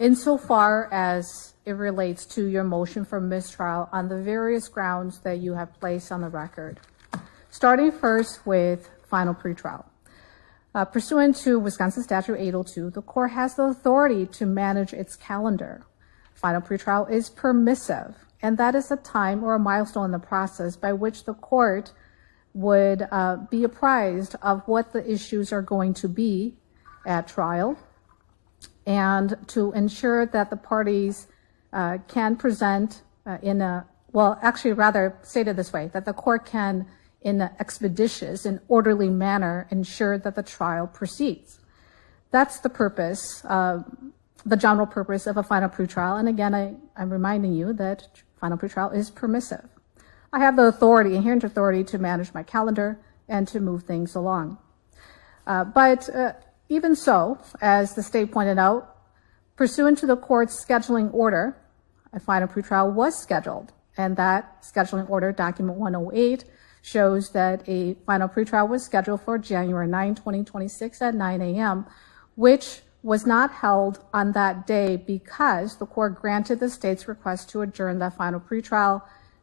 Insofar as it relates to your motion for mistrial on the various grounds that you have placed on the record, starting first with final pretrial. Pursuant to Wisconsin Statute 802, the court has the authority to manage its calendar. Final pretrial is permissive, and that is a time or a milestone in the process by which the court would be apprised of what the issues are going to be at trial, and to ensure that the parties can present stated this way, that the court can, in an expeditious and orderly manner, ensure that the trial proceeds. That's the purpose, the general purpose of a final pretrial. And again, I'm reminding you that final pretrial is permissive. I have the authority, inherent authority, to manage my calendar and to move things along. But even so, as the state pointed out, pursuant to the court's scheduling order, a final pretrial was scheduled, and that scheduling order, document 108, shows that a final pretrial was scheduled for January 9, 2026 at 9 a.m., which was not held on that day because the court granted the state's request to adjourn that final pretrial.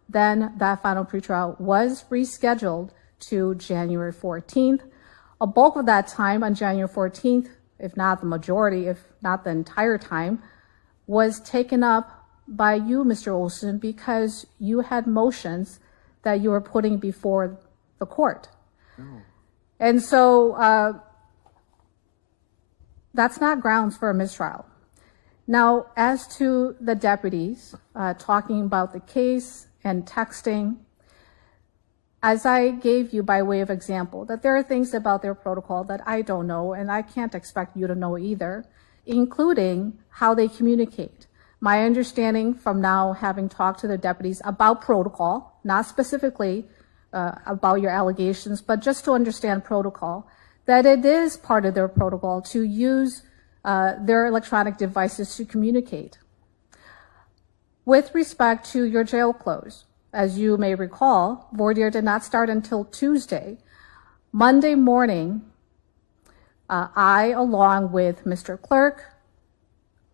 Then that final pretrial was rescheduled to January 14th. A bulk of that time on January 14th, if not the majority, if not the entire time, was taken up by you, Mr. Olson, because you had motions that you were putting before the court. Oh. And so that's not grounds for a mistrial. Now, as to the deputies, talking about the case and texting, as I gave you by way of example, that there are things about their protocol that I don't know, and I can't expect you to know either, including how they communicate. My understanding from now having talked to the deputies about protocol, not specifically about your allegations, but just to understand protocol, that it is part of their protocol to use their electronic devices to communicate. With respect to your jail close, as you may recall, voir dire did not start until Tuesday. Monday morning, I, along with Mr. Clerk,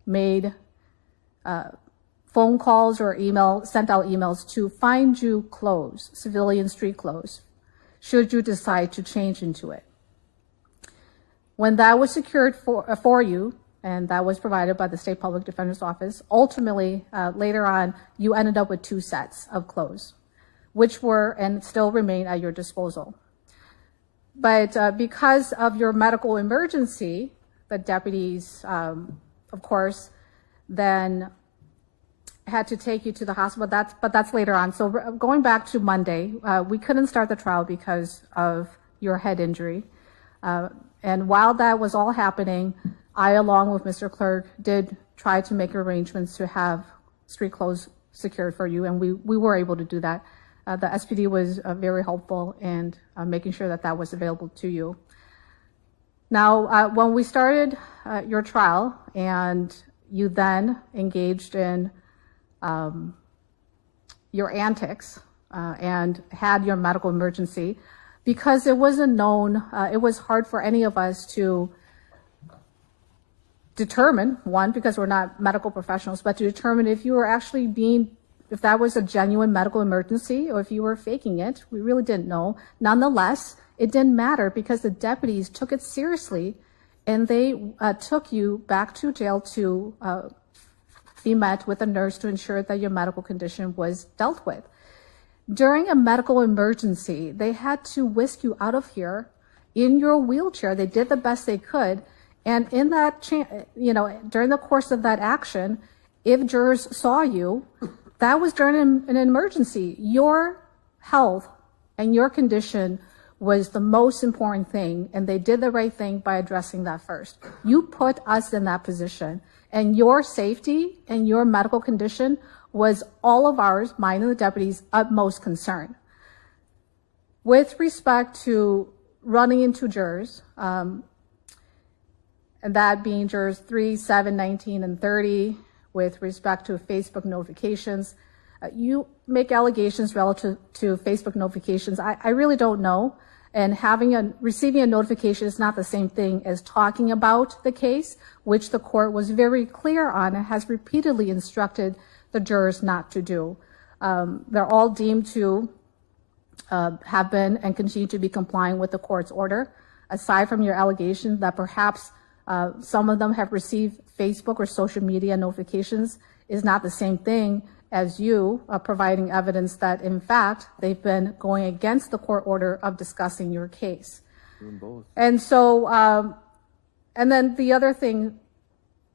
made phone calls or sent out emails to find you clothes, civilian street clothes, should you decide to change into it. When that was secured for you, and that was provided by the State Public Defender's Office, ultimately, later on, you ended up with 2 sets of clothes, which were and still remain at your disposal. But because of your medical emergency, the deputies, of course, then had to take you to the hospital, but that's later on. So going back to Monday, we couldn't start the trial because of your head injury. And while that was all happening, I, along with Mr. Clerk, did try to make arrangements to have street clothes secured for you, and we were able to do that. The SPD was very helpful in making sure that that was available to you. Now, when we started your trial and you then engaged in your antics and had your medical emergency, because it wasn't known, it was hard for any of us to determine, one, because we're not medical professionals, but to determine if you were actually if that was a genuine medical emergency or if you were faking it. We really didn't know. Nonetheless, it didn't matter because the deputies took it seriously and they took you back to jail to be met with a nurse to ensure that your medical condition was dealt with. During a medical emergency, they had to whisk you out of here in your wheelchair. They did the best they could. And in that, during the course of that action, if jurors saw you, that was during an emergency. Your health and your condition was the most important thing, and they did the right thing by addressing that first. You put us in that position, and your safety and your medical condition was all of ours, mine and the deputies' utmost concern. With respect to running into jurors, and that being jurors 3, 7, 19, and 30, with respect to Facebook notifications, you make allegations relative to Facebook notifications. I really don't know. And receiving a notification is not the same thing as talking about the case, which the court was very clear on and has repeatedly instructed the jurors not to do. They're all deemed to have been and continue to be complying with the court's order. Aside from your allegations that perhaps some of them have received Facebook or social media notifications, is not the same thing as you providing evidence that, in fact, they've been going against the court order of discussing your case. Doing both. And so, and then the other thing,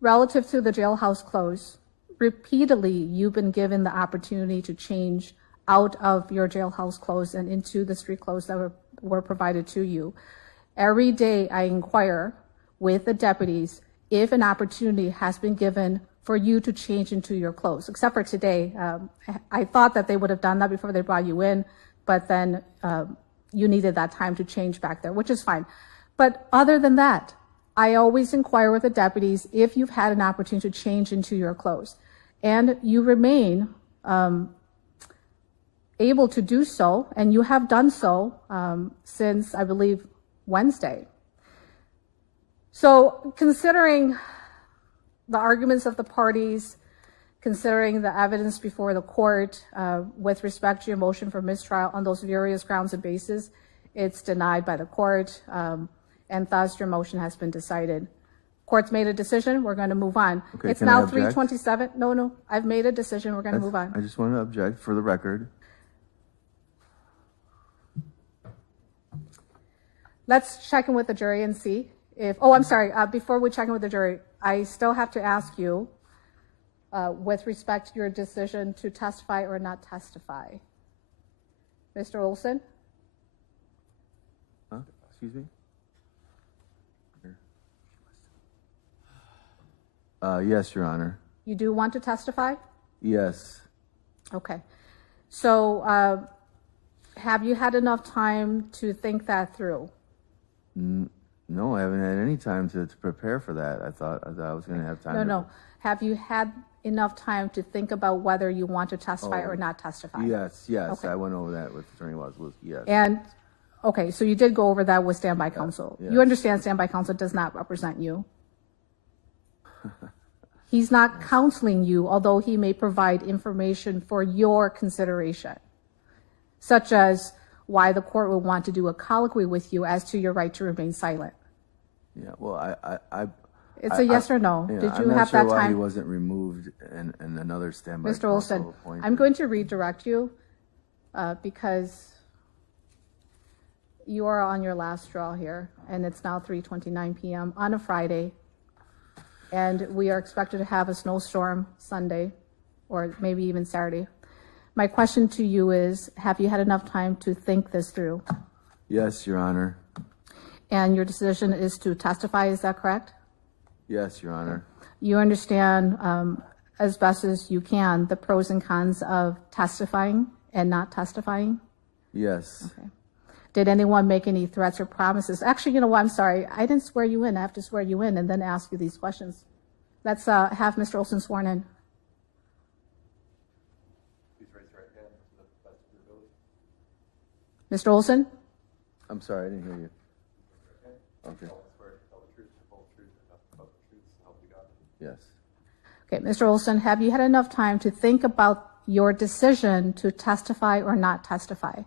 relative to the jailhouse close, repeatedly you've been given the opportunity to change out of your jailhouse clothes and into the street clothes that were provided to you. Every day I inquire with the deputies if an opportunity has been given for you to change into your clothes, except for today. I thought that they would have done that before they brought you in, but then you needed that time to change back there, which is fine. But other than that, I always inquire with the deputies if you've had an opportunity to change into your clothes. And you remain able to do so, and you have done so since, I believe, Wednesday. So considering the arguments of the parties, considering the evidence before the court with respect to your motion for mistrial on those various grounds and bases, it's denied by the court, and thus your motion has been decided. Court's made a decision, we're going to move on. Okay, it's can I now object? 3:27. No, I've made a decision, we're going to move on. I just want to object for the record. Let's check in with the jury and see if, oh, I'm sorry, before we check in with the jury, I still have to ask you, with respect to your decision to testify or not testify. Mr. Olson? Huh? Excuse me? Yes, Your Honor. You do want to testify? Yes. Okay. So have you had enough time to think that through? No, I haven't had any time to prepare for that. I thought I was going to have time. No. Have you had enough time to think about whether you want to testify or not testify? Yes. Okay. I went over that with Attorney Wazlewski, yes. And, okay, so you did go over that with standby counsel. Yes. You understand standby counsel does not represent you. He's not counseling you, although he may provide information for your consideration, such as why the court would want to do a colloquy with you as to your right to remain silent. Yeah, well, It's a yes or no. yeah, Did you I'm not have sure that why he time? wasn't removed and another standby Mr. Olson, counsel appointed. I'm going to redirect you because you are on your last straw here, and it's now 3:29 p.m. on a Friday, and we are expected to have a snowstorm Sunday, or maybe even Saturday. My question to you is, have you had enough time to think this through? Yes, Your Honor. And your decision is to testify, is that correct? Yes, Your Honor. You understand as best as you can the pros and cons of testifying and not testifying? Yes. Okay. Did anyone make any threats or promises? Actually, you know what? I'm sorry. I didn't swear you in. I have to swear you in and then ask you these questions. Let's have Mr. Olson sworn in. Please raise your right hand to the best of your ability. Mr. Olson? I'm sorry, I didn't hear you. Okay. Swear to tell the truth, the whole truth, and nothing but the truth, so help you God. Yes. Okay, Mr. Olson, have you had enough time to think about your decision to testify or not testify?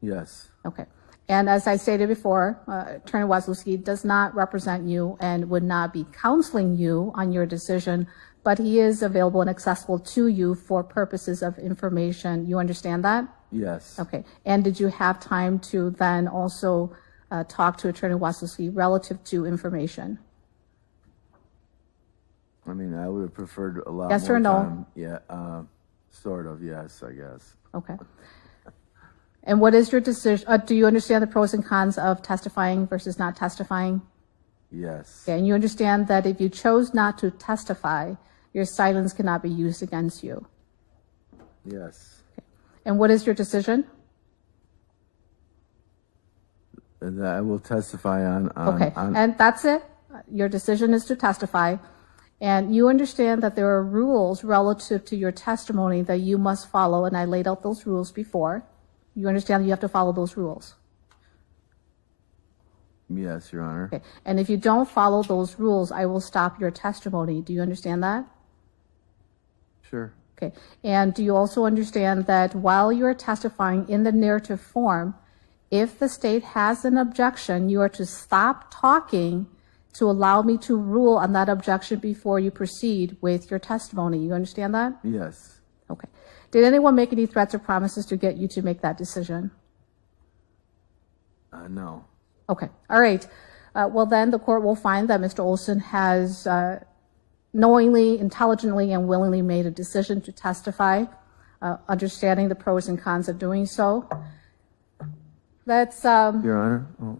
Yes. Okay. And as I stated before, Attorney Wazlewski does not represent you and would not be counseling you on your decision, but he is available and accessible to you for purposes of information. You understand that? Yes. Okay. And did you have time to then also talk to Attorney Wazlewski relative to information? I mean, I would have preferred a lot Yes more or no? time. Yeah, sort of, yes, I guess. Okay. And what is your decision? Do you understand the pros and cons of testifying versus not testifying? Yes. Okay. And you understand that if you chose not to testify, your silence cannot be used against you. Yes. And what is your decision? And I will testify on Okay. And that's it. Your decision is to testify. And you understand that there are rules relative to your testimony that you must follow. And I laid out those rules before. You understand that you have to follow those rules. Yes, Your Honor. Okay. And if you don't follow those rules, I will stop your testimony. Do you understand that? Sure. Okay. And do you also understand that while you're testifying in the narrative form, if the state has an objection, you are to stop talking to allow me to rule on that objection before you proceed with your testimony. You understand that? Yes. Okay. Did anyone make any threats or promises to get you to make that decision? No. Okay. All right. Well, then the court will find that Mr. Olson has knowingly, intelligently, and willingly made a decision to testify, understanding the pros and cons of doing so. Let's, Your Honor? Oh,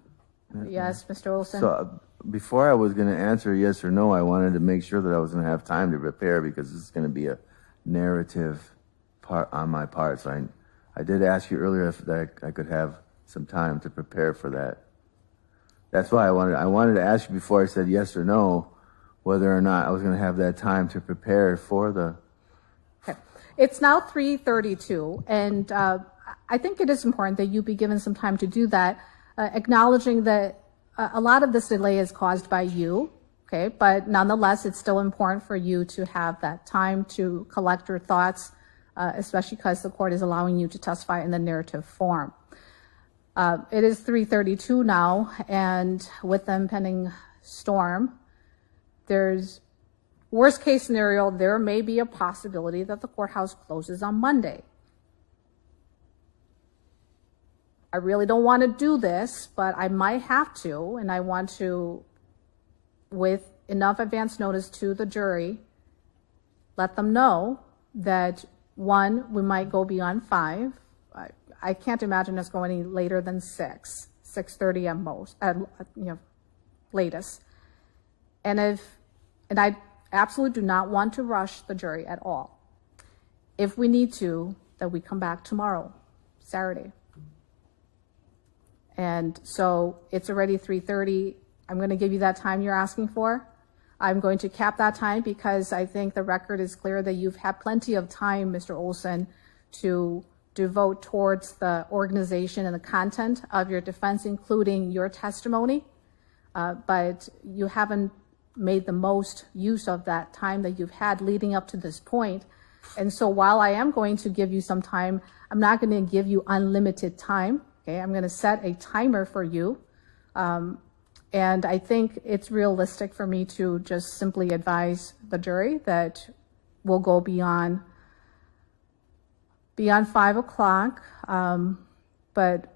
yes, Mr. Olson. so before I was going to answer yes or no, I wanted to make sure that I was going to have time to prepare because this is going to be a narrative part on my part. So I did ask you earlier if that I could have some time to prepare for that. That's why I wanted to ask you before I said yes or no, whether or not I was going to have that time to prepare for the. Okay. It's now 3:32, and I think it is important that you be given some time to do that, acknowledging that a lot of this delay is caused by you, okay? But nonetheless, it's still important for you to have that time to collect your thoughts, especially because the court is allowing you to testify in the narrative form. It is 3:32 now, and with the impending storm, there's worst case scenario, there may be a possibility that the courthouse closes on Monday. I really don't want to do this, but I might have to, and I want to, with enough advance notice to the jury, let them know that, one, we might go beyond 5. I can't imagine us going any later than 6:30 at most, latest. And I absolutely do not want to rush the jury at all. If we need to, that we come back tomorrow, Saturday. And so it's already 3:30. I'm going to give you that time you're asking for. I'm going to cap that time because I think the record is clear that you've had plenty of time, Mr. Olson, to devote towards the organization and the content of your defense, including your testimony. But you haven't made the most use of that time that you've had leading up to this point. And so while I am going to give you some time, I'm not going to give you unlimited time. Okay, I'm going to set a timer for you. And I think it's realistic for me to just simply advise the jury that we'll go beyond 5 o'clock, but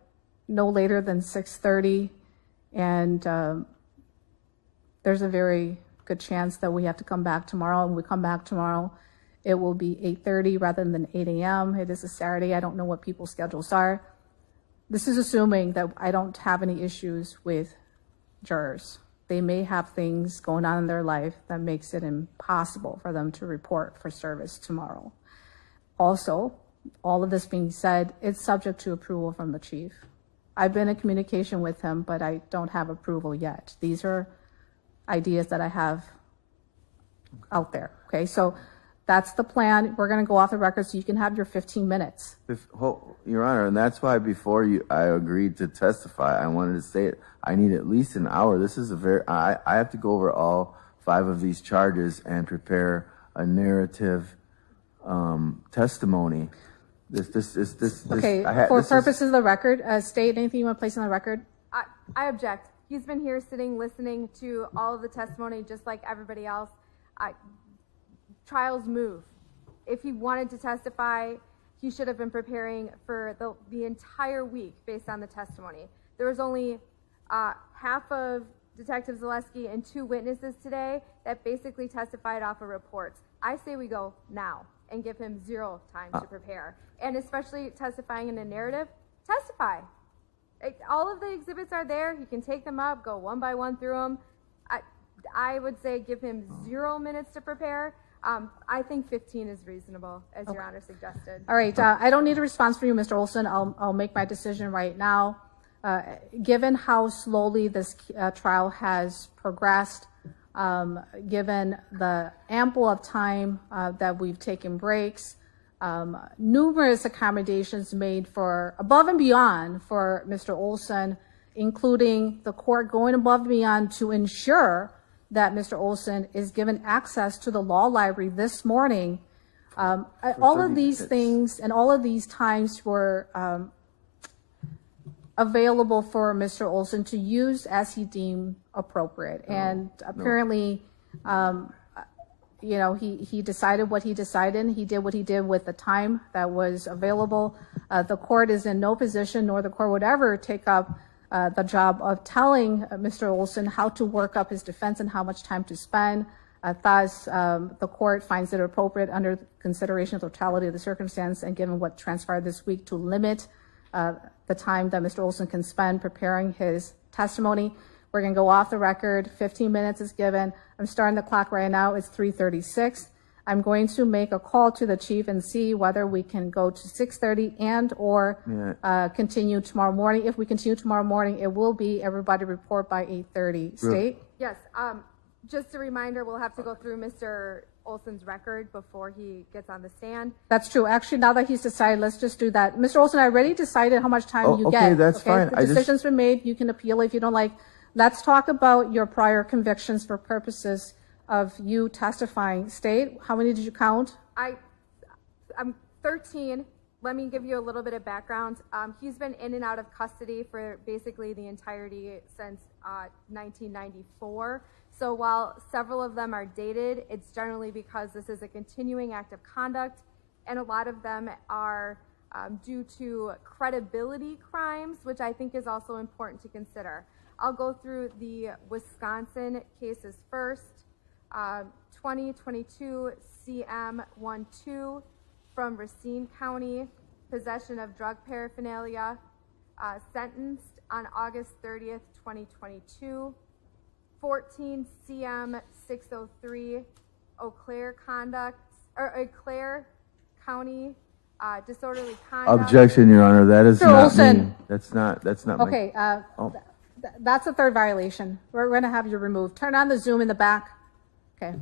no later than 6:30. And there's a very good chance that we have to come back tomorrow. And when we come back tomorrow, it will be 8:30 rather than 8 a.m. It is a Saturday. I don't know what people's schedules are. This is assuming that I don't have any issues with jurors. They may have things going on in their life that makes it impossible for them to report for service tomorrow. Also, all of this being said, it's subject to approval from the chief. I've been in communication with him, but I don't have approval yet. These are ideas that I have out there. Okay, so that's the plan. We're going to go off the record so you can have your 15 minutes. Your Honor, and that's why before I agreed to testify, I wanted to say it. I need at least an hour. This is I have to go over all 5 of these charges and prepare a narrative testimony. Okay, for purposes of the record, state anything you want to place on the record? I object. He's been here sitting, listening to all of the testimony just like everybody else. Trials move. If he wanted to testify, he should have been preparing for the entire week based on the testimony. There was only half of Detective Zaleski and 2 witnesses today that basically testified off of reports. I say we go now and give him 0 time to prepare. And especially testifying in a narrative, testify. All of the exhibits are there. He can take them up, go one by one through them. I would say give him 0 minutes to prepare. I think 15 is reasonable, as Your Honor suggested. All right, I don't need a response from you, Mr. Olson. I'll make my decision right now. Given how slowly this trial has progressed, given the ample of time that we've taken breaks, numerous accommodations made for above and beyond for Mr. Olson, including the court going above and beyond to ensure that Mr. Olson is given access to the law library this morning. All of these things and all of these times were available for Mr. Olson to use as he deemed appropriate. And apparently, he decided what he decided, and he did what he did with the time that was available. The court is in no position, nor the court would ever take up the job of telling Mr. Olson how to work up his defense and how much time to spend. Thus, the court finds it appropriate under consideration of the totality of the circumstance and given what transpired this week to limit the time that Mr. Olson can spend preparing his testimony. We're going to go off the record. 15 minutes is given. I'm starting the clock right now. It's 3:36. I'm going to make a call to the chief and see whether we can go to 6:30 and or continue tomorrow morning. If we continue tomorrow morning, it will be everybody report by 8:30. State? Yes. Just a reminder, we'll have to go through Mr. Olson's record before he gets on the stand. That's true. Actually, now that he's decided, let's just do that. Mr. Olson, I already decided how much time you get. Okay, that's fine. The decision's been made. You can appeal if you don't like. Let's talk about your prior convictions for purposes of you testifying. State, how many did you count? I'm 13. Let me give you a little bit of background. He's been in and out of custody for basically the entirety since 1994. So while several of them are dated, it's generally because this is a continuing act of conduct, and a lot of them are due to credibility crimes, which I think is also important to consider. I'll go through the Wisconsin cases first. 2022 CM12 from Racine County, possession of drug paraphernalia, sentenced on August 30th, 2022. 14 CM603 Eau Claire County, disorderly conduct. Objection, Your Honor. That is Mr. not Olson. me. That's not my. Okay, Oh. that's a third violation. We're going to have you removed. Turn on the Zoom in the back. Okay.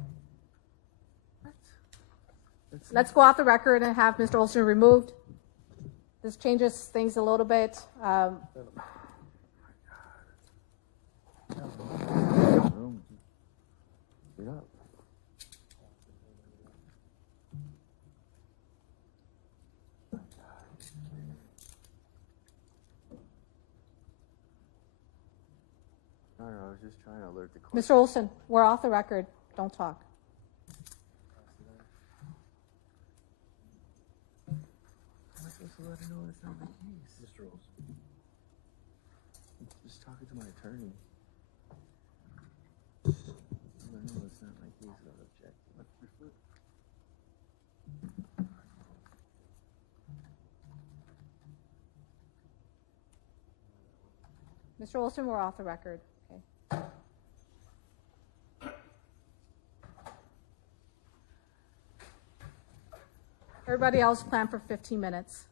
Let's go off the record and have Mr. Olson removed. This changes things a little bit. Get up. No, I was just trying to alert the court. Mr. Olson, we're off the record. Don't talk. How am I supposed to let her know it's not my case? Mr. Olson. Just talking to my attorney. Let her know it's not my case without objecting. Mr. Olson, we're off the record. Okay. Everybody else plan for 15 minutes.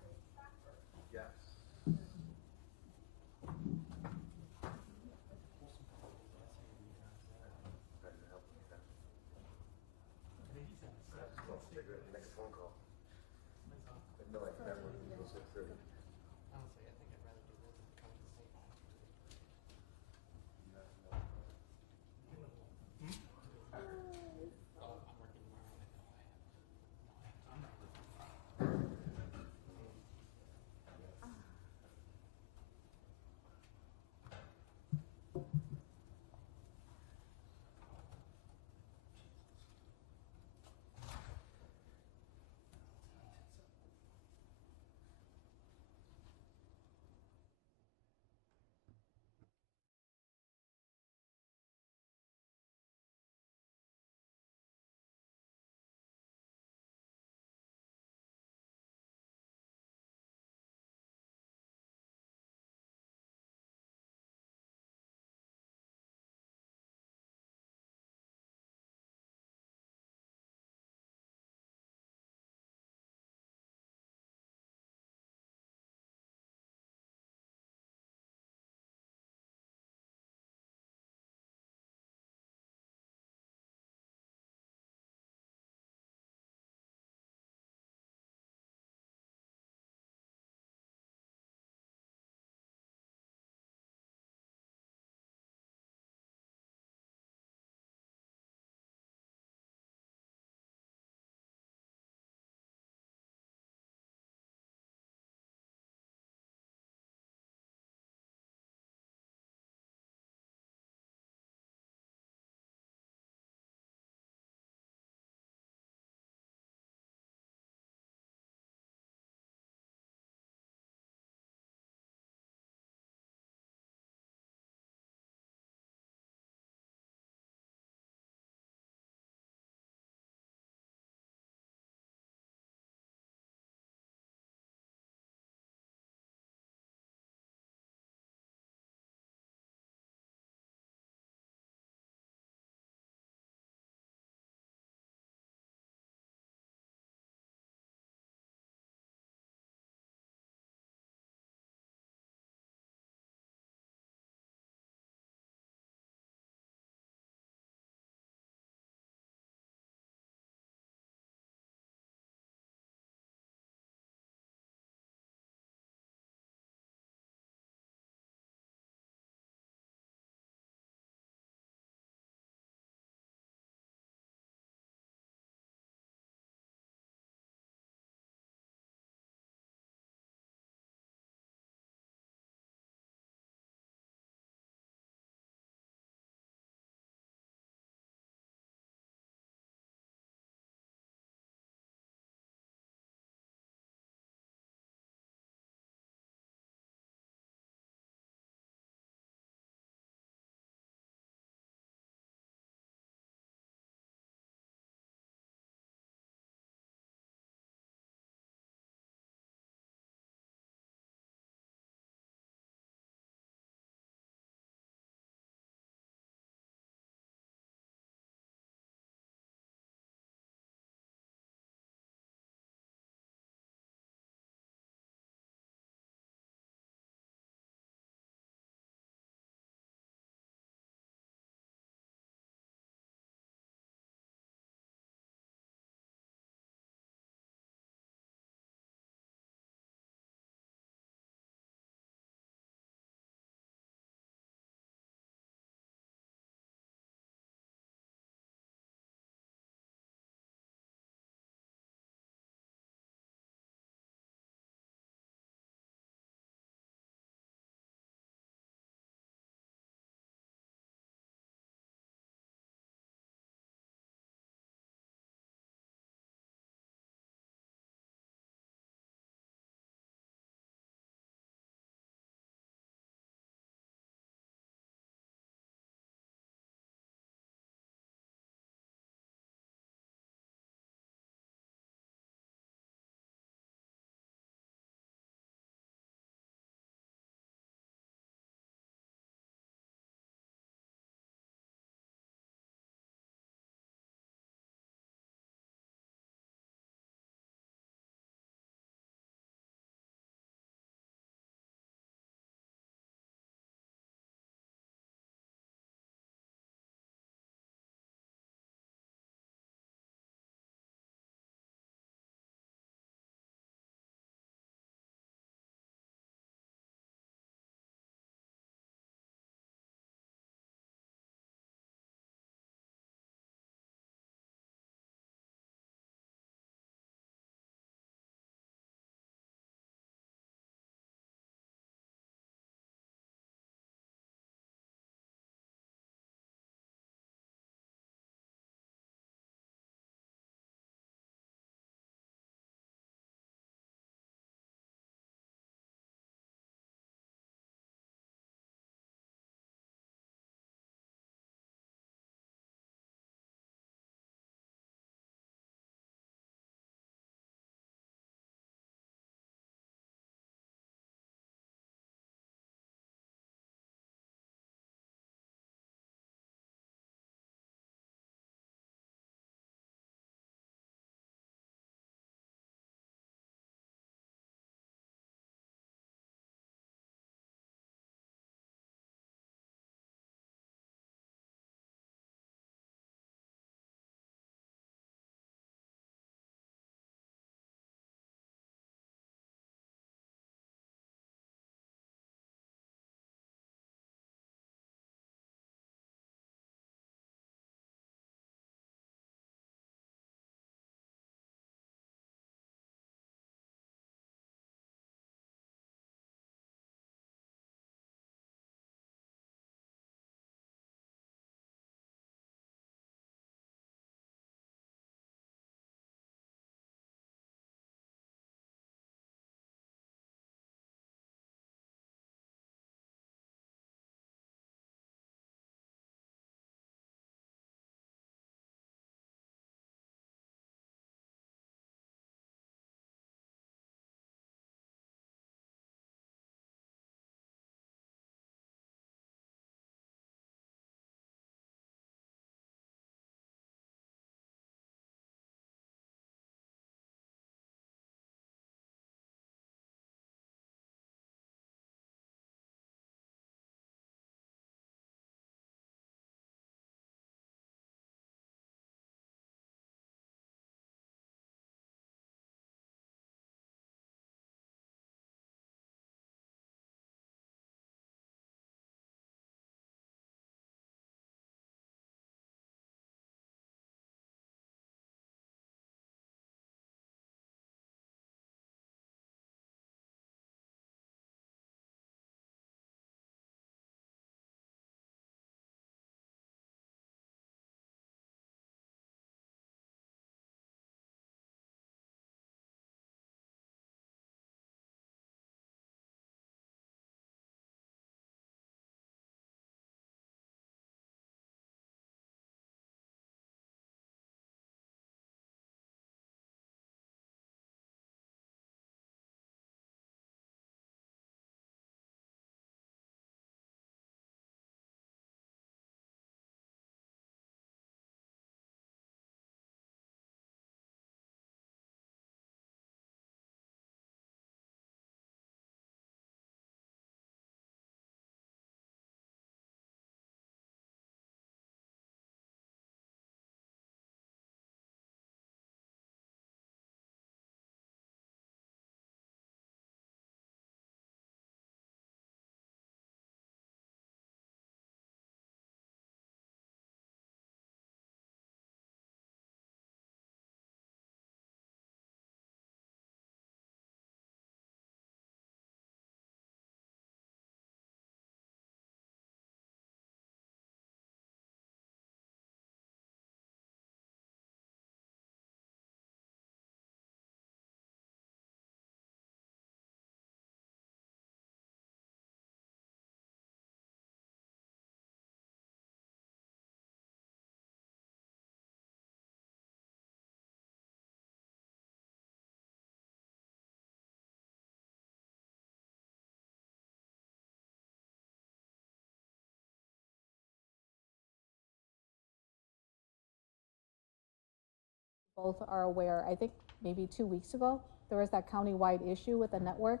both are aware, I think maybe 2 weeks ago, there was that countywide issue with the network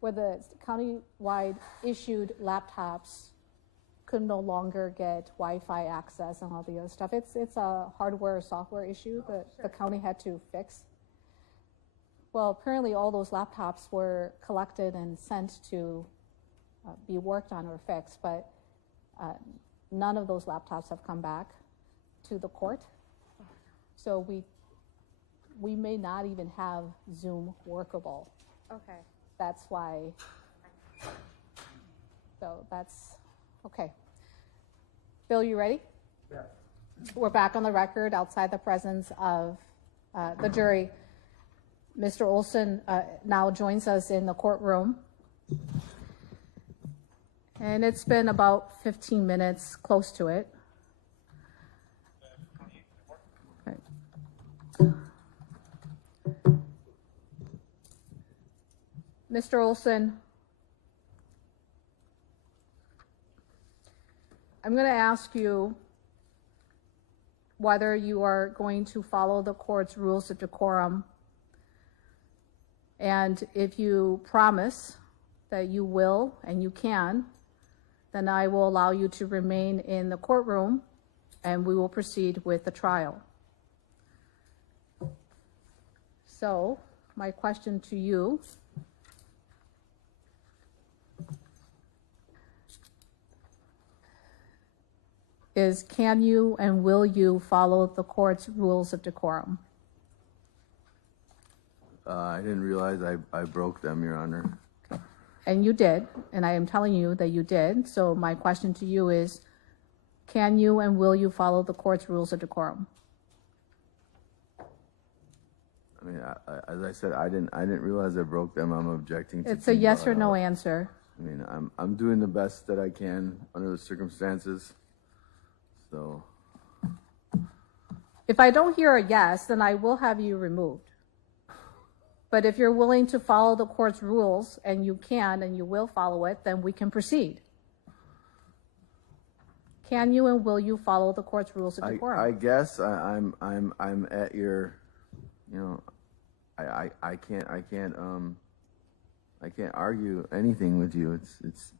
where the countywide issued laptops could no longer get Wi-Fi access and all the other stuff. It's a hardware software issue that the county had to fix. Well, apparently all those laptops were collected and sent to be worked on or fixed, but none of those laptops have come back to the court. So we may not even have Zoom workable. Okay. That's why. So that's okay. Bill, you ready? Yeah. We're back on the record outside the presence of the jury. Mr. Olson now joins us in the courtroom. And it's been about 15 minutes, close to it. Right. Mr. Olson, I'm going to ask you whether you are going to follow the court's rules of decorum. And if you promise that you will and you can, then I will allow you to remain in the courtroom and we will proceed with the trial. So, my question to you is, can you and will you follow the court's rules of decorum? I didn't realize I broke them, Your Honor. And you did, and I am telling you that you did. So my question to you is, can you and will you follow the court's rules of decorum? I mean, as I said, I didn't realize I broke them. I'm objecting to. It's a yes or no answer. I mean, I'm doing the best that I can under the circumstances. So. If I don't hear a yes, then I will have you removed. But if you're willing to follow the court's rules, and you can and you will follow it, then we can proceed. Can you and will you follow the court's rules of decorum? I guess I'm at your, you know, I can't argue anything with you. It's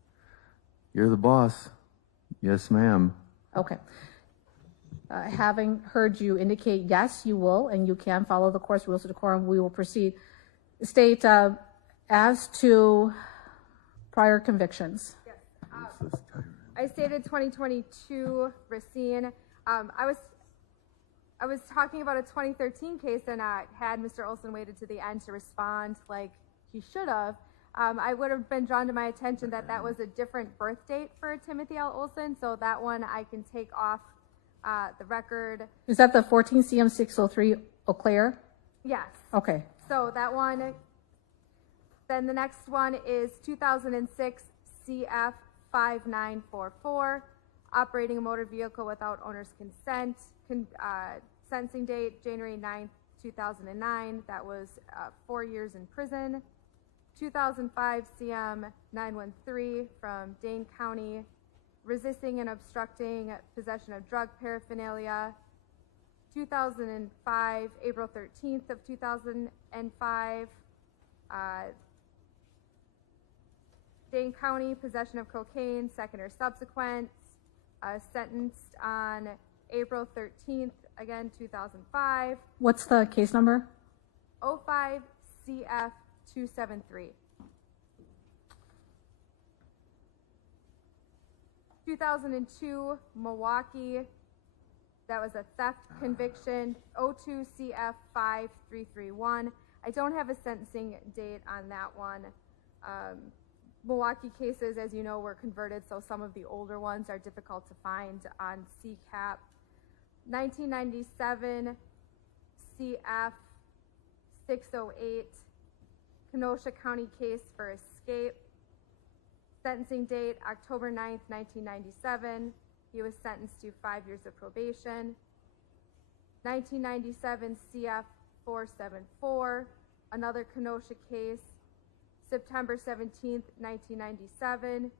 you're the boss. Yes, ma'am. Okay. Having heard you indicate yes, you will and you can follow the court's rules of decorum, we will proceed. State, as to prior convictions. Yes. I stated 2022 Racine. I was talking about a 2013 case and had Mr. Olson waited to the end to respond like he should have. I would have been drawn to my attention that that was a different birth date for Timothy L. Olson, so that one I can take off the record. Is that the 14 CM 603 Eau Claire? Yes. Okay. So that one, then the next one is 2006 CF 5944, operating a motor vehicle without owner's consent. Sentencing date, January 9th, 2009. That was 4 years in prison. 2005 CM 913 from Dane County, resisting and obstructing possession of drug paraphernalia. 2005, April 13th of 2005, Dane County, possession of cocaine, second or subsequent, sentenced on April 13th, again, 2005. What's the case number? 05 CF 273. 2002, Milwaukee. That was a theft conviction, 02 CF 5331. I don't have a sentencing date on that one. Milwaukee cases, as you know, were converted, so some of the older ones are difficult to find on CCAP. 1997 CF 608, Kenosha County case for escape. Sentencing date, October 9th, 1997. He was sentenced to 5 years of probation. 1997 CF 474, another Kenosha case, September 17th, 1997,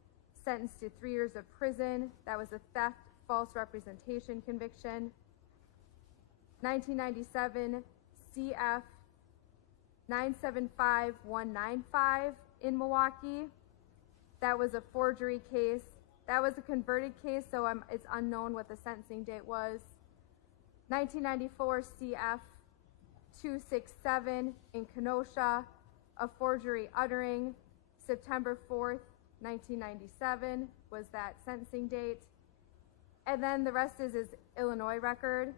sentenced to 3 years of prison. That was a theft, false representation conviction. 1997 CF 975195 in Milwaukee. That was a forgery case. That was a converted case, so it's unknown what the sentencing date was. 1994 CF 267 in Kenosha, a forgery uttering. September 4th, 1997 was that sentencing date. And then the rest is his Illinois record.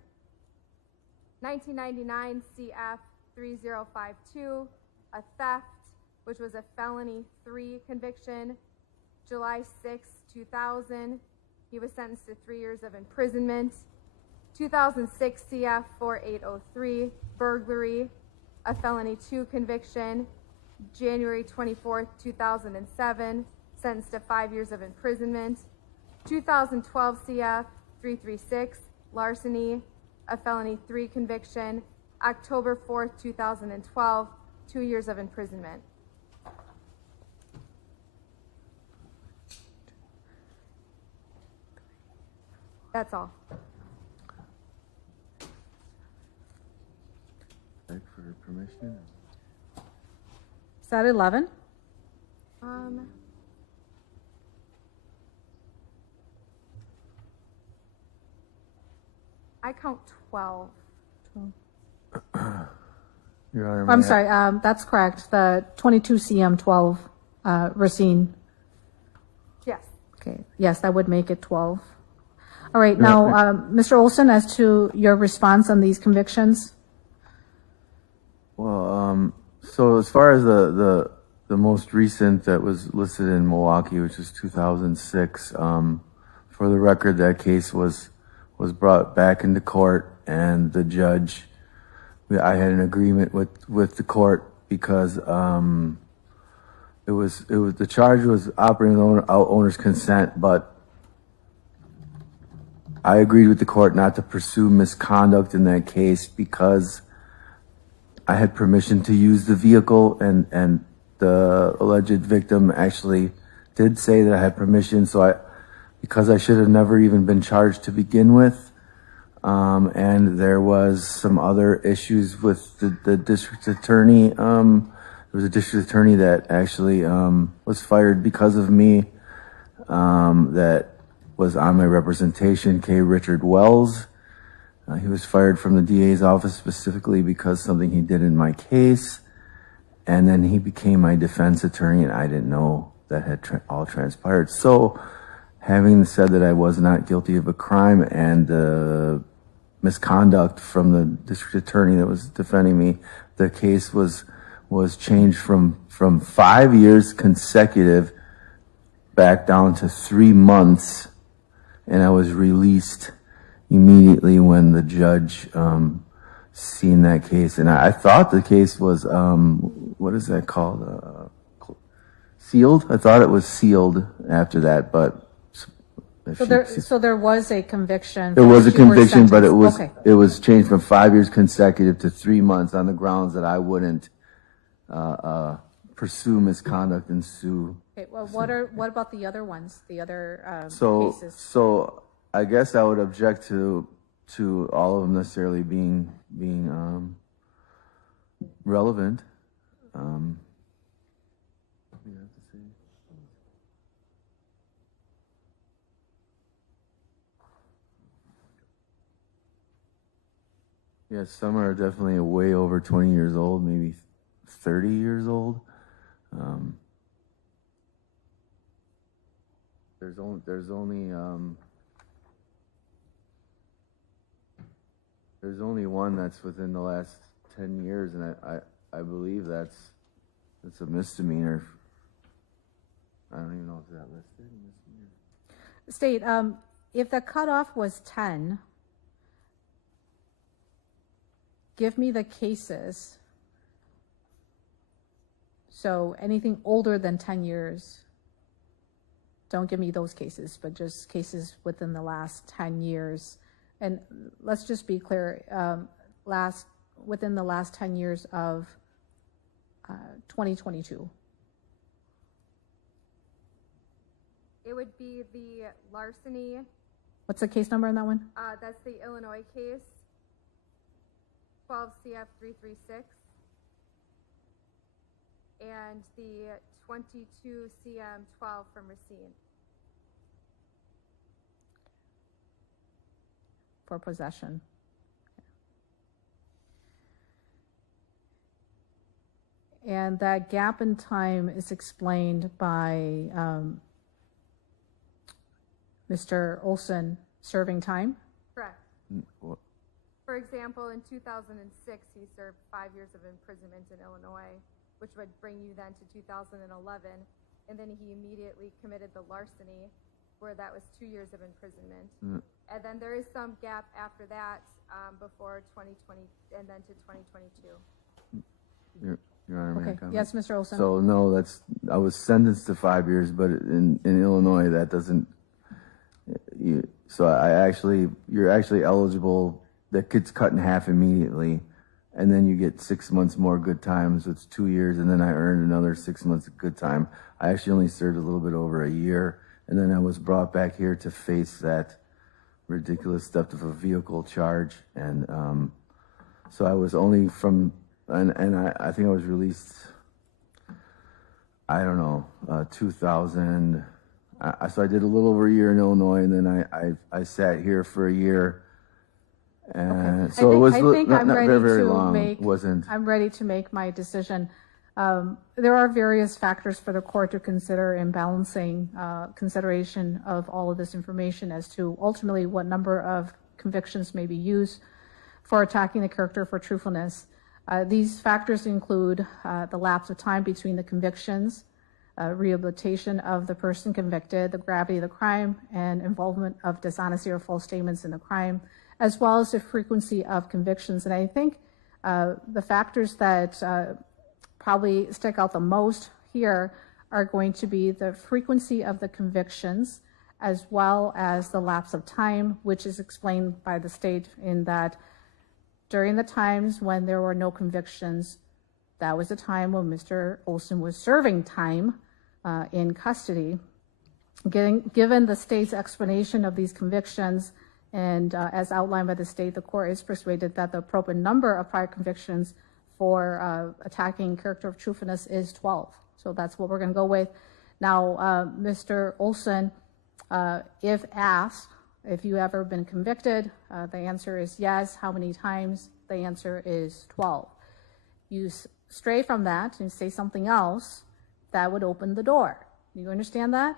1999 CF 3052, a theft, which was a felony 3 conviction. July 6, 2000, he was sentenced to 3 years of imprisonment. 2006 CF 4803, burglary, a felony 2 conviction. January 24th, 2007, sentenced to 5 years of imprisonment. 2012 CF 336, larceny, a felony 3 conviction. October 4th, 2012, 2 years of imprisonment. That's all. Beg for permission. Is that 11? I count 12. Your Honor, I'm may I- sorry, that's correct. The 22 CM 12, Racine. Yes. Okay, yes, that would make it 12. All right, now, Mr. Olson, as to your response on these convictions? Well, so as far as the most recent that was listed in Milwaukee, which is 2006, for the record, that case was brought back into court, and the judge, I had an agreement with the court because the charge was operating without owner's consent, but I agreed with the court not to pursue misconduct in that case because I had permission to use the vehicle, and the alleged victim actually did say that I had permission. So because I should have never even been charged to begin with, and there was some other issues with the district attorney. There was a district attorney that actually was fired because of me. That was on my representation, K. Richard Wells. He was fired from the DA's office specifically because something he did in my case. And then he became my defense attorney, and I didn't know that had all transpired. So having said that I was not guilty of a crime, and the misconduct from the district attorney that was defending me, the case was changed from 5 years consecutive back down to 3 months, and I was released immediately when the judge seen that case. And I thought the case was what is that called, sealed? I thought it was sealed after that, but So there was a conviction. there was a for which you were conviction, but sentenced. Okay. it was changed from 5 years consecutive to 3 months on the grounds that I wouldn't pursue misconduct and sue. Okay, well, what about the other ones, the other cases? So I guess I would object to all of them necessarily being relevant. Yeah, some are definitely way over 20 years old, maybe 30 years old. There's only one that's within the last 10 years, and I believe that's a misdemeanor. I don't even know if that listed misdemeanor. State, if the cutoff was 10, give me the cases. So anything older than 10 years, don't give me those cases, but just cases within the last 10 years. And let's just be clear, within the last 10 years of 2022. It would be the larceny. What's the case number on that one? That's the Illinois case. 12 CF 336 and the 22 CM 12 from Racine. For possession. And that gap in time is explained by Mr. Olson serving time. Correct. For example, in 2006, he served 5 years of imprisonment in Illinois, which would bring you then to 2011. And then he immediately committed the larceny, where that was 2 years of imprisonment. And then there is some gap after that before 2020 and then to 2022. Your Honor, may I Okay. comment? Yes, Mr. Olson. So no, I was sentenced to 5 years, but in Illinois that doesn't. You're actually eligible. That gets cut in half immediately, and then you get 6 months more good time. So it's 2 years, and then I earned another 6 months of good time. I actually only served a little bit over a year, and then I was brought back here to face that ridiculous theft of a vehicle charge, and so I was only from. And I think I was released, I don't know, 2000. So I did a little over a year in Illinois, and then I sat here for a year. And so it was not very long. I'm ready to make my decision. There are various factors for the court to consider in balancing consideration of all of this information as to ultimately what number of convictions may be used for attacking the character for truthfulness. These factors include the lapse of time between the convictions, rehabilitation of the person convicted, the gravity of the crime, and involvement of dishonesty or false statements in the crime, as well as the frequency of convictions. And I think the factors that probably stick out the most here are going to be the frequency of the convictions, as well as the lapse of time, which is explained by the state in that during the times when there were no convictions, that was the time when Mr. Olson was serving time in custody. Given the state's explanation of these convictions, and as outlined by the state, the court is persuaded that the appropriate number of prior convictions for attacking character of truthfulness is 12. So that's what we're going to go with. Now, Mr. Olson, if asked, if you ever been convicted, the answer is yes. How many times? The answer is 12. You stray from that and say something else, that would open the door. Do you understand that?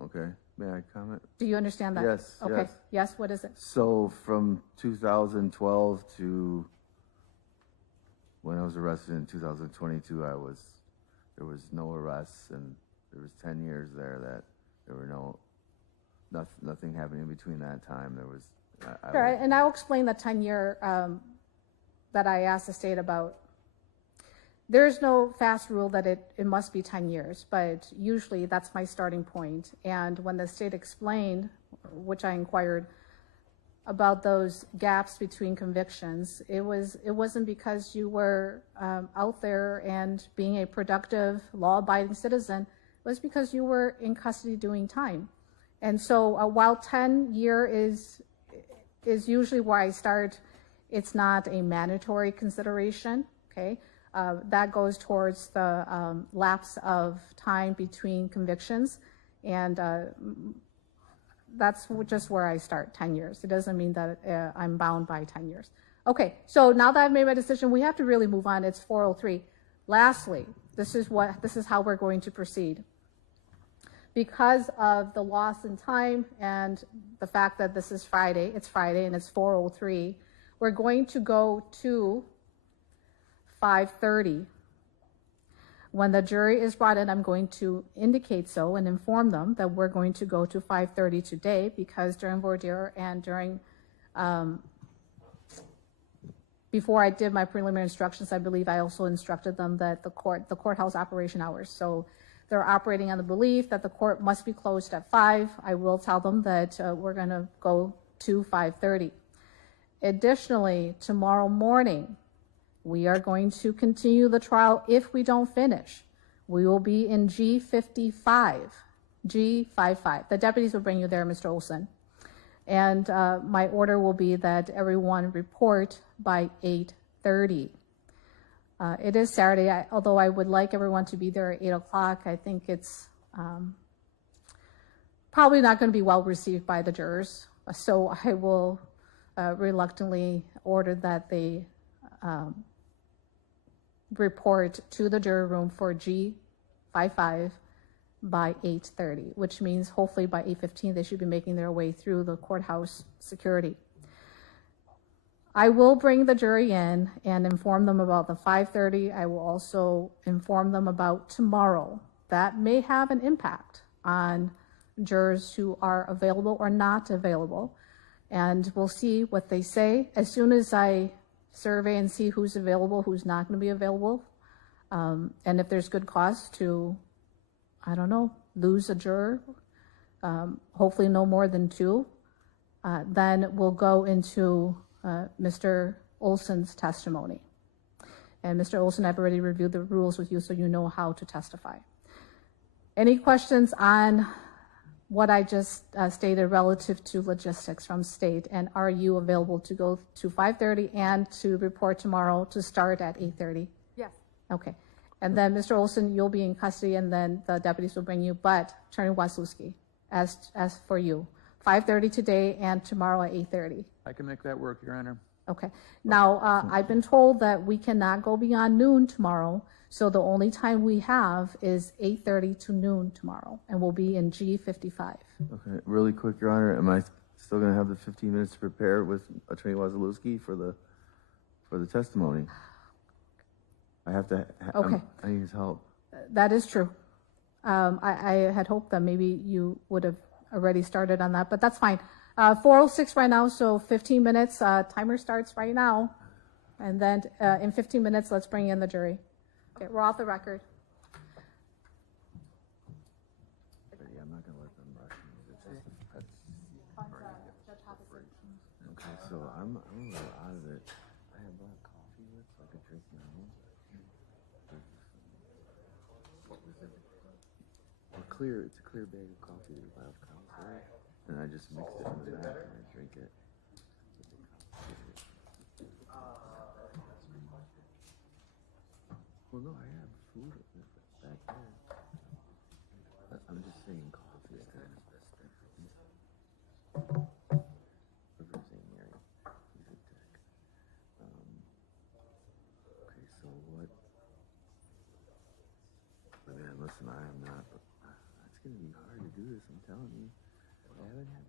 Okay. May I comment? Do you understand that? Yes. Okay. Yes. Yes, what is it? So from 2012 to when I was arrested in 2022, there was no arrests, and there was 10 years there that there were nothing happening between that time. There was. Sure, and I'll explain the 10-year that I asked the state about. There's no fast rule that it must be 10 years, but usually that's my starting point. And when the state explained, which I inquired about those gaps between convictions, it wasn't because you were out there and being a productive, law-abiding citizen. It was because you were in custody doing time. And so while 10-year is usually where I start, it's not a mandatory consideration, okay? That goes towards the lapse of time between convictions, and that's just where I start, 10 years. It doesn't mean that I'm bound by 10 years. Okay, so now that I've made my decision, we have to really move on. It's 4:03. Lastly, this is how we're going to proceed. Because of the loss in time and the fact that this is Friday, it's Friday and it's 4:03, we're going to go to 5:30. When the jury is brought in, I'm going to indicate so and inform them that we're going to go to 5:30 today, because during voir dire and during before I did my preliminary instructions, I believe I also instructed them that the courthouse operation hours. So they're operating on the belief that the court must be closed at 5. I will tell them that we're going to go to 5:30. Additionally, tomorrow morning, we are going to continue the trial. If we don't finish, we will be in G55, G55. The deputies will bring you there, Mr. Olson. And my order will be that everyone report by 8:30. It is Saturday, although I would like everyone to be there at 8 o'clock. I think it's probably not going to be well received by the jurors. So I will reluctantly order that they report to the jury room for G55 by 8:30, which means hopefully by 8:15 they should be making their way through the courthouse security. I will bring the jury in and inform them about the 5:30. I will also inform them about tomorrow. That may have an impact on jurors who are available or not available. And we'll see what they say. As soon as I survey and see who's available, who's not going to be available, and if there's good cause to, I don't know, lose a juror, hopefully no more than 2, then we'll go into Mr. Olson's testimony. And Mr. Olson, I've already reviewed the rules with you, so you know how to testify. Any questions on what I just stated relative to logistics from state, and are you available to go to 5:30 and to report tomorrow to start at 8:30? Yes. Okay. And then Mr. Olson, you'll be in custody, and then the deputies will bring you, but Attorney Wasilewski, as for you, 5:30 today and tomorrow at 8:30. I can make that work, Your Honor. Okay. Now, I've been told that we cannot go beyond noon tomorrow, so the only time we have is 8:30 to noon tomorrow, and we'll be in G55. Okay, really quick, Your Honor, am I still going to have the 15 minutes to prepare with Attorney Wasilewski for the testimony? I have to. Okay. I need his help. That is true. I had hoped that maybe you would have already started on that, but that's fine. 4:06 right now, so 15 minutes. Timer starts right now, and then in 15 minutes, let's bring in the jury. Okay, we're off the record. Yeah, I'm not going to let them rush me. Okay, so I'm a little out of it. I had brought coffee with, so I could drink now. What was it? It's a clear bag of coffee that I buy with coffee, and I just mixed it in the back and I drink it. Well, no, I have food back there. I'm just saying coffee is kind of best thing. St. Mary, he's a tech. Okay, so what? Man, listen, I am not. It's gonna be hard to do this. I'm telling you. I haven't had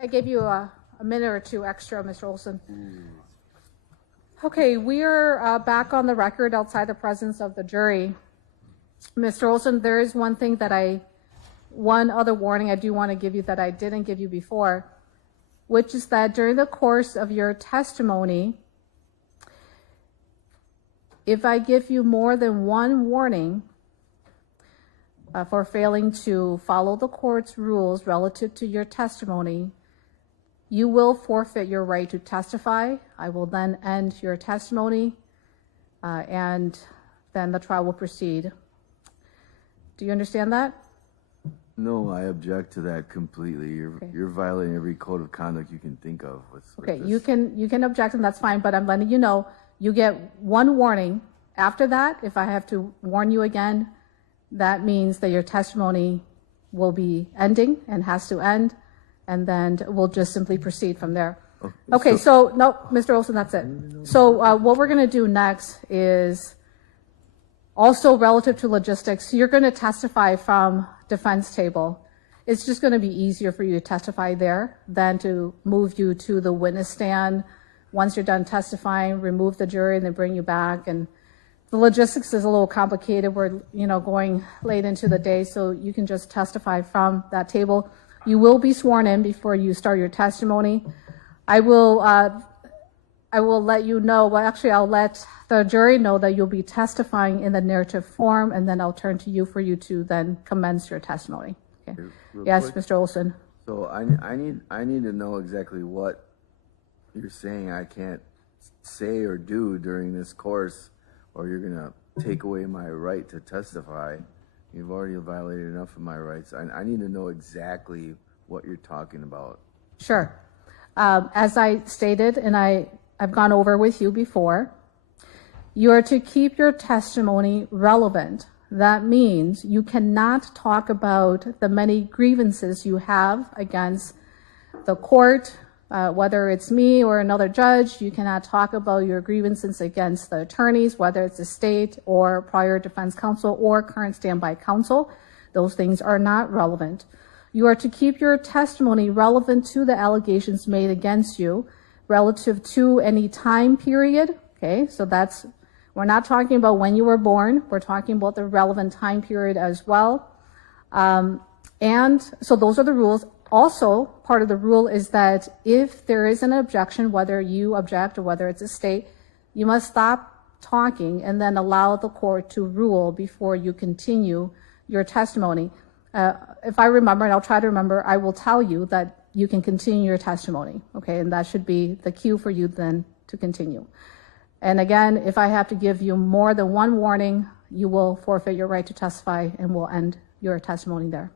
I gave you a minute or two extra, Mr. Olson. Okay, we are back on the record outside the presence of the jury. Mr. Olson, there is one thing that one other warning I do want to give you that I didn't give you before, which is that during the course of your testimony, if I give you more than one warning for failing to follow the court's rules relative to your testimony, you will forfeit your right to testify. I will then end your testimony, and then the trial will proceed. Do you understand that? No, I object to that completely. You're violating every code of conduct you can think of. With Okay, this. you can object, and that's fine, but I'm letting you know, you get one warning. After that, if I have to warn you again, that means that your testimony will be ending and has to end, and then we'll just simply proceed from there. Okay, so no, Mr. Olson, that's it. So what we're going to do next is also relative to logistics. You're going to testify from defense table. It's just going to be easier for you to testify there than to move you to the witness stand. Once you're done testifying, remove the jury and then bring you back. And the logistics is a little complicated. We're, going late into the day, so you can just testify from that table. You will be sworn in before you start your testimony. I will let you know, well, actually, I'll let the jury know that you'll be testifying in the narrative form, and then I'll turn to you for you to then commence your testimony. Okay. Yes, quick. Mr. Olson. So I need to know exactly what you're saying I can't say or do during this course, or you're gonna take away my right to testify. You've already violated enough of my rights. I need to know exactly what you're talking about. Sure. As I stated, and I've gone over with you before, you are to keep your testimony relevant. That means you cannot talk about the many grievances you have against the court, whether it's me or another judge. You cannot talk about your grievances against the attorneys, whether it's the state or prior defense counsel or current standby counsel. Those things are not relevant. You are to keep your testimony relevant to the allegations made against you relative to any time period. Okay, so we're not talking about when you were born. We're talking about the relevant time period as well. And so those are the rules. Also, part of the rule is that if there is an objection, whether you object or whether it's a state, you must stop talking and then allow the court to rule before you continue your testimony. If I remember, and I'll try to remember, I will tell you that you can continue your testimony, okay? And that should be the cue for you then to continue. And again, if I have to give you more than one warning, you will forfeit your right to testify and we'll end your testimony there.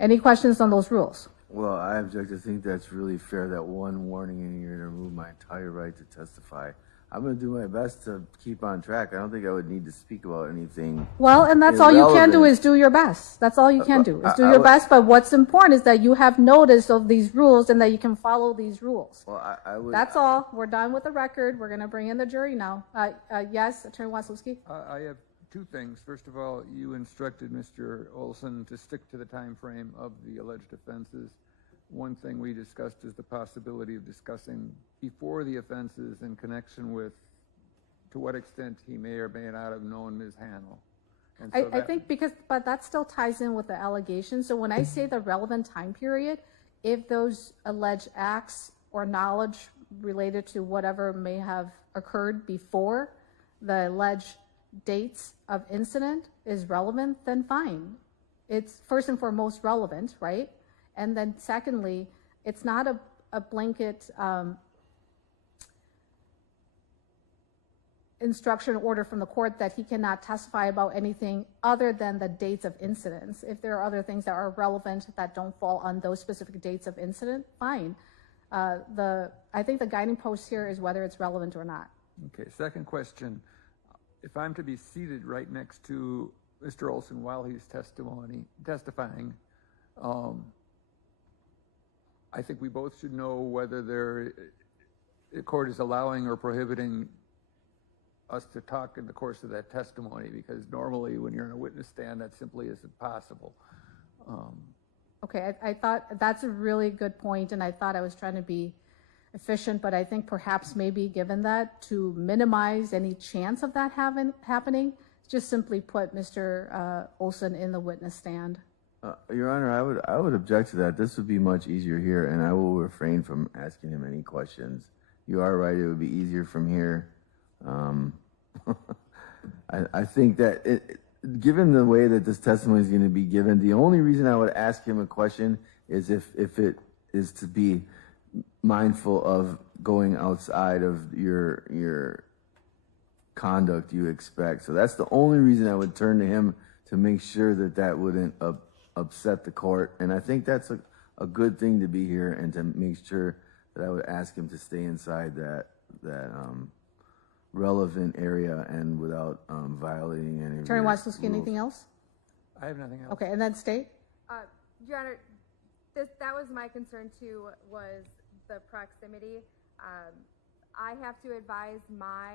Any questions on those rules? Well, I object to think that's really fair, that one warning and you're going to remove my entire right to testify. I'm going to do my best to keep on track. I don't think I would need to speak about anything. Well, and that's all you can do is do your best. That's all you can do is do your best. But what's important is that you have notice of these rules and that you can follow these rules. Well, I would. That's all. We're done with the record. We're going to bring in the jury now. Yes, Attorney Wasilewski? I have two things. First of all, you instructed Mr. Olson to stick to the time frame of the alleged offenses. One thing we discussed is the possibility of discussing before the offenses in connection with to what extent he may or may not have known Ms. Hannell. And so I think but that still ties in with the allegation. So when I say the relevant time period, if those alleged acts or knowledge related to whatever may have occurred before the alleged dates of incident is relevant, then fine. It's first and foremost relevant, right? And then secondly, it's not a blanket instruction order from the court that he cannot testify about anything other than the dates of incidents. If there are other things that are relevant that don't fall on those specific dates of incident, fine. I think the guiding post here is whether it's relevant or not. Okay, second question. If I'm to be seated right next to Mr. Olson while he's testifying, I think we both should know whether the court is allowing or prohibiting us to talk in the course of that testimony, because normally when you're in a witness stand, that simply isn't possible. Okay, I thought that's a really good point, and I thought I was trying to be efficient, but I think perhaps maybe given that to minimize any chance of that happening, just simply put Mr. Olson in the witness stand. Your Honor, I would object to that. This would be much easier here, and I will refrain from asking him any questions. You are right; it would be easier from here. I think that given the way that this testimony is going to be given, the only reason I would ask him a question is if it is to be mindful of going outside of your conduct you expect. So that's the only reason I would turn to him, to make sure that that wouldn't upset the court. And I think that's a good thing to be here, and to make sure that I would ask him to stay inside that relevant area and without violating any. Attorney Wasilewski, anything else? I have nothing else. Okay, and then State? Your Honor, that was my concern too, was the proximity. I have to advise my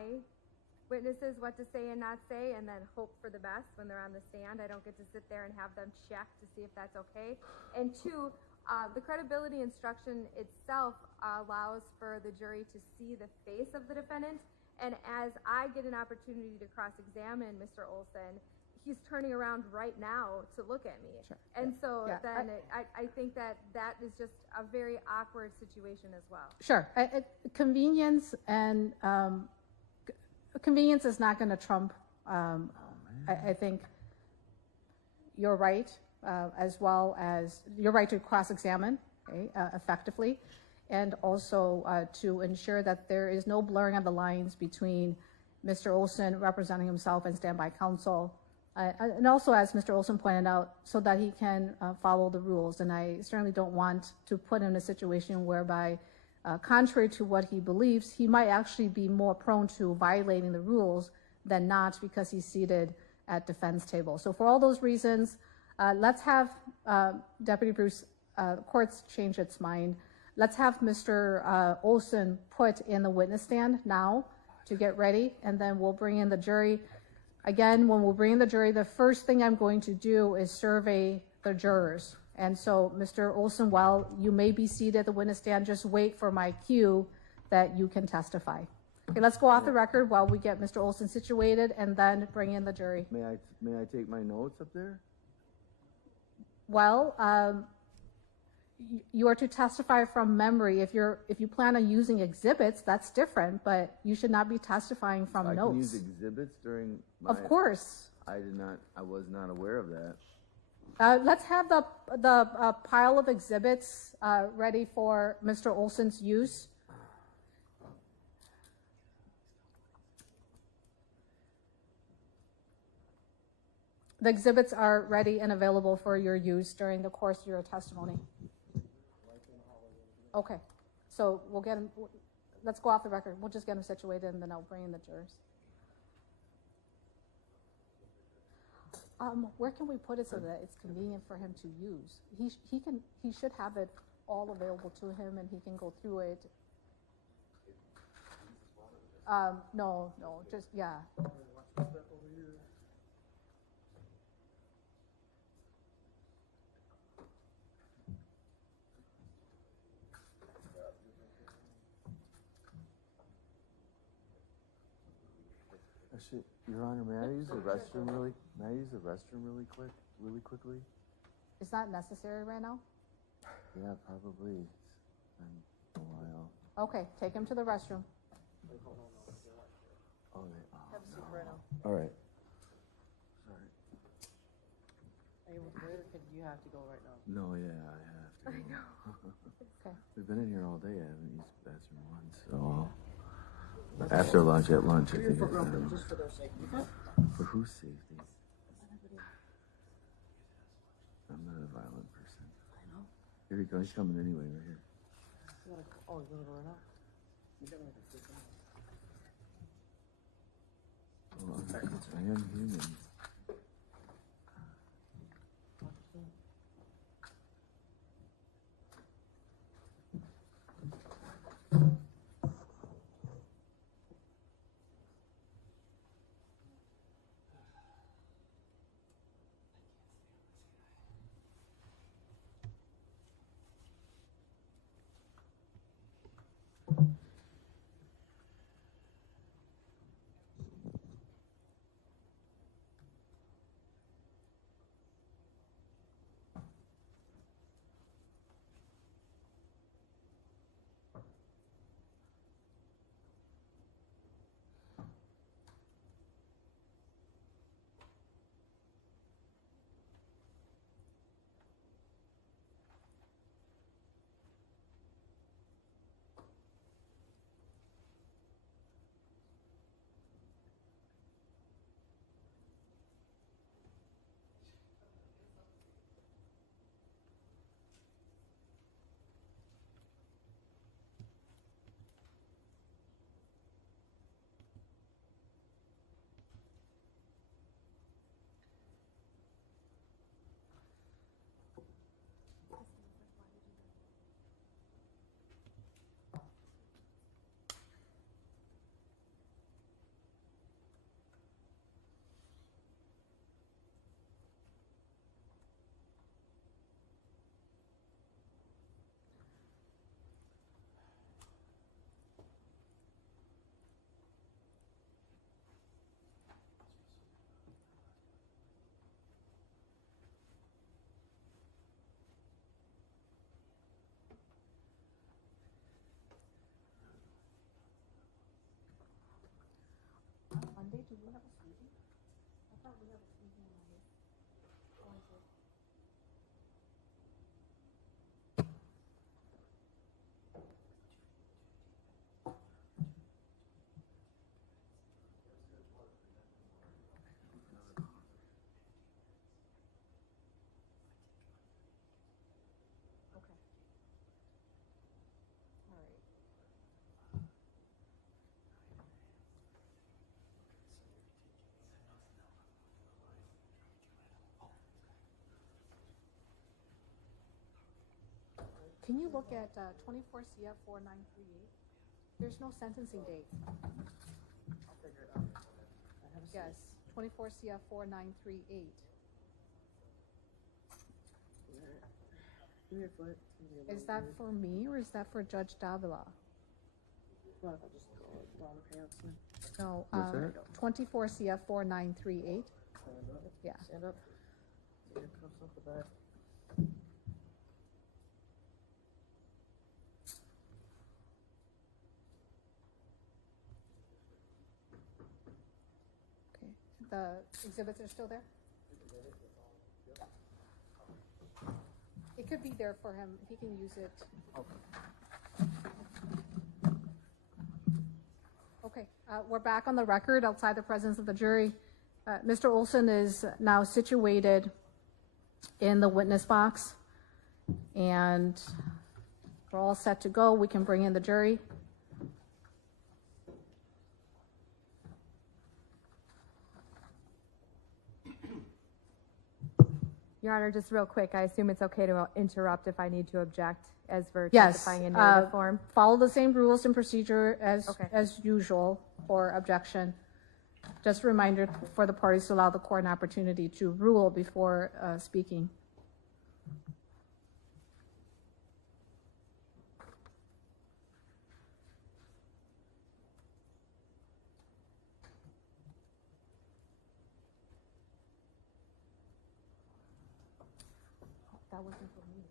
witnesses what to say and not say, and then hope for the best when they're on the stand. I don't get to sit there and have them check to see if that's okay. And two, the credibility instruction itself allows for the jury to see the face of the defendant. And as I get an opportunity to cross-examine Mr. Olson, he's turning around right now to look at me. Sure. And so Yeah. then I think that is just a very awkward situation as well. Sure. Convenience and convenience is not going to trump. I think you're right, as well as you're right to cross-examine, okay, effectively, and also to ensure that there is no blurring of the lines between Mr. Olson representing himself and standby counsel, and also, as Mr. Olson pointed out, so that he can follow the rules. And I certainly don't want to put him in a situation whereby, contrary to what he believes, he might actually be more prone to violating the rules than not, because he's seated at defense table. So for all those reasons, let's have Deputy Bruce, courts change its mind. Let's have Mr. Olson put in the witness stand now to get ready, and then we'll bring in the jury. Again, when we'll bring in the jury, the first thing I'm going to do is survey the jurors. And so, Mr. Olson, while you may be seated at the witness stand, just wait for my cue that you can testify. Okay, let's go off the record while we get Mr. Olson situated, and then bring in the jury. May I take my notes up there? Well, you are to testify from memory. If you plan on using exhibits, that's different, but you should not be testifying from I notes. can use exhibits during my. Of course. I was not aware of that. Let's have the pile of exhibits ready for Mr. Olson's use. The exhibits are ready and available for your use during the course of your testimony. Okay, so we'll get him, let's go off the record. We'll just get him situated, and then I'll bring in the jurors. Where can we put it so that it's convenient for him to use? He should have it all available to him, and he can go through it. No, just, yeah. Actually, Your Honor, may I use the restroom really quickly? It's not necessary right now? Yeah, probably. It's been a while. Okay, take him to the restroom. Oh, all right. Sorry. Are you afraid, or could you have to go right now? No, yeah, I have to. Okay. We've been in here all day. I haven't used the bathroom once, so after lunch, at lunch, I think it's better. Just for their safety. For whose safety? I'm not a violent person. I know. Here he goes. He's coming anyway, right here. You gotta, oh, you're gonna go right now? You got me like a freaking. Well, I am human. Can you look at 24 CF 4938? There's no sentencing date. I'll figure it out. I have a seat. Yes, 24 CF 4938. Give me your foot. Give me a Is little that bit. for me or is that for Judge Davila? What if I just go down the pants and No, What's that? 24 CF 4938. stand up? Yeah. Stand up. Get your cuffs off the back. Okay. The exhibits are still there? It could be there for him. He can use it. Okay, we're back on the record outside the presence of the jury. Mr. Olson is now situated in the witness box, and we're all set to go. We can bring in the jury. Your Honor, just real quick, I assume it's okay to interrupt if I need to object as we're Yes, testifying in narrative form? follow the same rules and procedure Okay. as usual for objection. Just a reminder for the parties to allow the court an opportunity to rule before speaking. That wasn't for me.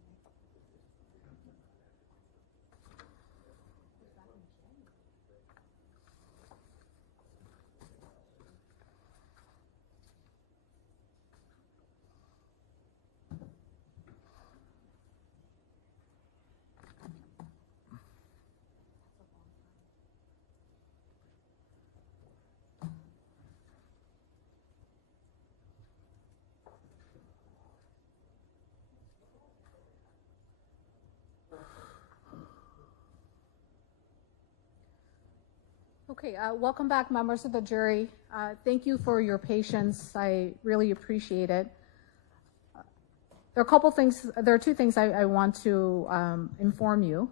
Okay, welcome back, members of the jury. Thank you for your patience. I really appreciate it. There are two things I want to inform you.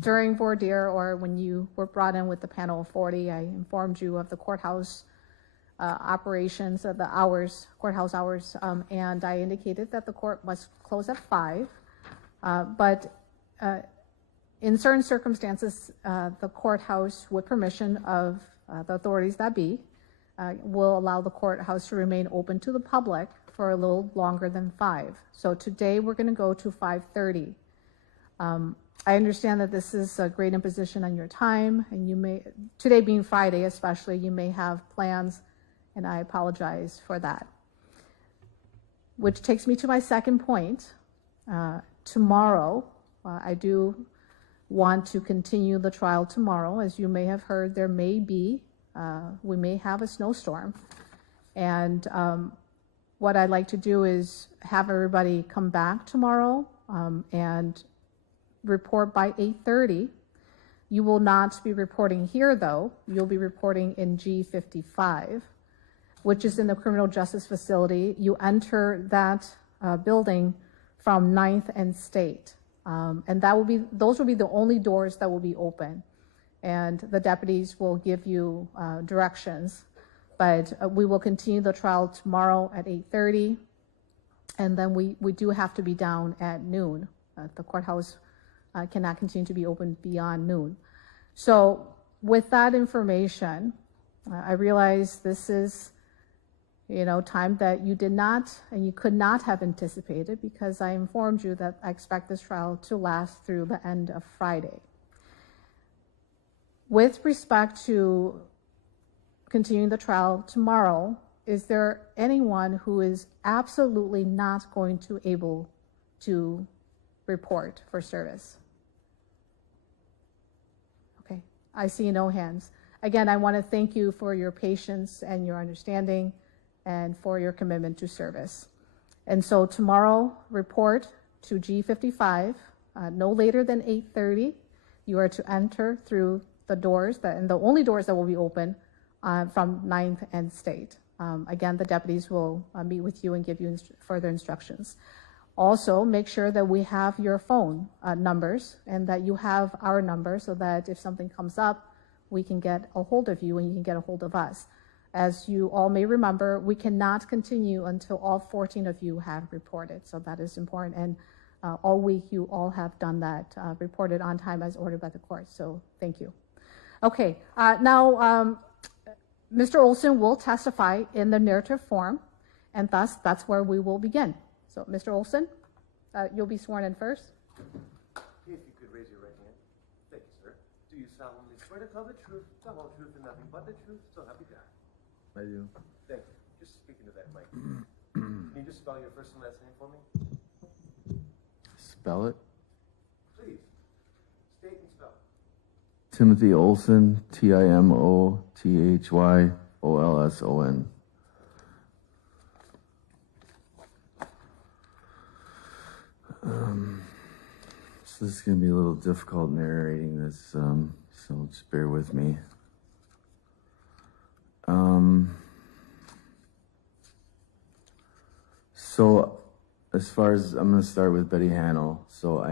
During voir dire, or when you were brought in with the panel of 40, I informed you of the courthouse operations, of the hours, courthouse hours, and I indicated that the court must close at 5. But in certain circumstances, the courthouse, with permission of the authorities that be, will allow the courthouse to remain open to the public for a little longer than 5. So today we're going to go to 5:30. I understand that this is a great imposition on your time, and you may, today being Friday especially, you may have plans, and I apologize for that. Which takes me to my second point. Tomorrow, I do want to continue the trial tomorrow. As you may have heard, there may be, we may have a snowstorm. And what I'd like to do is have everybody come back tomorrow and report by 8:30. You will not be reporting here, though. You'll be reporting in G55, which is in the criminal justice facility. You enter that building from 9th and State. And those will be the only doors that will be open. And the deputies will give you directions. But we will continue the trial tomorrow at 8:30. And then we do have to be down at noon. The courthouse cannot continue to be open beyond noon. So with that information, I realize this is, time that you did not and you could not have anticipated, because I informed you that I expect this trial to last through the end of Friday. With respect to continuing the trial tomorrow, is there anyone who is absolutely not going to able to report for service? Okay, I see no hands. Again, I want to thank you for your patience and your understanding and for your commitment to service. And so tomorrow, report to G55, no later than 8:30. You are to enter through the doors, and the only doors that will be open from 9th and State. Again, the deputies will meet with you and give you further instructions. Also, make sure that we have your phone numbers and that you have our number so that if something comes up, we can get a hold of you and you can get a hold of us. As you all may remember, we cannot continue until all 14 of you have reported. So that is important. And all week, you all have done that, reported on time as ordered by the court. So thank you. Okay, now Mr. Olson will testify in the narrative form, and thus that's where we will begin. So Mr. Olson, you'll be sworn in first. If you could raise your right hand. Thank you, sir. Do you solemnly swear to tell the truth, the whole truth, and nothing but the truth, so help you God? I do. Thank you. Just speaking to that mic. Can you just spell your first and last name for me? Spell it. Please. State and spell. Timothy Olson, TimothyOlson. So this is going to be a little difficult narrating this, so just bear with me. So as far as, I'm going to start with Betty Hannell. So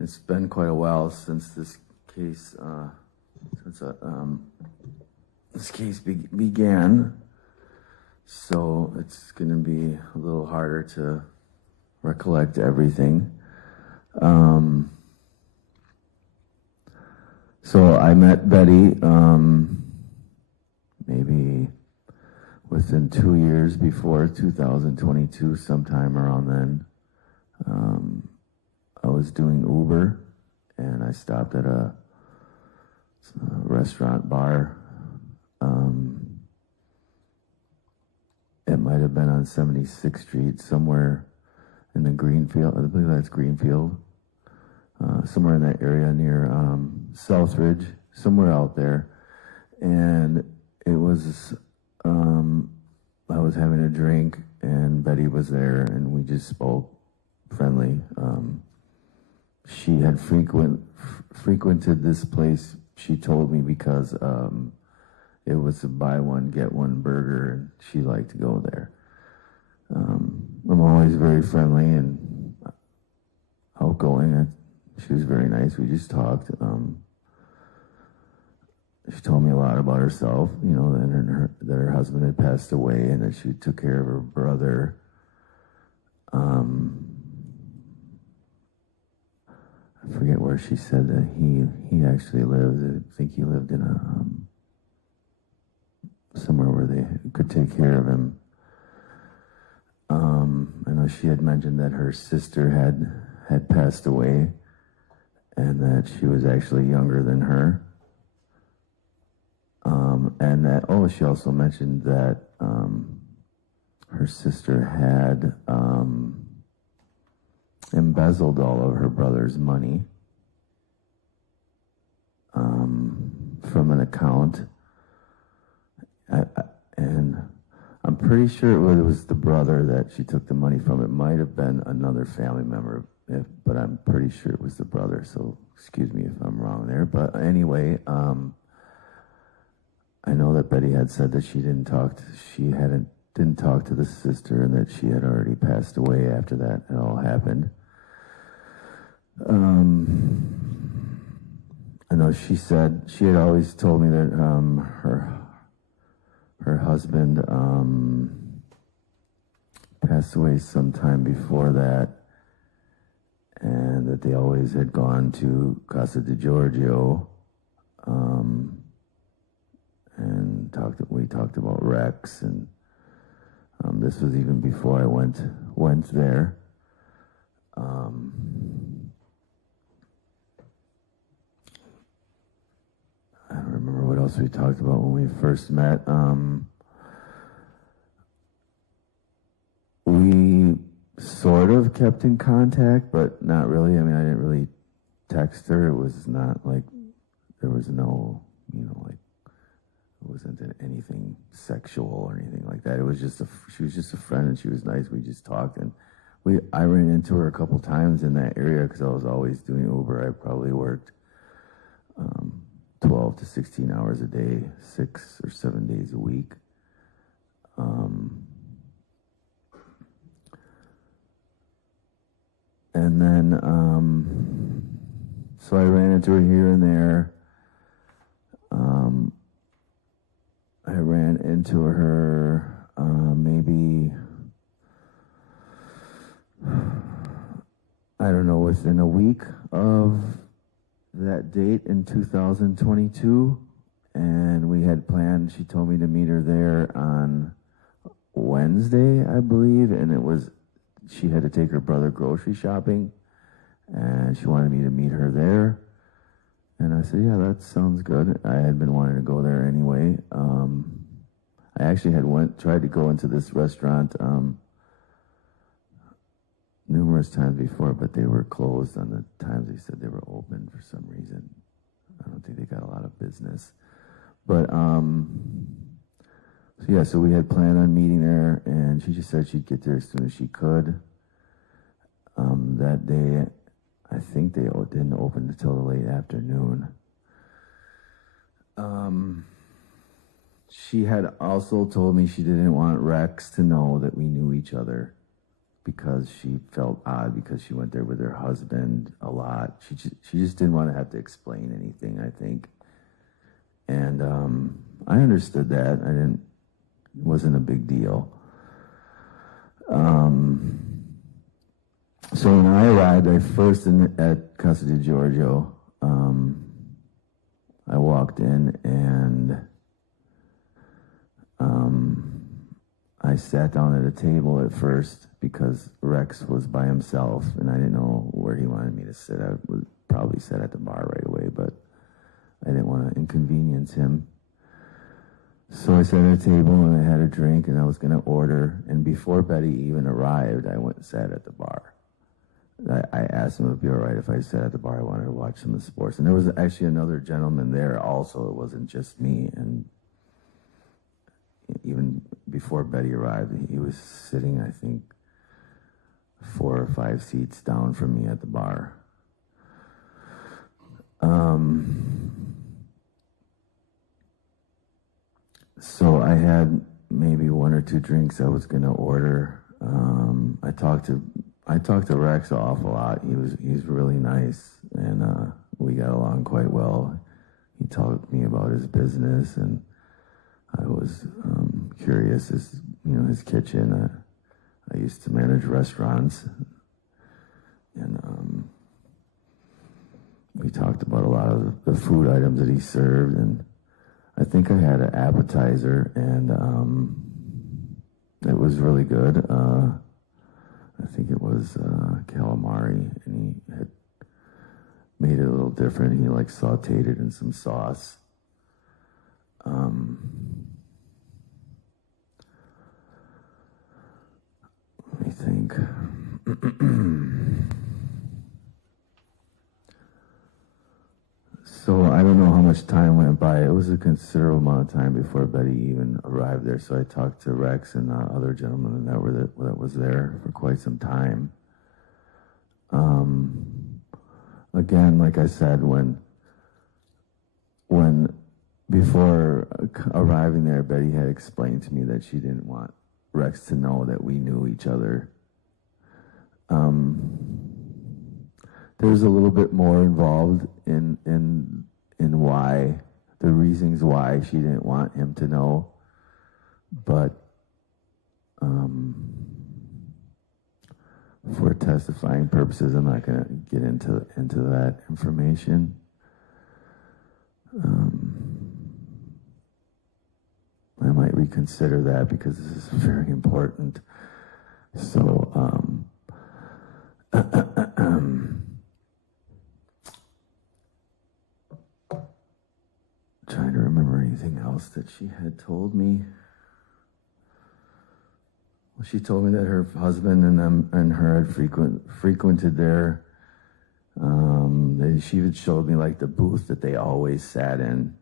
it's been quite a while since this case, began. So it's going to be a little harder to recollect everything. So I met Betty maybe within 2 years before 2022, sometime around then. I was doing Uber, and I stopped at a restaurant bar. It might have been on 76th Street, somewhere in the Greenfield. I believe that's Greenfield. Somewhere in that area near Southridge, somewhere out there. And it was, I was having a drink, and Betty was there, and we just spoke friendly. She had frequented this place, she told me, because it was a buy one, get one burger, and she liked to go there. I'm always very friendly and outgoing. She was very nice. We just talked. She told me a lot about herself, you know, that her husband had passed away and that she took care of her brother. I forget where she said that he actually lived. I think he lived in somewhere where they could take care of him. I know she had mentioned that her sister had passed away and that she was actually younger than her. And that, she also mentioned that her sister had embezzled all of her brother's money from an account. And I'm pretty sure it was the brother that she took the money from. It might have been another family member, but I'm pretty sure it was the brother, so excuse me if I'm wrong there. But anyway, I know that Betty had said that she didn't talk to the sister, and that she had already passed away after that it all happened. I know she said she had always told me that her husband passed away sometime before that, and that they always had gone to Casa di Giorgio, and we talked about Rex, and this was even before I went there. I don't remember what else we talked about when we first met. We sort of kept in contact, but not really. I mean, I didn't really text her. It was not like there was no, like it wasn't anything sexual or anything like that. It was just she was just a friend, and she was nice. We just talked, and I ran into her a couple times in that area because I was always doing Uber. I probably worked 12 to 16 hours a day, 6 or 7 days a week. And then, so I ran into her here and there. I ran into her maybe, I don't know, within a week of that date in 2022. And we had planned, she told me to meet her there on Wednesday, I believe. And she had to take her brother grocery shopping. And she wanted me to meet her there. And I said, yeah, that sounds good. I had been wanting to go there anyway. I actually had tried to go into this restaurant numerous times before, but they were closed on the times they said they were open for some reason. I don't think they got a lot of business. But, so we had planned on meeting there, and she just said she'd get there as soon as she could. That day, I think they didn't open until the late afternoon. She had also told me she didn't want Rex to know that we knew each other because she felt odd because she went there with her husband a lot. She just didn't want to have to explain anything, I think. And I understood that. It wasn't a big deal. So when I arrived, at Casa di Giorgio, I walked in and I sat down at a table at first because Rex was by himself and I didn't know where he wanted me to sit. I would probably sit at the bar right away, but I didn't want to inconvenience him. So I sat at a table and I had a drink and I was going to order. And before Betty even arrived, I went and sat at the bar. I asked him if it would be all right if I sat at the bar. I wanted to watch some of the sports. And there was actually another gentleman there also. It wasn't just me. And even before Betty arrived, he was sitting, I think, 4 or 5 seats down from me at the bar. So I had maybe 1 or 2 drinks I was going to order. I talked to Rex an awful lot. He's really nice, and we got along quite well. He told me about his business, and I was curious. His kitchen. I used to manage restaurants, and we talked about a lot of the food items that he served, and I think I had an appetizer, and it was really good. I think it was calamari, and he had made it a little different. He sauteed it in some sauce. Let me think. So I don't know how much time went by. It was a considerable amount of time before Betty even arrived there. So I talked to Rex and other gentlemen that was there for quite some time. Again, like I said, when before arriving there, Betty had explained to me that she didn't want Rex to know that we knew each other. There's a little bit more involved in why, the reasons why she didn't want him to know, but for testifying purposes, I'm not going to get into that information. I might reconsider that because this is very important. So, trying to remember else that she had told me. Well, she told me that her husband and her had frequented there. She had showed me like the booth that they always sat in.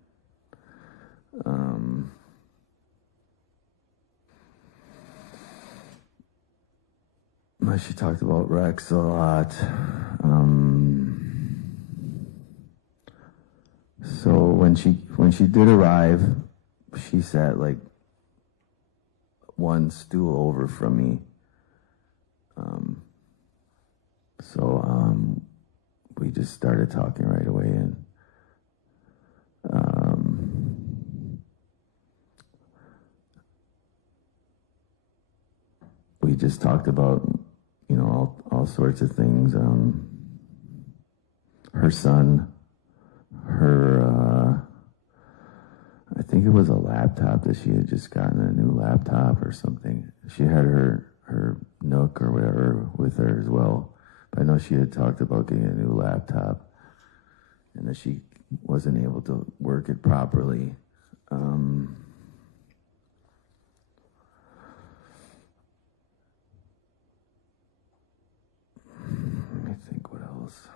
She talked about Rex a lot. So when she did arrive, she sat like one stool over from me. We just started talking right away, and we just talked about, you know, all sorts of things. Her son, I think it was a laptop that she had just gotten, a new laptop or something. She had her Nook or whatever with her as well. But I know she had talked about getting a new laptop and that she wasn't able to work it properly. Let me think what else.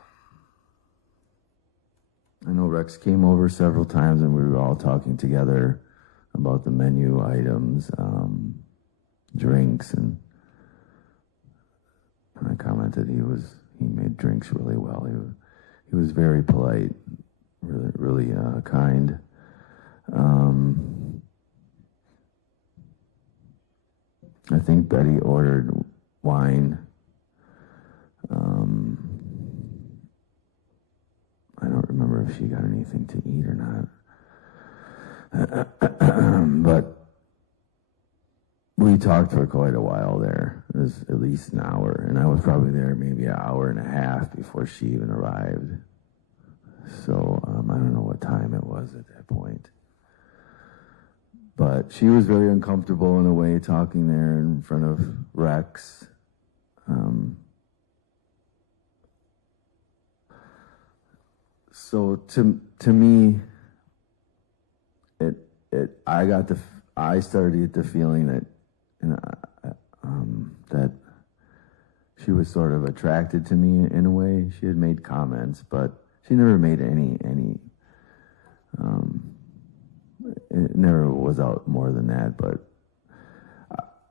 I know Rex came over several times and we were all talking together about the menu items, drinks, and I commented he made drinks really well. He was very polite, really kind. I think Betty ordered wine. I don't remember if she got anything to eat or not. But we talked for quite a while there. It was at least an hour, and I was probably there maybe an hour and a half before she even arrived. So I don't know what time it was at that point. But she was very uncomfortable in a way talking there in front of Rex. So to me, I started to get the feeling that, that she was sort of attracted to me in a way. She had made comments, but she never made any. It never was out more than that. But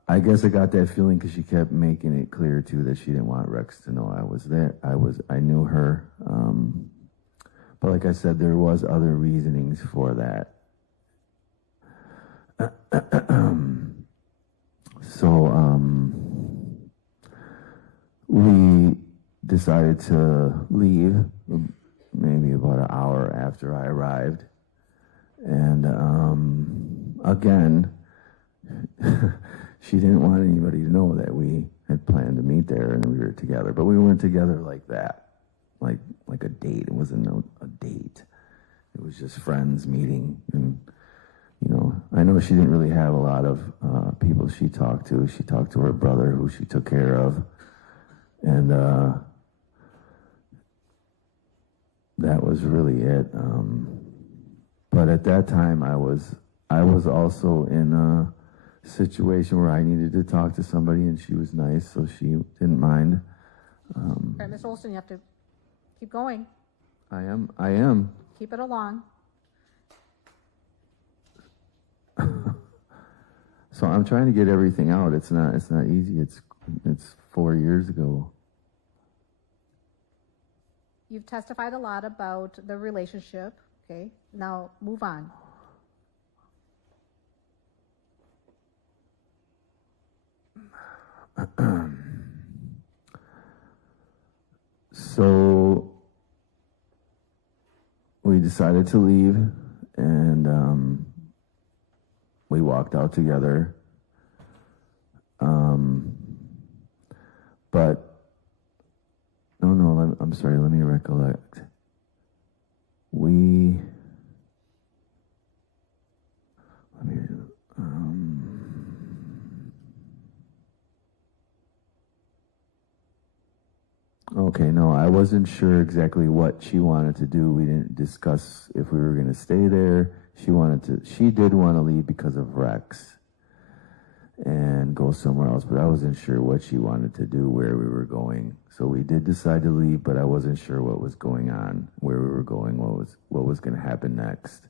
I guess I got that feeling because she kept making it clear too that she didn't want Rex to know I was there. I knew her. But like I said, there was other reasonings for that. So we decided to leave maybe about an hour after I arrived. And again, she didn't want anybody to know that we had planned to meet there and we were together. But we weren't together like that. Like a date. It wasn't a date. It was just friends meeting. And, you know, I know she didn't really have a lot of people she talked to. She talked to her brother, who she took care of. And that was really it. But at that time, I was also in a situation where I needed to talk to somebody, and she was nice, so she didn't mind. All right, Ms. Olson, you have to keep going. I am. Keep it along. So I'm trying to get everything out. It's not easy. It's 4 years ago. You've testified a lot about the relationship. Okay, now move on. So we decided to leave, and we walked out together. But no, I'm sorry. Let me recollect. Okay, no, I wasn't sure exactly what she wanted to do. We didn't discuss if we were going to stay there. She did want to leave because of Rex and go somewhere else, but I wasn't sure what she wanted to do, where we were going. So we did decide to leave, but I wasn't sure what was going on, where we were going, what was going to happen next.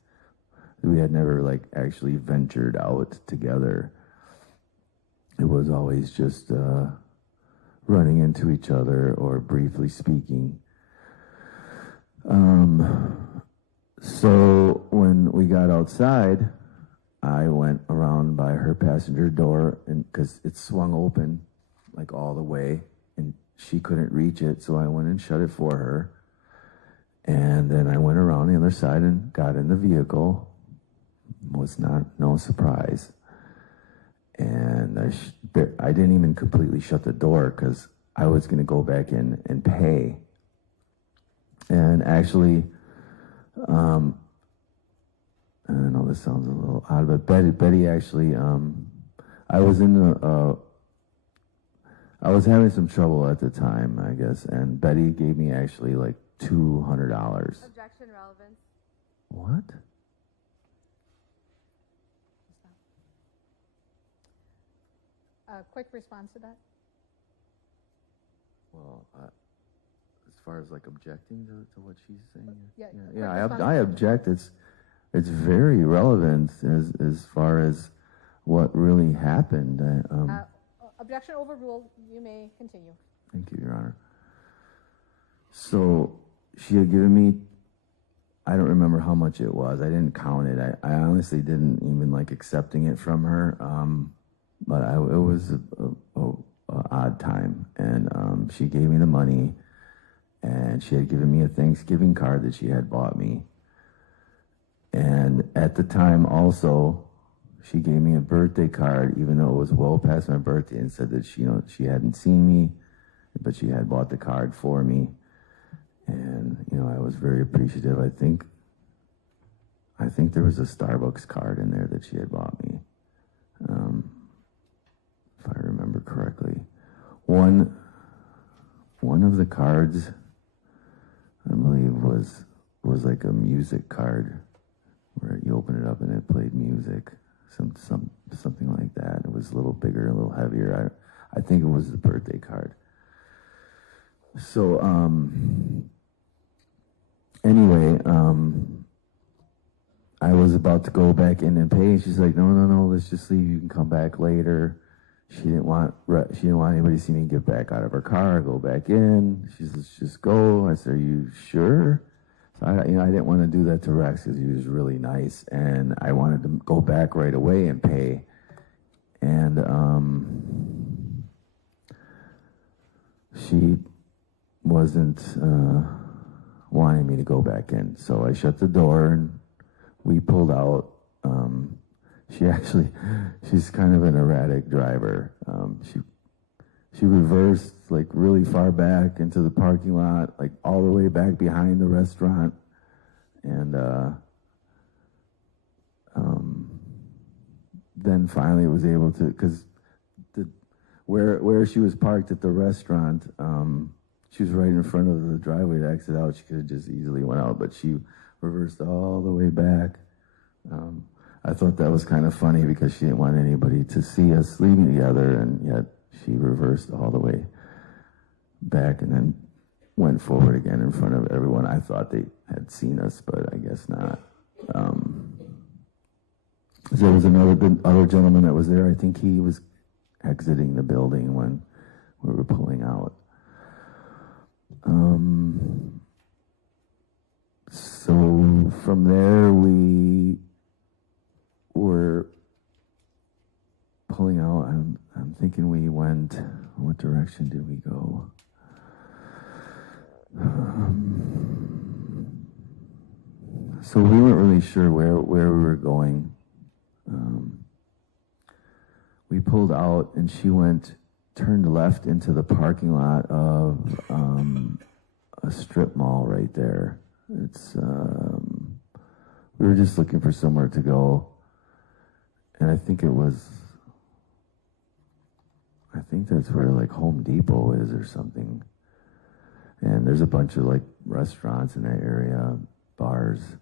We had never like actually ventured out together. It was always just running into each other or briefly speaking. So when we got outside, I went around by her passenger door, and because it swung open like all the way, and she couldn't reach it, so I went and shut it for her. And then I went around the other side and got in the vehicle. Was no surprise. And I didn't even completely shut the door because I was going to go back in and pay. And actually, I know this sounds a little odd, but Betty actually, I was having some trouble at the time, I guess, and Betty gave me actually like $200. Objection relevance. What? Quick response to that? Well, as far as like objecting to what she's saying, Yeah, I object. It's very relevant as far as what really happened. Objection overruled. You may continue. Thank you, Your Honor. So she had given me, I don't remember how much it was. I didn't count it. I honestly didn't even like accepting it from her. But it was an odd time. And she gave me the money, and she had given me a Thanksgiving card that she had bought me. And at the time also, she gave me a birthday card, even though it was well past my birthday, and said that she hadn't seen me, but she had bought the card for me. And I was very appreciative. I think there was a Starbucks card in there that she had bought me, if I remember correctly. One of the cards, I believe, was like a music card, where you open it up and it played music, something like that. It was a little bigger, a little heavier. I think it was the birthday card. So anyway, I was about to go back in and pay. She's like, no, let's just leave. You can come back later. She didn't want anybody to see me get back out of her car, go back in. She says, just go. I said, are you sure? So I didn't want to do that to Rex because he was really nice, and I wanted to go back right away and pay. And she wasn't wanting me to go back in, so I shut the door and we pulled out. She's kind of an erratic driver. She reversed like really far back into the parking lot, like all the way back behind the restaurant, and then finally was able to, because where she was parked at the restaurant, she was right in front of the driveway to exit out. She could have just easily went out, but she reversed all the way back. I thought that was kind of funny because she didn't want anybody to see us leaving together, and yet she reversed all the way back and then went forward again in front of everyone. I thought they had seen us, but I guess not. There was other gentleman that was there. I think he was exiting the building when we were pulling out. So from there, we were pulling out. I'm thinking we went, what direction did we go? So we weren't really sure where we were going. We pulled out, and she turned left into the parking lot of a strip mall right there. We were just looking for somewhere to go, and I think that's where like Home Depot is or something. And there's a bunch of like restaurants in that area, bars.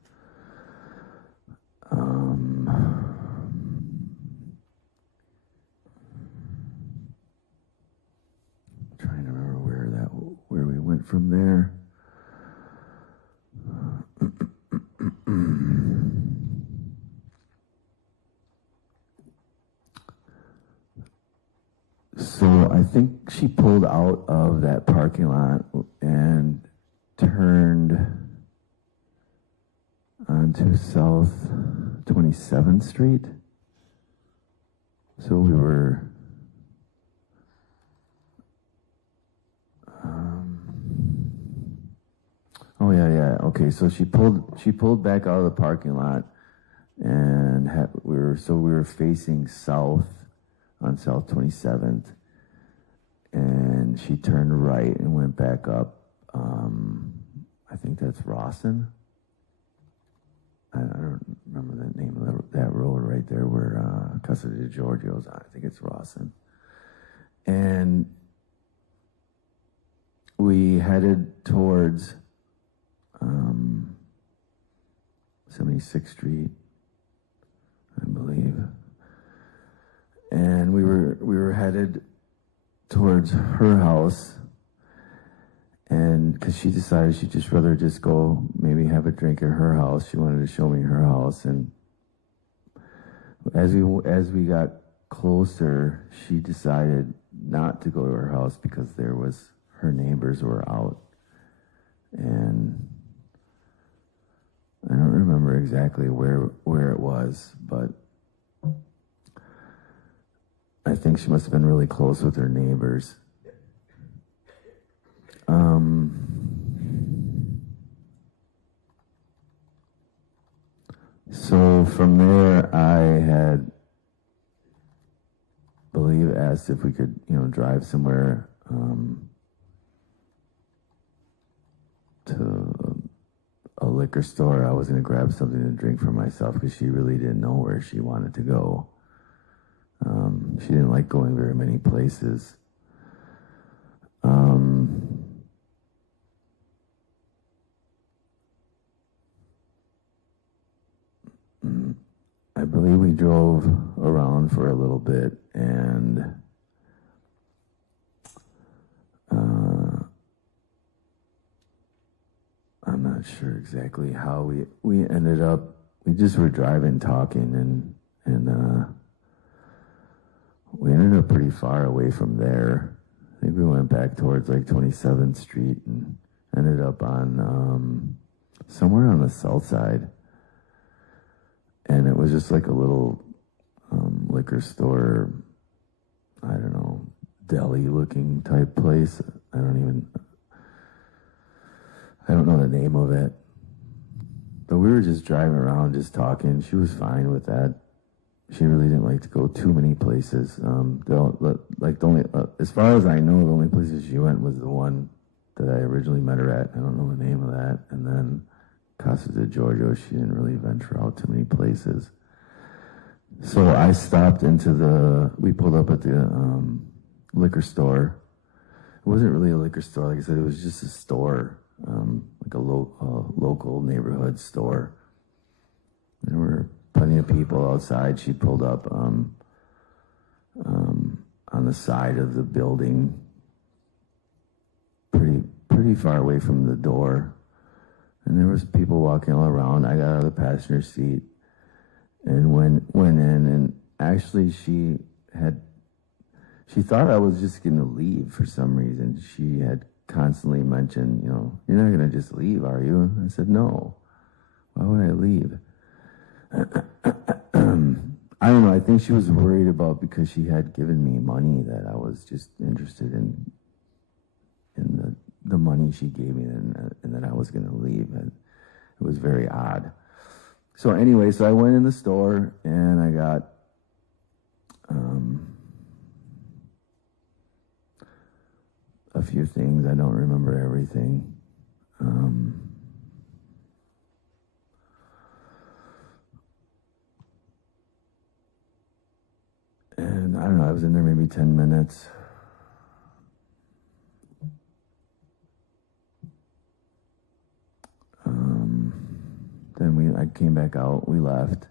from there. So I think she pulled out of that parking lot and turned onto South 27th Street. So we were oh yeah. Okay, so she pulled back out of the parking lot, and we were facing south on South 27th, and she turned right and went back up. I think that's Rawson. I don't remember the name of that road right there where Casa de Giorgio's on. I think it's Rawson. And we headed towards 76th Street, I believe. And we were headed towards her house, and because she decided she'd just rather just go maybe have a drink at her house. She wanted to show me her house, and as we got closer, she decided not to go to her house because her neighbors were out, and I don't remember exactly where it was, but I think she must have been really close with her neighbors. So from there, I had, asked if we could, drive somewhere to a liquor store. I was going to grab something to drink for myself because she really didn't know where she wanted to go. She didn't like going very many places. I believe we drove around for a little bit, and I'm not sure exactly how we ended up. We just were driving, talking, and we ended up pretty far away from there. I think we went back towards like 27th Street and ended up on somewhere on the south side. And it was just like a little liquor store, I don't know, deli-looking type place. I don't know the name of it. But we were just driving around, just talking. She was fine with that. She really didn't like to go too many places. As far as I know, the only places she went was the one that I originally met her at. I don't know the name of that. And then Casa de Giorgio, she didn't really venture out too many places. So I stopped we pulled up at the liquor store. It wasn't really a liquor store, like I said, it was just a store, like a local neighborhood store. There were plenty of people outside. She pulled up on the side of the building, pretty far away from the door. And there was people walking all around. I got out of the passenger seat and went in, and actually she thought I was just going to leave for some reason. She had constantly mentioned, you're not going to just leave, are you? I said, no. Why would I leave? I don't know. I think she was worried about because she had given me money that I was just interested in the money she gave me, and that I was going to leave. And it was very odd. So anyway, I went in the store and I got a few things. I don't remember everything. And I don't know, I was in there maybe 10 minutes. Then I came back out, we left.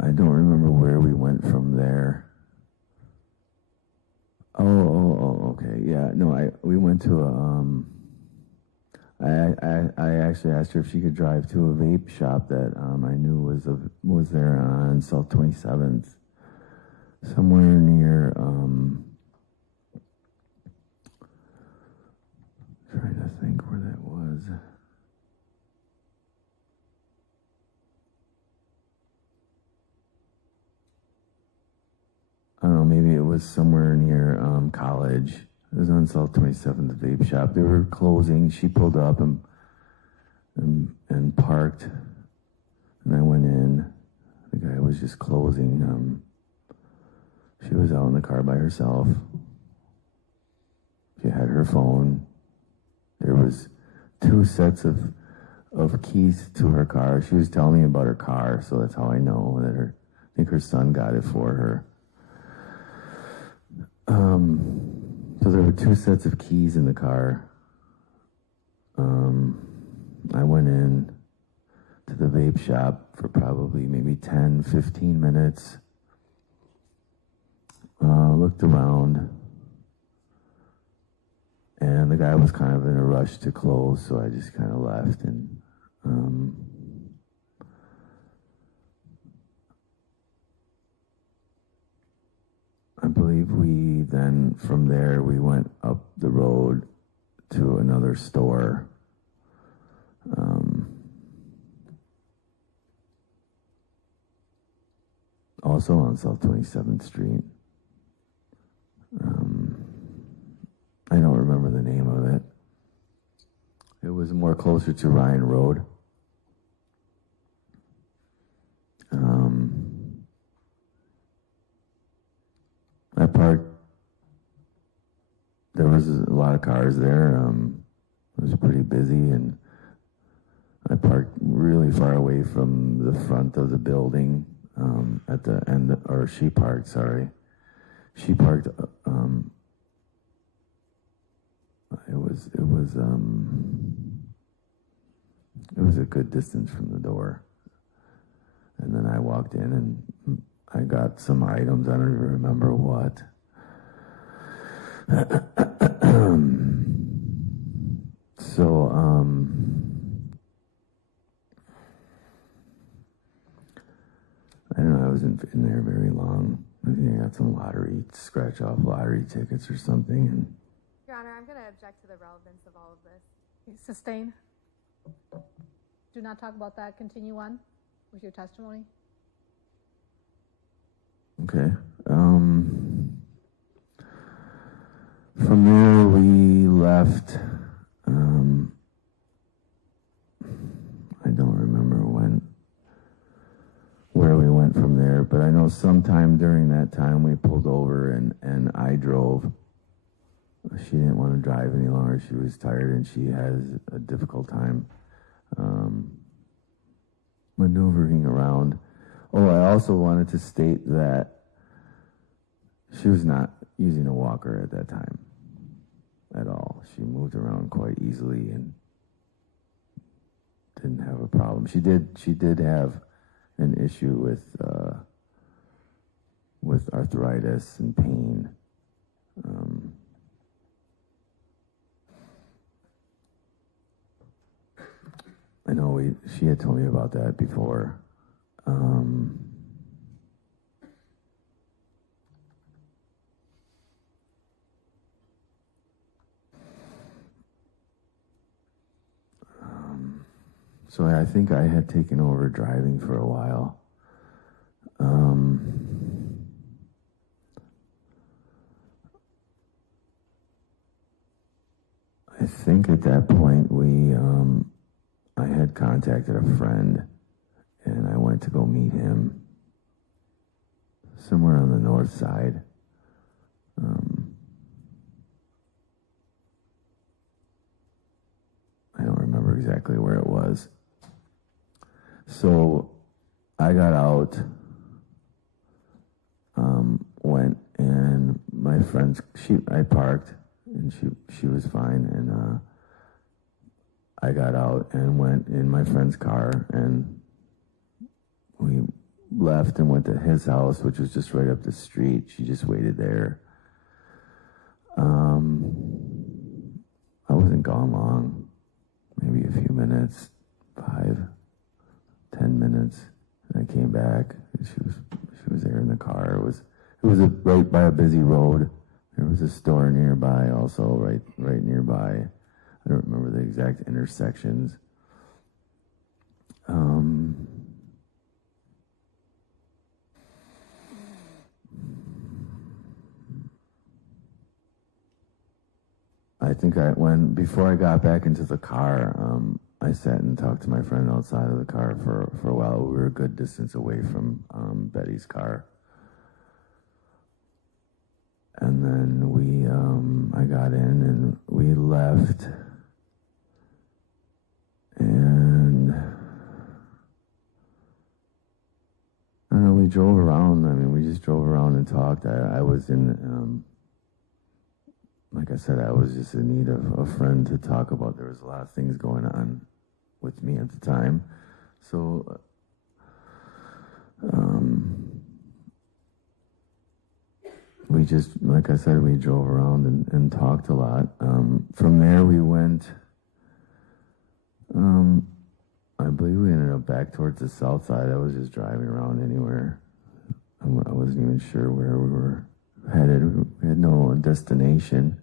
I don't remember where we went from there. Okay. Yeah. No, we went to I actually asked her if she could drive to a vape shop that I knew was there on South 27th, somewhere near. Trying to think where that was. I don't know, maybe it was somewhere near college. It was on South 27th, the vape shop. They were closing. She pulled up and parked, and I went in. The guy was just closing. She was out in the car by herself. She had her phone. There was 2 sets of keys to her car. She was telling me about her car, so that's how I know that I think her son got it for her. So there were 2 sets of keys in the car. I went in to the vape shop for probably maybe 10, 15 minutes. Looked around. And the guy was kind of in a rush to close, so I just kind of left. And I believe we then, from there, we went up the road to another store. Also on South 27th Street. I don't remember the name of it. It was more closer to Ryan Road. I parked. There was a lot of cars there. It was pretty busy, and I parked really far away from the front of the building. At the end, or she parked. Sorry, she parked. It was a good distance from the door. And then I walked in and I got some items. I don't even remember what. So, I don't know, I wasn't in there very long. I think I got some scratch-off lottery tickets or something. And Your Honor, I'm going to object to the relevance of all of this. Sustain. Do not talk about that. Continue on with your testimony. Okay. From there, we left. I don't remember where we went from there, but I know sometime during that time we pulled over and I drove. She didn't want to drive any longer. She was tired and she has a difficult time maneuvering around. Oh, I also wanted to state that she was not using a walker at that time at all. She moved around quite easily and didn't have a problem. She did have an issue with arthritis and pain. I know she had told me about that before. So I think I had taken over driving for a while. I think at that point I had contacted a friend and I went to go meet him somewhere on the north side. I don't remember exactly where it was. So I got out, went, and my friend's, I parked, and she was fine, and I got out and went in my friend's car, and we left and went to his house, which was just right up the street. She just waited there. wasn't gone long, maybe a few minutes, 5, 10 minutes. And I came back, and she was there in the car. It was right by a busy road. There was a store nearby, also right nearby. I don't remember the exact intersections. I think before I got back into the car, I sat and talked to my friend outside of the car for a while. We were a good distance away from Betty's car. And then I got in and we left. And I don't know, we drove around. I mean, we just drove around and talked. I was in, like I said, I was just in need of a friend to talk about. There was a lot of things going on with me at the time. So, we just, like I said, we drove around and talked a lot. From there we went, I believe we ended up back towards the south side. I was just driving around anywhere. I wasn't even sure where we were headed. We had no destination.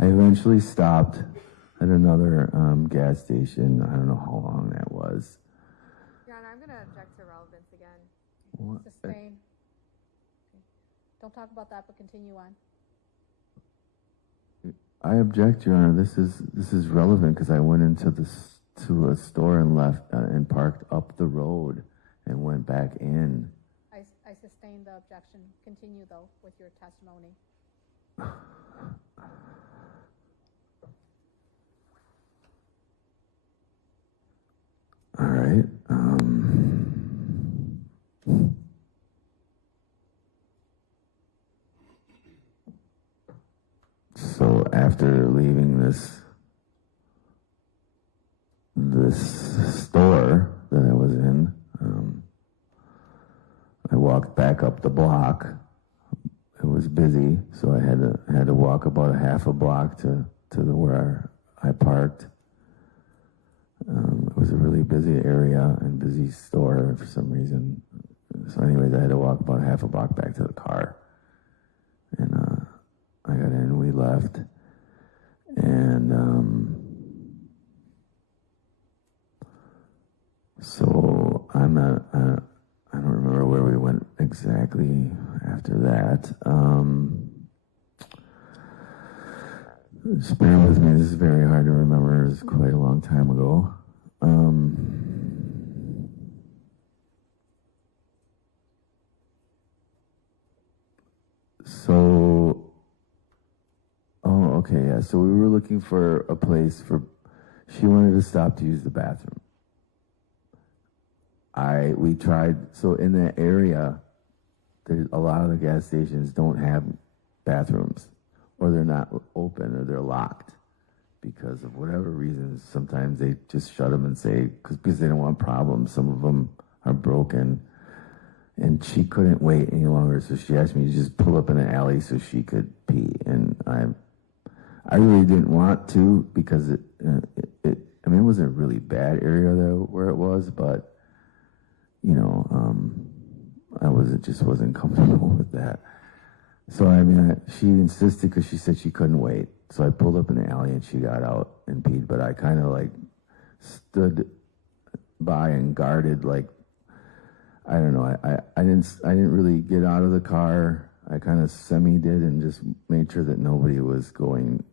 I eventually stopped at another gas station. I don't know how long that was. Your Honor, I'm going to object to relevance again. What? Sustain. Okay. Don't talk about that, but continue on. I object, Your Honor. This is relevant because I went to a store and left and parked up the road and went back in. I sustain the objection. Continue, though, with your testimony. All right. So after leaving this store that I was in, I walked back up the block. It was busy, so I had to walk about a half a block to where I parked. It was a really busy area and busy store for some reason. So anyways, I had to walk about half a block back to the car. And I got in, we left. And so I don't remember where we went exactly after that. Just bear with me, this is very hard to remember. It was quite a long time ago. So we were looking for a place she wanted to stop to use the bathroom. We tried, so in that area, a lot of the gas stations don't have bathrooms, or they're not open, or they're locked because of whatever reasons. Sometimes they just shut them and say, because they don't want problems. Some of them are broken. And she couldn't wait any longer, so she asked me to just pull up in an alley so she could pee. And I really didn't want to, because it wasn't a really bad area though where it was, but just wasn't comfortable with that. So she insisted because she said she couldn't wait. So I pulled up in the alley and she got out and peed, but I kind of stood by and guarded, I don't know. I didn't really get out of the car. I kind of did and just made sure that nobody was going,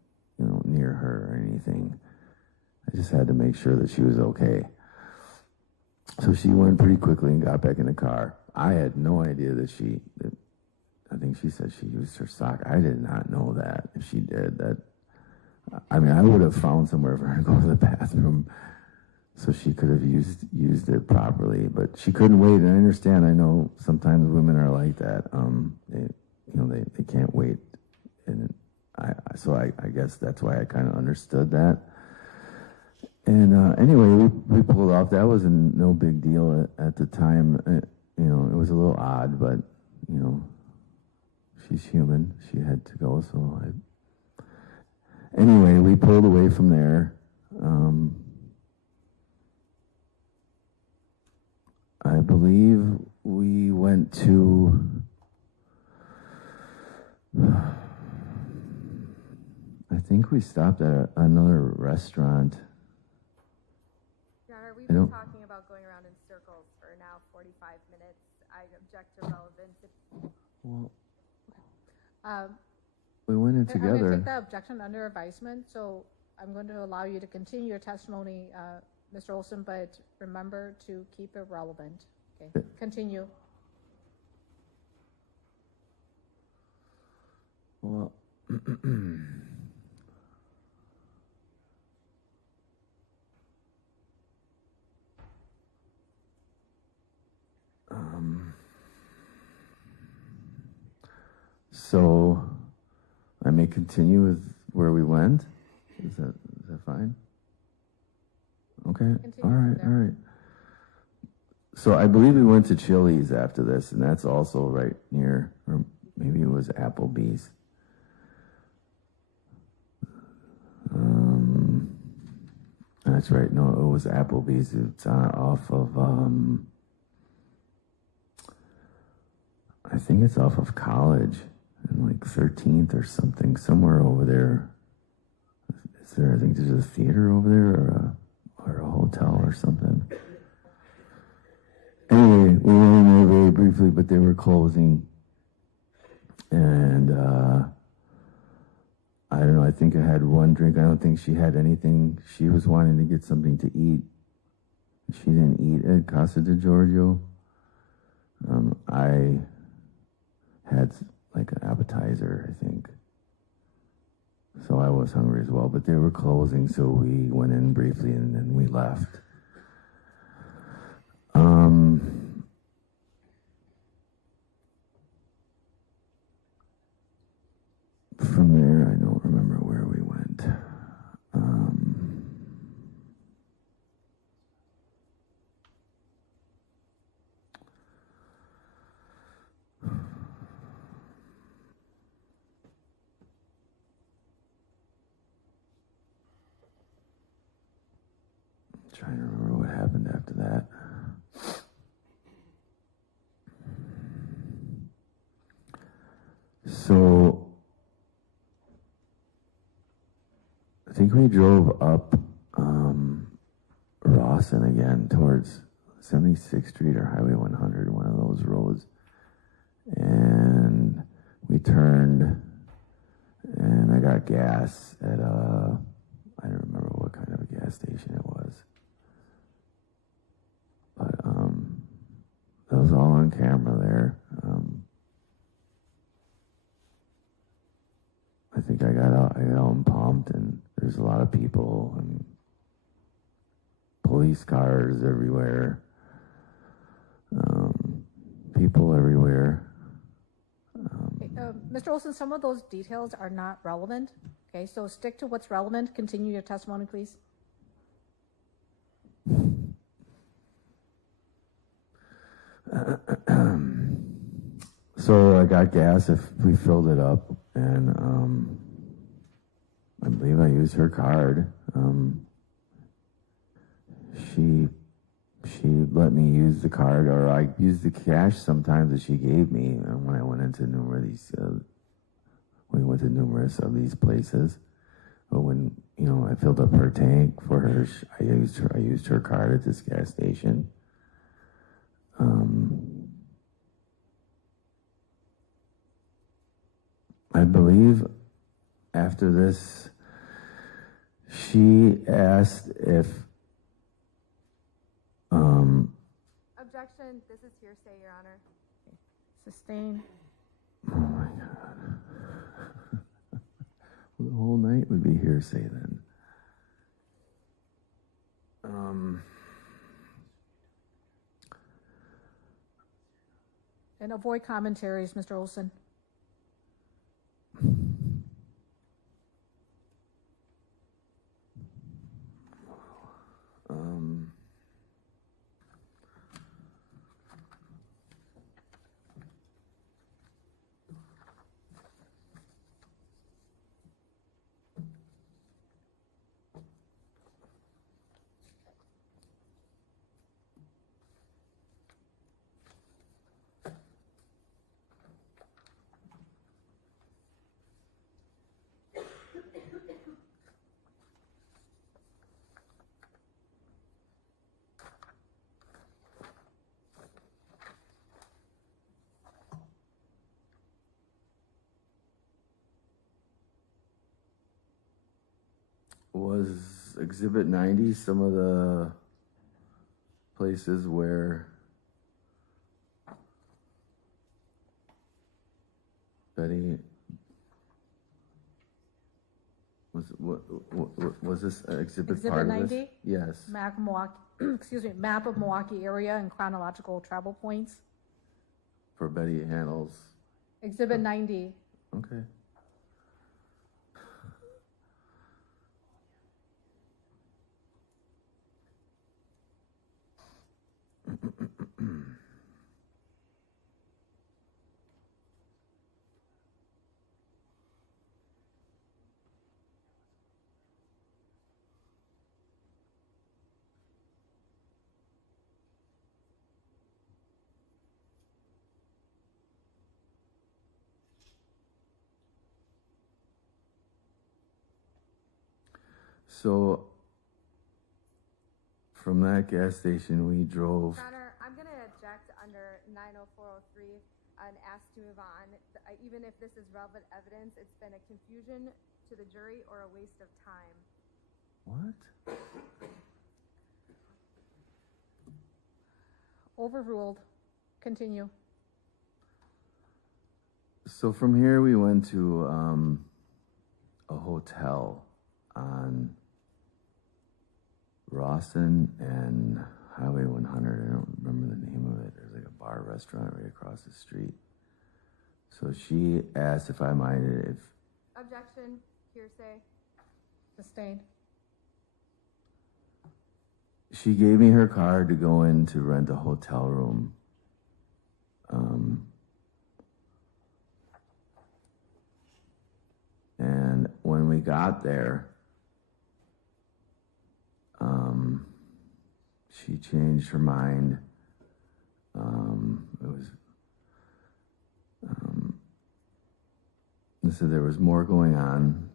near her or anything. I just had to make sure that she was okay. So she went pretty quickly and got back in the car. I had no idea that I think she said she used her sock. I did not know that. If she did, I would have found somewhere for her to go to the bathroom so she could have used it properly, but she couldn't wait. And I understand. I know sometimes women are like that. They can't wait, and I guess that's why I kind of understood that. And anyway, we pulled off. That was no big deal at the time. It was a little odd, but she's human. She had to go, so anyway, we pulled away from there. I believe we went to, I think we stopped at another restaurant. Your Honor, we've I been don't- talking about going around in circles for now 45 minutes. I object to relevance. Well, Um, we went in I'm going to together. take that objection under advisement, so I'm going to allow you to continue your testimony, Mr. Olson, but remember to keep it relevant. Okay, continue. Well, so I may continue with where we went. Is that fine? Okay. Continue All from right. there. All right. So I believe we went to Chili's after this, and that's also right near, or maybe it was Applebee's. That's right. No, it was Applebee's. It's off of, I think it's off of College, and like 13th or something, somewhere over there. Is there? I think there's a theater over there, or a hotel or something. Anyway, we went in there very briefly, but they were closing, and I don't know, I think I had one drink. I don't think she had anything. She was wanting to get something to eat. She didn't eat at Casa de Giorgio. I had like an appetizer, I think. So I was hungry as well, but they were closing, so we went in briefly and then we left. From there, I don't remember where we went. I'm trying to remember what happened after that. So I think we drove up Rawson again towards 76th Street or Highway 100, one of those roads. And we turned and I got gas at I don't remember what kind of a gas station it was. But that was all on camera there. I think I got out and pumped, and there's a lot of people and police cars everywhere, people everywhere. Mr. Olson, some of those details are not relevant. Okay, so stick to what's relevant. Continue your testimony, please. So I got gas if we filled it up, and I believe I used her card. She let me use the card, or I used the cash sometimes that she gave me when I went into numerous of these places. But when I filled up her tank for her, I used her card at this gas station. I believe after this, she asked if Objection. This is hearsay, Your Honor. Sustain. oh my God. The whole night would be hearsay then. And avoid commentaries, Mr. Olson. Was Exhibit 90 some of the places where Betty was this exhibit part Exhibit of this? 90? Yes. Map of Milwaukee, excuse me, map of Milwaukee area and chronological travel points. For Betty Handel's. Exhibit 90. Okay. So, from that gas station, we drove. Your Honor, I'm going to object under 90403 and ask to move on. Even if this is relevant evidence, it's been a confusion to the jury or a waste of time. What? Overruled. Continue. So from here, we went to a hotel on Rawson and Highway 100. I don't remember the name of it. There's like a bar restaurant right across the street. So she asked if I minded if Objection. Hearsay. Sustained. she gave me her card to go in to rent a hotel room. And when we got there, she changed her mind. They said there was more going on.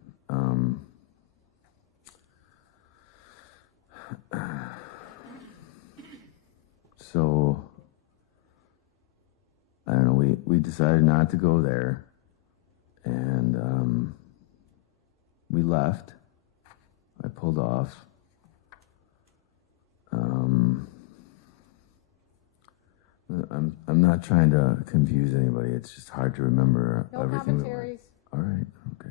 So, I don't know, we decided not to go there. And we left. I pulled off. I'm not trying to confuse anybody. It's just hard to remember No everything. commentaries. All right, okay.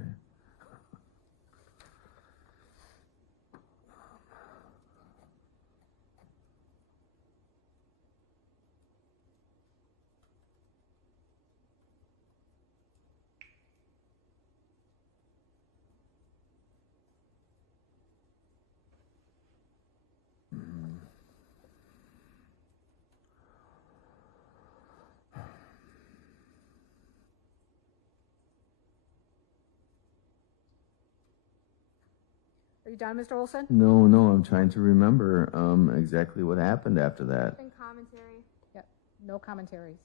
Are you done, Mr. Olson? No, I'm trying to remember exactly what happened after that. And commentary. Yep. No commentaries.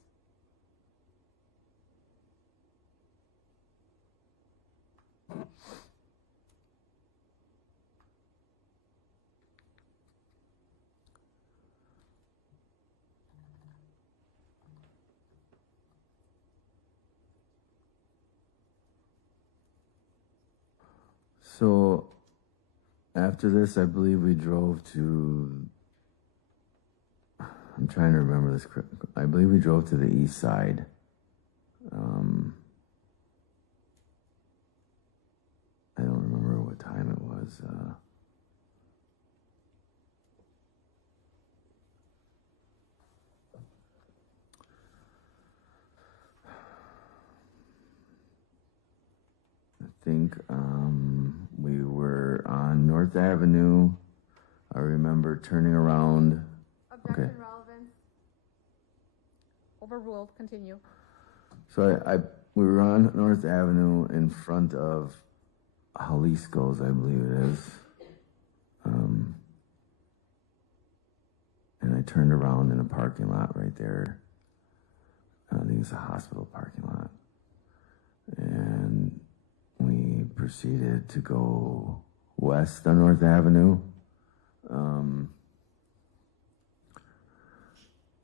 So, after this, I believe we drove to, I'm trying to remember this, I believe we drove to the east side. I don't remember what time it was. I think we were on North Avenue. I remember turning around. Objection. Okay. Relevance. Overruled. Continue. So we were on North Avenue in front of Jalisco's, I believe it is. And I turned around in a parking lot right there. I think it's a hospital parking lot. And we proceeded to go west on North Avenue.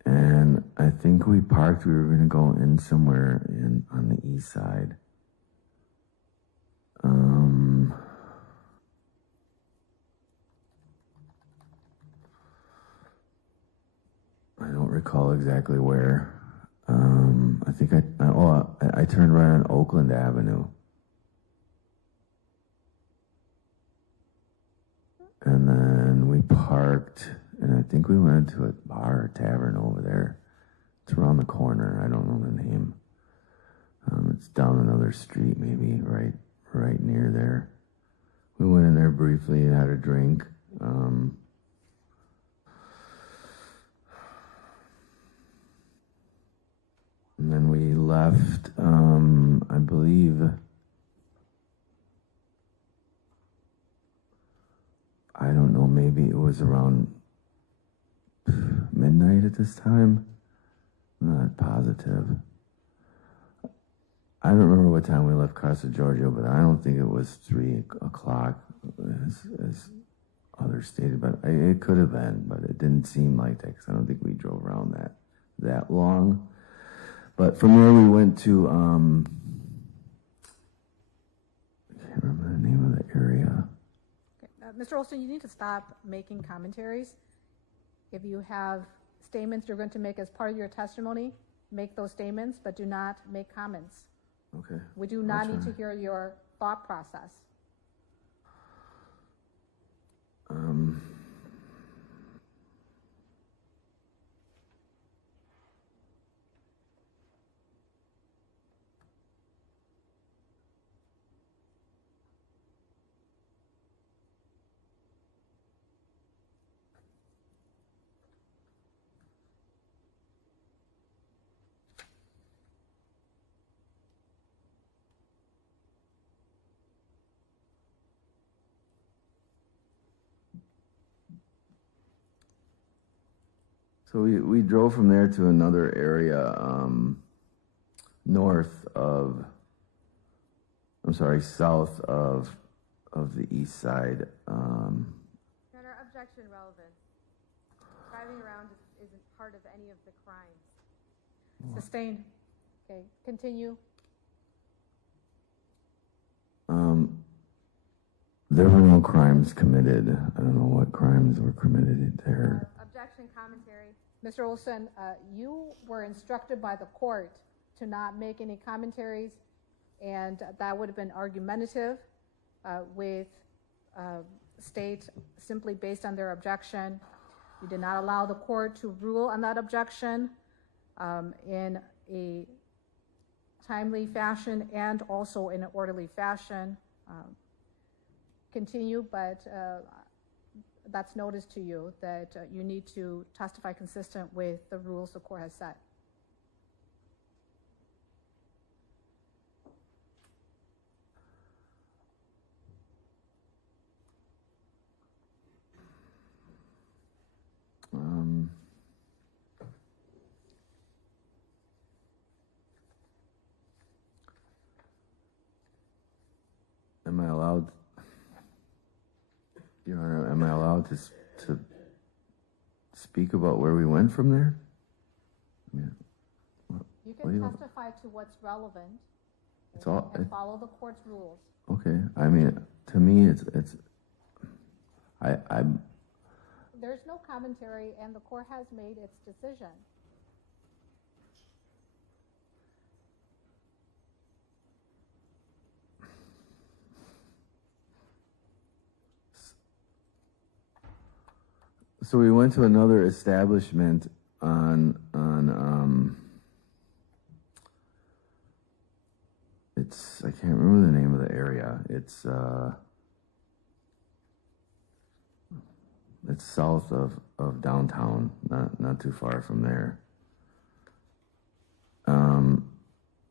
And I think we parked, we were going to go in somewhere on the east side. exactly where. I think I turned right on Oakland Avenue. And then we parked, and I think we went to a bar or tavern over there. It's around the corner. I don't know the name. It's down another street, maybe right near there. We went in there briefly and had a drink. And then we left, I believe, I don't know, maybe it was around midnight at this time. I'm not positive. I don't remember what time we left Casa Giorgio, but I don't think it was 3 o'clock as others stated, but it could have been, but it didn't seem like that because I don't think we drove around that long. But from there we went to, I can't remember the name of the area. Okay. Mr. Olson, you need to stop making commentaries. If you have statements you're going to make as part of your testimony, make those statements, but do not make comments. Okay. We do not need to hear your thought process. So we drove from there to another area south of the east side. Your Honor, objection relevant. Driving around isn't part of any of the crimes. Sustained. Okay, continue. There were no crimes committed. I don't know what crimes were committed there. Objection, commentary. Mr. Olson, you were instructed by the court to not make any commentaries, and that would have been argumentative with state simply based on their objection. You did not allow the court to rule on that objection in a timely fashion and also in an orderly fashion. Continue, but that's notice to you that you need to testify consistent with the rules the court has set. Am I allowed, Your Honor, am I allowed to speak about where we went from there? Yeah. You can testify to what's relevant and follow the court's rules. Okay. I mean, to me, There's no commentary, and the court has made its decision. So we went to another establishment on it's, I can't remember the name of the area. It's south of downtown, not too far from there.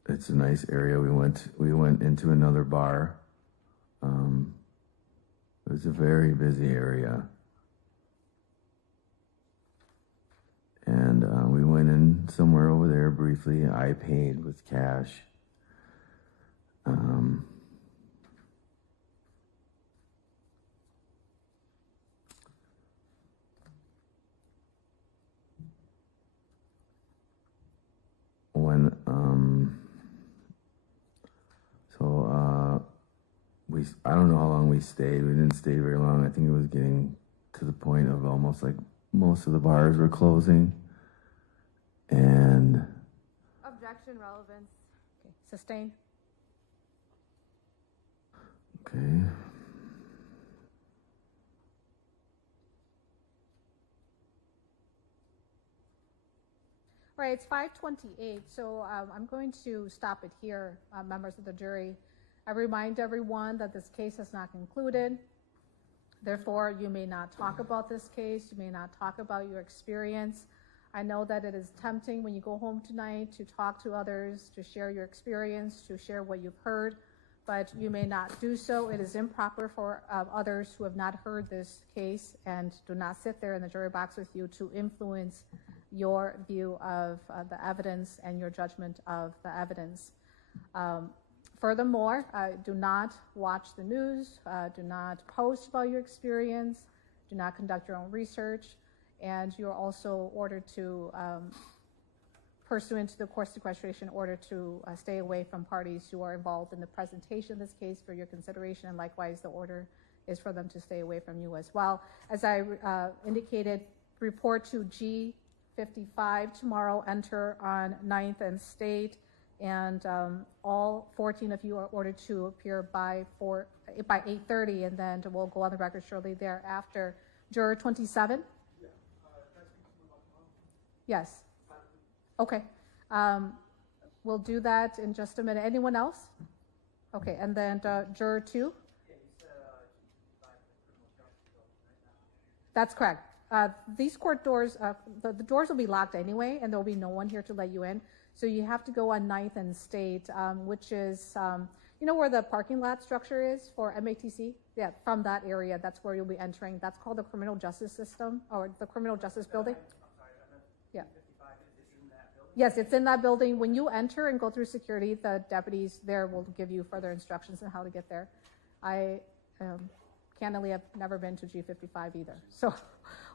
It's a nice area. We went into another bar. It was a very busy area. And we went in somewhere over there briefly. I paid with cash. I don't know how long we stayed. We didn't stay very long. I think it was getting to the point of almost like most of the bars were closing. And Objection, relevance. Okay, sustained. okay. All right, it's 5:28, so I'm going to stop it here, members of the jury. I remind everyone that this case has not concluded. Therefore, you may not talk about this case. You may not talk about your experience. I know that it is tempting when you go home tonight to talk to others, to share your experience, to share what you've heard, but you may not do so. It is improper for others who have not heard this case and do not sit there in the jury box with you to influence your view of the evidence and your judgment of the evidence. Furthermore, do not watch the news, do not post about your experience, do not conduct your own research, and you're also ordered to, pursuant to the court sequestration order, to stay away from parties who are involved in the presentation of this case for your consideration, and likewise the order is for them to stay away from you as well. As I indicated, report to G55 tomorrow, enter on 9th and State, and all 14 of you are ordered to appear by 8:30, and then we'll go on the record shortly thereafter. Juror 27? Yes. Okay. We'll do that in just a minute. Anyone else? Okay, and then juror 2? That's correct. These court doors, the doors will be locked anyway, and there will be no one here to let you in. So you have to go on 9th and State, which is, you know where the parking lot structure is for MATC? Yeah, from that area, that's where you'll be entering. That's called the criminal justice system, or the criminal justice building. Yeah. Yes, it's in that building. When you enter and go through security, the deputies there will give you further instructions on how to get there. I candidly have never been to G55 either. So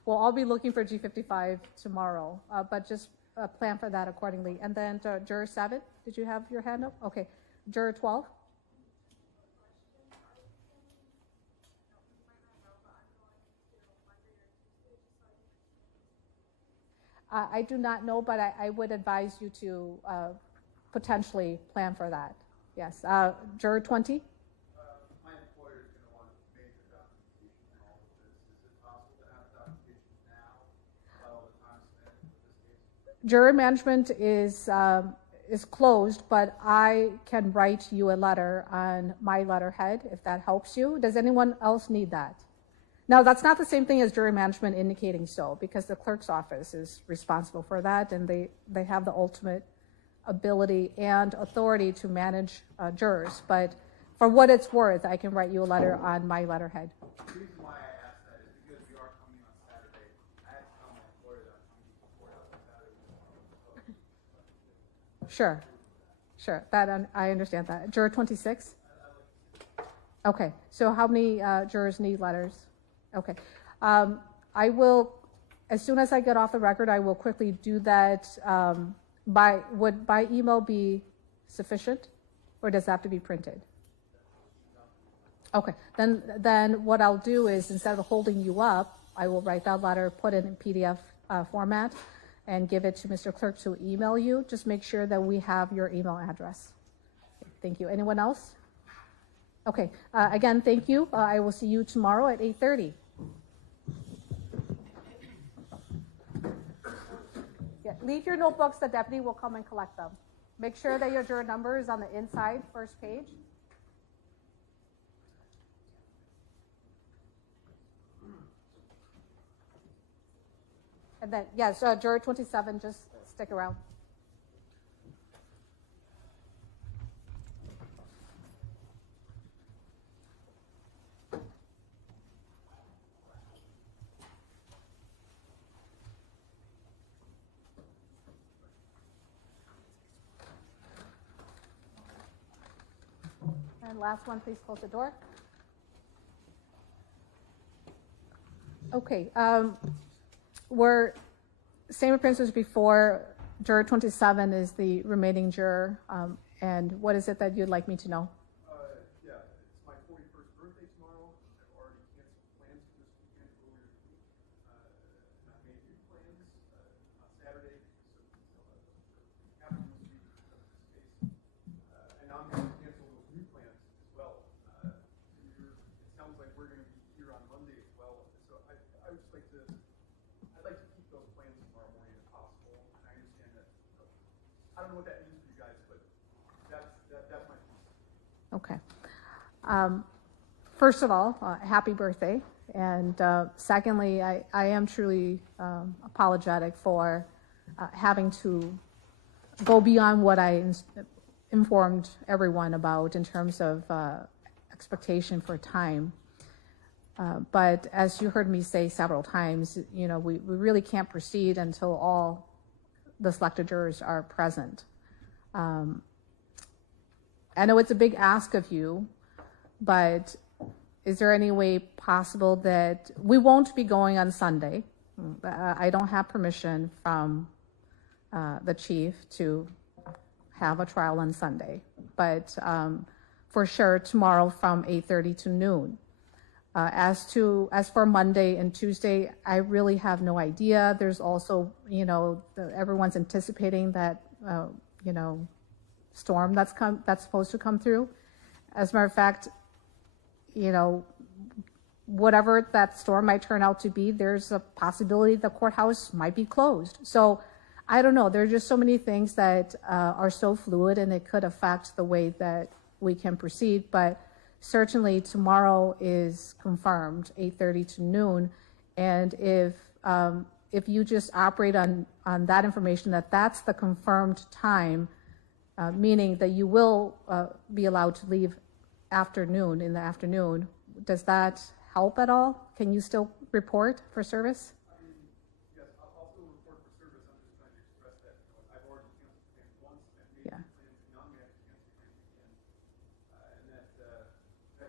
we'll all be looking for G55 tomorrow, but just plan for that accordingly. And then juror 7, did you have your hand up? Okay. Juror 12? I do not know, but I would advise you to potentially plan for that. Yes. Juror 20? My employer is going to want major documentation on all of this. Is it possible to have documentation now while the time spent with this case? Jury management is closed, but I can write you a letter on my letterhead if that helps you. Does anyone else need that? Now, that's not the same thing as jury management indicating so, because the clerk's office is responsible for that, and they have the ultimate ability and authority to manage jurors. But for what it's worth, I can write you a letter on my letterhead. The reason why I asked that is because we are coming on Saturday. I had to tell my employer that I'm coming before on Saturday. Sure. That I understand that. Juror 26? Okay. So how many jurors need letters? Okay. I will, as soon as I get off the record, I will quickly do that. Would by email be sufficient, or does it have to be printed? Okay. Then what I'll do is, instead of holding you up, I will write that letter, put it in PDF format, and give it to Mr. Clerk to email you. Just make sure that we have your email address. Thank you. Anyone else? Okay. Again, thank you. I will see you tomorrow at 8:30. Yeah, leave your notebooks. The deputy will come and collect them. Make sure that your juror number is on the inside first page. And then, yes, juror 27, just stick around. And last one, please close the door. Okay, we're same appearances before. Juror 27 is the remaining juror. And what is it that you'd like me to know? Yeah, it's my 41st birthday tomorrow. I've already canceled plans for this weekend earlier this week. And I made new plans on Saturday. So know what that means for you guys, but that's my piece. Okay. First of all, happy birthday. And secondly, I am truly apologetic for having to go beyond what I informed everyone about in terms of expectation for time. But as you heard me say several times, you know, we really can't proceed until all the selected jurors are present. I know it's a big ask of you, but is there any way possible that we won't be going on Sunday? I don't have permission from the chief to have a trial on Sunday, but for sure tomorrow from 8:30 to noon. As for Monday and Tuesday, I really have no idea. There's also, you know, everyone's anticipating that, you know, storm that's supposed to come through. As a matter of fact, you know, whatever that storm might turn out to be, there's a possibility the courthouse might be closed. So I don't know. There are just so many things that are so fluid, and it could affect the way that we can proceed. But certainly tomorrow is confirmed, 8:30 to noon. And if you just operate on that information, that's the confirmed time, meaning that you will be allowed to leave in the afternoon. Does that help at all? Can you still report for service? Yes, I'll still report for service. I'm just trying to express that, you know, I've already canceled plans once, and maybe Yeah. plans now may have to cancel plans again. And that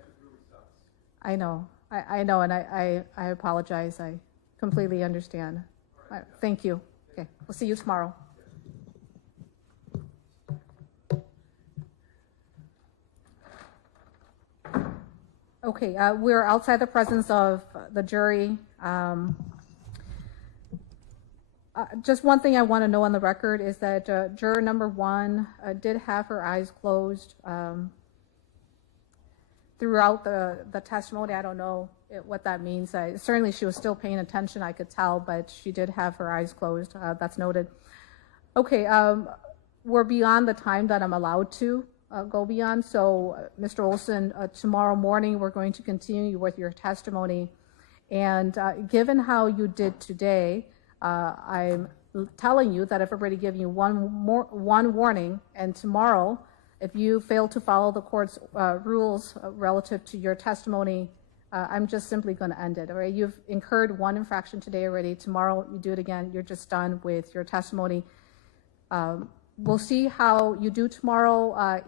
just really sucks. I know, and I apologize. I completely understand. Thank you. Okay, we'll see you tomorrow. Okay, we're outside the presence of the jury. Just one thing I want to know on the record is that juror number 1 did have her eyes closed throughout the testimony. I don't know what that means. Certainly she was still paying attention, I could tell, but she did have her eyes closed. That's noted. Okay, we're beyond the time that I'm allowed to go beyond. So, Mr. Olson, tomorrow morning we're going to continue with your testimony. And given how you did today, I'm telling you that I've already given you one warning, and tomorrow, if you fail to follow the court's rules relative to your testimony, I'm just simply going to end it. All right? You've incurred one infraction today already. Tomorrow, you do it again. You're just done with your testimony. We'll see how you do tomorrow.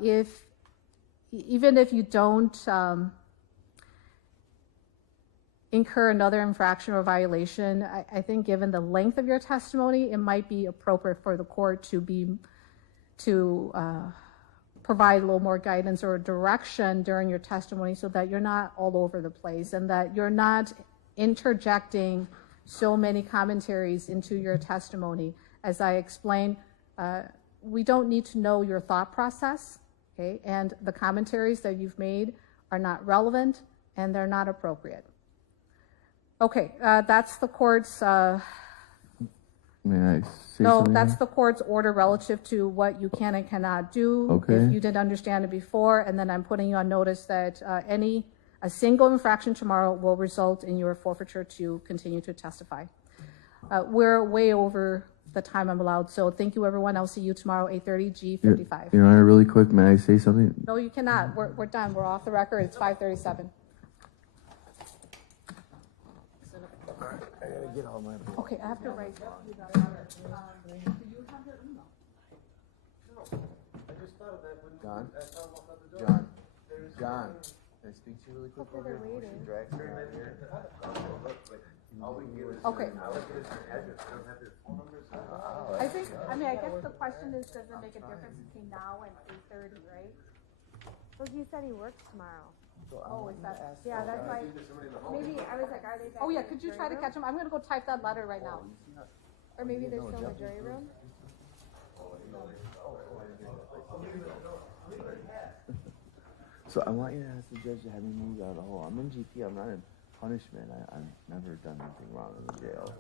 Even if you don't incur another infraction or violation, I think given the length of your testimony, it might be appropriate for the court to provide a little more guidance or direction during your testimony so that you're not all over the place and that you're not interjecting so many commentaries into your testimony. As I explained, we don't need to know your thought process, okay? And the commentaries that you've made are not relevant and they're not appropriate. Okay, that's the court's, May I say no, something? that's the court's order relative to what you can and cannot do. Okay. If you didn't understand it before, and then I'm putting you on notice that a single infraction tomorrow will result in your forfeiture to continue to testify. We're way over the time I'm allowed, so thank you, everyone. I'll see you tomorrow, 8:30 G55. Your Honor, really quick, may I say something? No, you cannot. We're done. We're off the record. It's 5:37. I gotta get all my. Okay, I have to write. I just thought of that when John? I saw him walk out the door. John, There's John, can I speak to you really quick over here before she drags her in here? All we can get is Okay. all we get is their address. They don't have their phone numbers. I guess the question is, does it make a difference between now and 8:30, right? Well, he said he works tomorrow. Oh, is that? Yeah, that's why. Maybe I was like, are they back? Oh, yeah, in the could you jury try to room? catch him? I'm gonna go type that letter right now. Or maybe they're still in the jury room. So I want you to ask the judge to have me moved out of the hole. I'm in GP, I'm not in punishment. I've never done anything wrong in the jail.